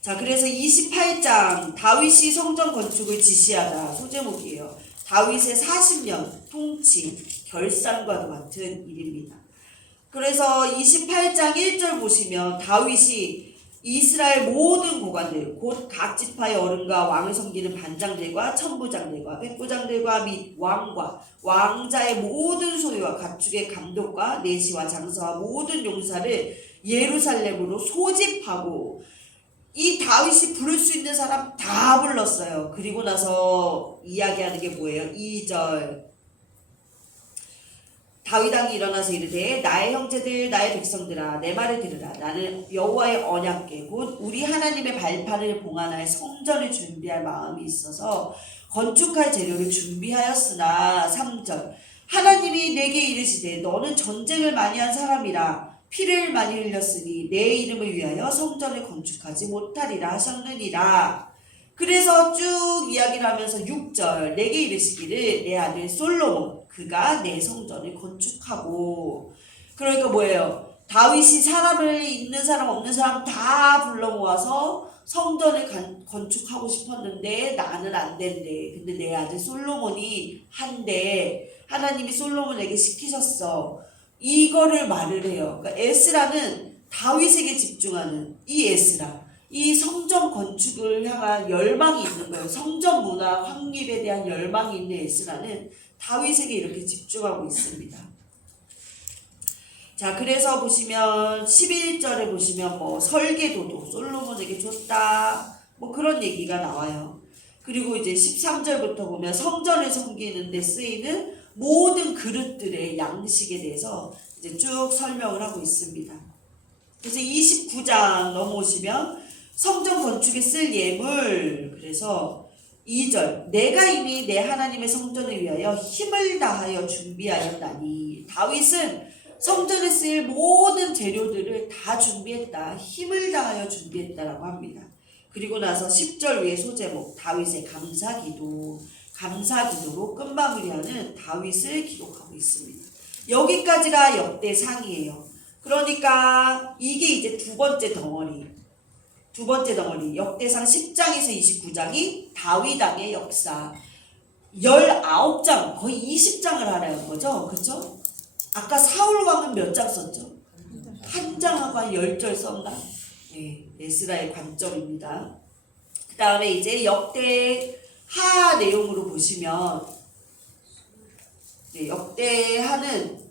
자, 그래서 28장 다윗이 성전 건축을 지시하다 소제목이에요. 다윗의 40년 통치, 결산과도 같은 일입니다. 그래서 28장 1절 보시면 다윗이 이스라엘 모든 고관들 곧 각 지파의 어른과 왕을 섬기는 반장들과 천부장들과 백부장들과 및 왕과 왕자의 모든 소유와 가축의 감독과 내시와 장사와 모든 용사를 예루살렘으로 소집하고 이 다윗이 부를 수 있는 사람 다 불렀어요. 그리고 나서 이야기하는 게 뭐예요? 2절 다윗 왕이 일어나서 이르되 나의 형제들 나의 백성들아 내 말을 들으라. 나는 여호와의 언약궤 곧 우리 하나님의 발판을 봉안할 성전을 준비할 마음이 있어서 건축할 재료를 준비하였으나 3절 하나님이 내게 이르시되 너는 전쟁을 많이 한 사람이라 피를 많이 흘렸으니 내 이름을 위하여 성전을 건축하지 못하리라 하셨느니라. 그래서 쭉 이야기를 하면서 6절 내게 이르시기를 내 아들 솔로몬 그가 내 성전을 건축하고. 그러니까 뭐예요? 다윗이 사람을 있는 사람 없는 사람 다 불러 모아서 성전을 건축하고 싶었는데 나는 안 된대. 근데 내 아들 솔로몬이 한대. 하나님이 솔로몬에게 시키셨어. 이거를 말을 해요. 그러니까 에스라는 다윗에게 집중하는 이 에스라, 이 성전 건축을 향한 열망이 있는 거예요. 성전 문화 확립에 대한 열망이 있는 에스라는 다윗에게 이렇게 집중하고 있습니다. 자, 그래서 보시면 11절에 보시면 뭐 설계도도 솔로몬에게 줬다 뭐 그런 얘기가 나와요. 그리고 이제 13절부터 보면 성전을 섬기는 데 쓰이는 모든 그릇들의 양식에 대해서 이제 쭉 설명을 하고 있습니다. 그래서 29장 넘어오시면 성전 건축에 쓸 예물, 그래서 2절 내가 이미 내 하나님의 성전을 위하여 힘을 다하여 준비하였다니. 다윗은 성전에 쓰일 모든 재료들을 다 준비했다. 힘을 다하여 준비했다라고 합니다. 그리고 나서 10절 위에 소제목 다윗의 감사기도, 감사기도로 끝마무리하는 다윗을 기록하고 있습니다. 여기까지가 역대상이에요. 그러니까 이게 이제 두 번째 덩어리 역대상 10장에서 29장이 다윗 왕의 역사. 19장 거의 20장을 하라는 거죠. 그렇죠? 아까 사울 왕은 몇 장 썼죠? 한 장하고 한 10절 썼나? 네, 에스라의 관점입니다. 그 다음에 이제 역대하 내용으로 보시면 네, 역대하는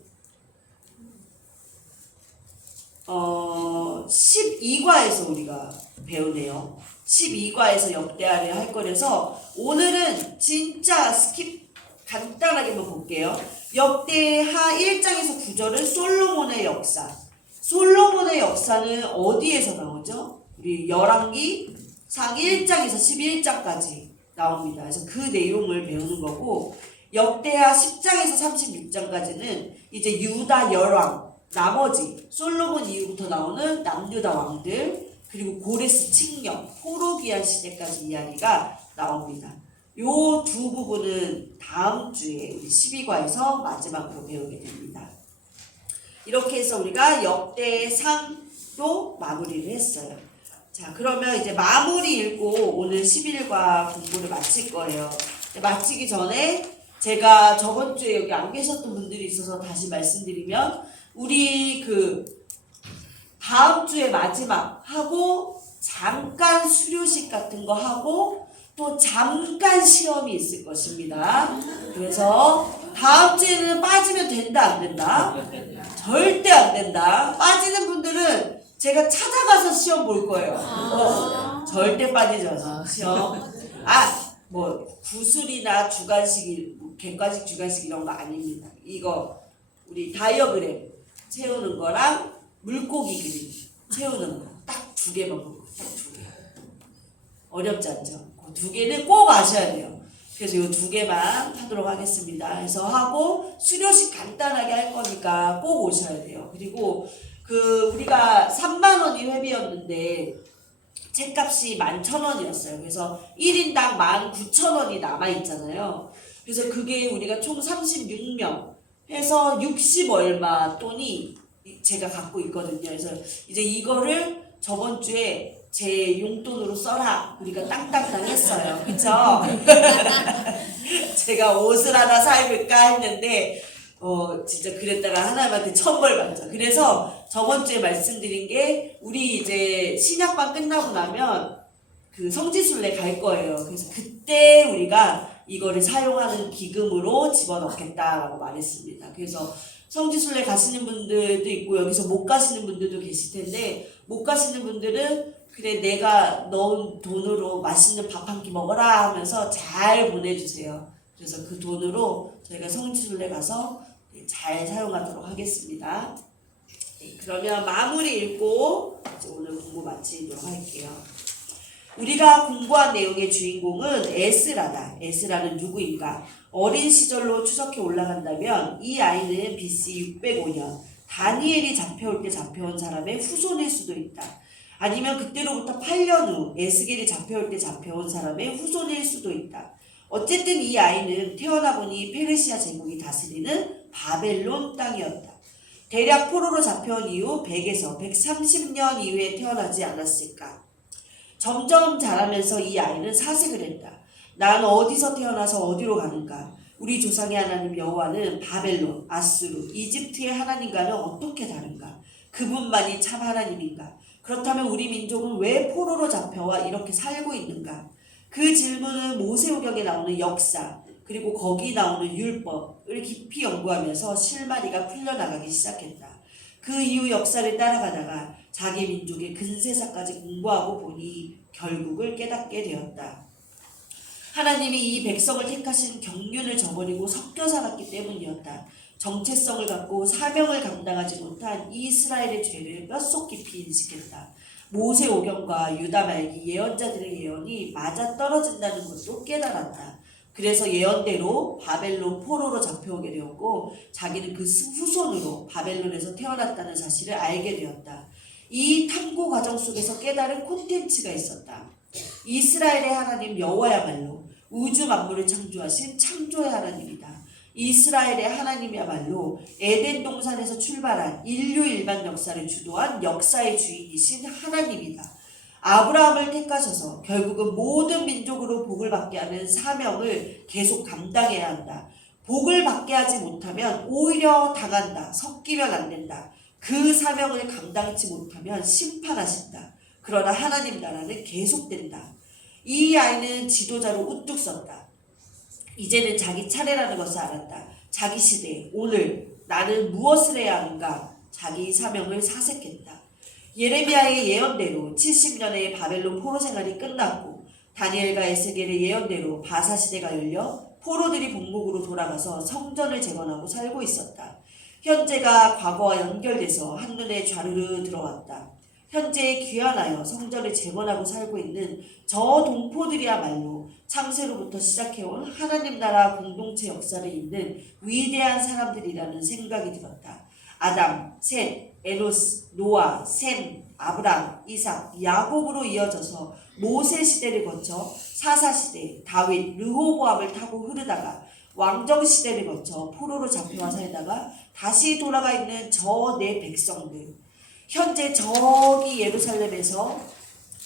12과에서 우리가 배우네요. 12과에서 역대하를 할 거라서 오늘은 진짜 스킵 간단하게만 볼게요. 역대하 1장에서 9절은 솔로몬의 역사. 솔로몬의 역사는 어디에서 나오죠? 우리 열왕기 상 1장에서 11장까지 나옵니다. 그래서 그 내용을 배우는 거고, 역대하 10장에서 36장까지는 이제 유다 열왕, 나머지 솔로몬 이후부터 나오는 남유다 왕들, 그리고 고레스 칙령, 포로기한 시대까지 이야기가 나옵니다. 요 두 부분은 다음 주에 우리 12과에서 마지막으로 배우게 됩니다. 이렇게 해서 우리가 역대상도 마무리를 했어요. 자, 그러면 이제 마무리 읽고 오늘 10일과 공부를 마칠 거예요. 마치기 전에 제가 저번 주에 여기 안 계셨던 분들이 있어서 다시 말씀드리면, 우리 다음 주에 마지막 하고 잠깐 수료식 같은 거 하고 또 잠깐 시험이 있을 것입니다. 그래서 다음 주에는 빠지면 된다 안 된다? 절대 안 된다. 빠지는 분들은 제가 찾아가서 시험 볼 거예요. 절대 빠지지 마세요. 시험. 뭐 구술이나 주관식, 객관식, 주관식 이런 거 아닙니다. 이거 우리 다이어그램 채우는 거랑 물고기 그림 채우는 거 딱 2개만 보고, 딱 2개. 어렵지 않죠? 그 2개는 꼭 아셔야 돼요. 그래서 이 2개만 하도록 하겠습니다. 그래서 하고 수료식 간단하게 할 거니까 꼭 오셔야 돼요. 그리고 우리가 3만 원이 회비였는데 책값이 11,000원이었어요. 그래서 1인당 19,000원이 남아있잖아요. 그래서 그게 우리가 총 36명 해서 60 얼마 돈이 제가 갖고 있거든요. 그래서 이제 이거를 저번 주에 제 용돈으로 써라 우리가 땅땅땅 했어요. 그쵸? 제가 옷을 하나 사입을까 했는데 진짜 그랬다가 하나님한테 천벌 받죠. 그래서 저번 주에 말씀드린 게, 우리 이제 신약반 끝나고 나면 성지순례 갈 거예요. 그래서 그때 우리가 이거를 사용하는 기금으로 집어넣겠다라고 말했습니다. 그래서 성지순례 가시는 분들도 있고 여기서 못 가시는 분들도 계실 텐데, 못 가시는 분들은 그래 내가 넣은 돈으로 맛있는 밥 한 끼 먹어라 하면서 잘 보내주세요. 그래서 그 돈으로 저희가 성지순례 가서 잘 사용하도록 하겠습니다. 그러면 마무리 읽고 이제 오늘 공부 마치도록 할게요. 우리가 공부한 내용의 주인공은 에스라다. 에스라는 누구인가? 어린 시절로 추적해 올라간다면 이 아이는 BC 605년 다니엘이 잡혀올 때 잡혀온 사람의 후손일 수도 있다. 아니면 그때로부터 8년 후 에스겔이 잡혀올 때 잡혀온 사람의 후손일 수도 있다. 어쨌든 이 아이는 태어나 보니 페르시아 제국이 다스리는 바벨론 땅이었다. 대략 포로로 잡혀온 이후 100에서 130년 이후에 태어나지 않았을까? 점점 자라면서 이 아이는 사색을 했다. 난 어디서 태어나서 어디로 가는가? 우리 조상의 하나님 여호와는 바벨론, 아수르, 이집트의 하나님과는 어떻게 다른가? 그분만이 참 하나님인가? 그렇다면 우리 민족은 왜 포로로 잡혀와 이렇게 살고 있는가? 그 질문은 모세오경에 나오는 역사, 그리고 거기 나오는 율법을 깊이 연구하면서 실마리가 풀려나가기 시작했다. 그 이후 역사를 따라가다가 자기 민족의 근세사까지 공부하고 보니 결국을 깨닫게 되었다. 하나님이 이 백성을 택하신 경륜을 저버리고 섞여 살았기 때문이었다. 정체성을 갖고 사명을 감당하지 못한 이스라엘의 죄를 뼛속 깊이 인식했다. 모세오경과 유다 말기 예언자들의 예언이 맞아떨어진다는 것도 깨달았다. 그래서 예언대로 바벨론 포로로 잡혀오게 되었고 자기는 그 후손으로 바벨론에서 태어났다는 사실을 알게 되었다. 이 탐구 과정 속에서 깨달은 콘텐츠가 있었다. 이스라엘의 하나님 여호와야말로 우주 만물을 창조하신 창조의 하나님이다. 이스라엘의 하나님이야말로 에덴 동산에서 출발한 인류 일반 역사를 주도한 역사의 주인이신 하나님이다. 아브라함을 택하셔서 결국은 모든 민족으로 복을 받게 하는 사명을 계속 감당해야 한다. 복을 받게 하지 못하면 오히려 당한다. 섞이면 안 된다. 그 사명을 감당치 못하면 심판하신다. 그러나 하나님 나라는 계속된다. 이 아이는 지도자로 우뚝 섰다. 이제는 자기 차례라는 것을 알았다. 자기 시대, 오늘 나는 무엇을 해야 하는가? 자기 사명을 사색했다. 예레미야의 예언대로 70년의 바벨론 포로 생활이 끝났고 다니엘과 에스겔의 예언대로 바사 시대가 열려 포로들이 본국으로 돌아가서 성전을 재건하고 살고 있었다. 현재가 과거와 연결돼서 한눈에 좌르르 들어왔다. 현재에 귀환하여 성전을 재건하고 살고 있는 저 동포들이야말로 창세로부터 시작해온 하나님 나라 공동체 역사를 잇는 위대한 사람들이라는 생각이 들었다. 아담, 셋, 에노스, 노아, 셈, 아브람, 이삭, 야곱으로 이어져서 모세 시대를 거쳐 사사 시대, 다윗, 르호보암을 타고 흐르다가 왕정 시대를 거쳐 포로로 잡혀와 살다가 다시 돌아가 있는 저 내 백성들, 현재 저기 예루살렘에서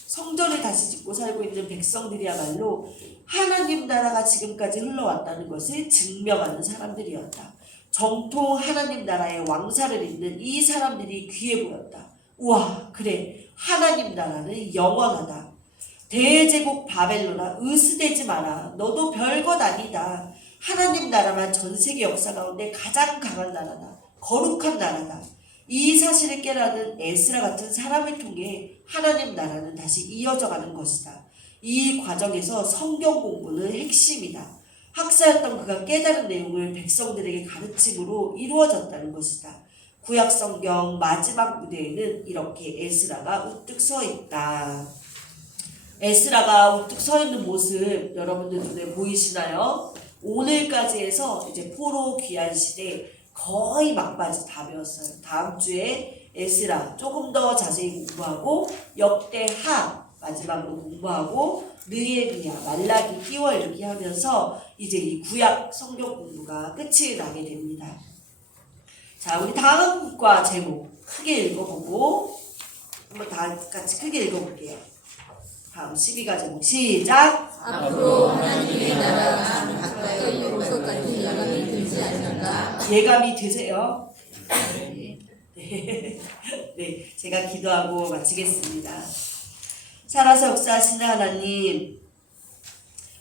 성전을 다시 짓고 살고 있는 백성들이야말로 하나님 나라가 지금까지 흘러왔다는 것을 증명하는 사람들이었다. 정통 하나님 나라의 왕사를 잇는 이 사람들이 귀해 보였다. 우와, 그래, 하나님 나라는 영원하다. 대제국 바벨론아, 으스대지 마라. 너도 별것 아니다. 하나님 나라만 전 세계 역사 가운데 가장 강한 나라다. 거룩한 나라다. 이 사실을 깨닫는 에스라 같은 사람을 통해 하나님 나라는 다시 이어져가는 것이다. 이 과정에서 성경 공부는 핵심이다. 학사였던 그가 깨달은 내용을 백성들에게 가르침으로 이루어졌다는 것이다. 구약 성경 마지막 무대에는 이렇게 에스라가 우뚝 서 있다. 에스라가 우뚝 서 있는 모습 여러분들 눈에 보이시나요? 오늘까지 해서 이제 포로 귀환 시대 거의 막바지 다 배웠어요. 다음 주에 에스라 조금 더 자세히 공부하고 역대하 마지막으로 공부하고 느헤미야, 말라기 끼워 읽기 하면서 이제 이 구약 성경 공부가 끝이 나게 됩니다. 자, 우리 다음과 제목 크게 읽어보고 한번 다 같이 크게 읽어볼게요. 다음 12가 제목 시작! 앞으로 하나님의 나라가 가까이 올 것 같은 예감이 들지 않는가? 예감이 드세요? 네. 네, 제가 기도하고 마치겠습니다. 살아서 역사하시는 하나님,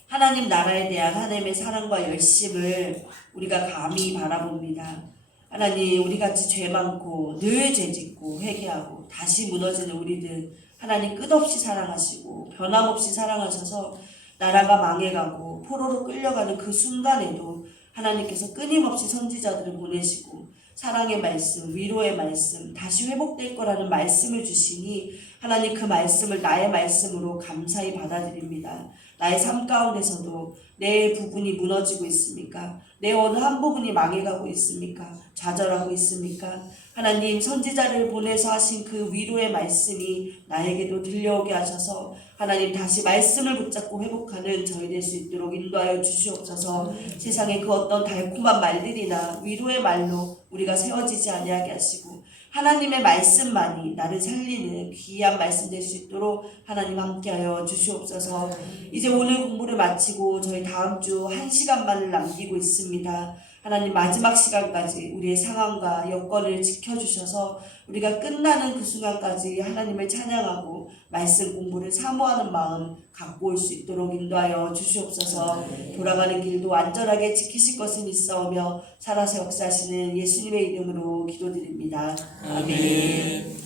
하나님 나라에 대한 하나님의 사랑과 열심을 우리가 감히 바라봅니다. 하나님, 우리같이 죄 많고 늘 죄짓고 회개하고 다시 무너지는 우리들 하나님 끝없이 사랑하시고 변함없이 사랑하셔서 나라가 망해가고 포로로 끌려가는 그 순간에도 하나님께서 끊임없이 선지자들을 보내시고 사랑의 말씀, 위로의 말씀, 다시 회복될 거라는 말씀을 주시니 하나님 그 말씀을 나의 말씀으로 감사히 받아들입니다. 나의 삶 가운데서도 내 부분이 무너지고 있습니까? 내 어느 한 부분이 망해가고 있습니까? 좌절하고 있습니까? 하나님, 선지자를 보내서 하신 그 위로의 말씀이 나에게도 들려오게 하셔서 하나님 다시 말씀을 붙잡고 회복하는 저희 될 수 있도록 인도하여 주시옵소서. 세상에 그 어떤 달콤한 말들이나 위로의 말로 우리가 세워지지 아니하게 하시고 하나님의 말씀만이 나를 살리는 귀한 말씀 될 수 있도록 하나님 함께하여 주시옵소서. 이제 오늘 공부를 마치고 저희 다음 주 1시간만을 남기고 있습니다. 하나님 마지막 시간까지 우리의 상황과 여건을 지켜주셔서 우리가 끝나는 그 순간까지 하나님을 찬양하고 말씀 공부를 사모하는 마음 갖고 올 수 있도록 인도하여 주시옵소서. 돌아가는 길도 안전하게 지키실 것을 믿사오며 살아서 역사하시는 예수님의 이름으로 기도드립니다. 아멘.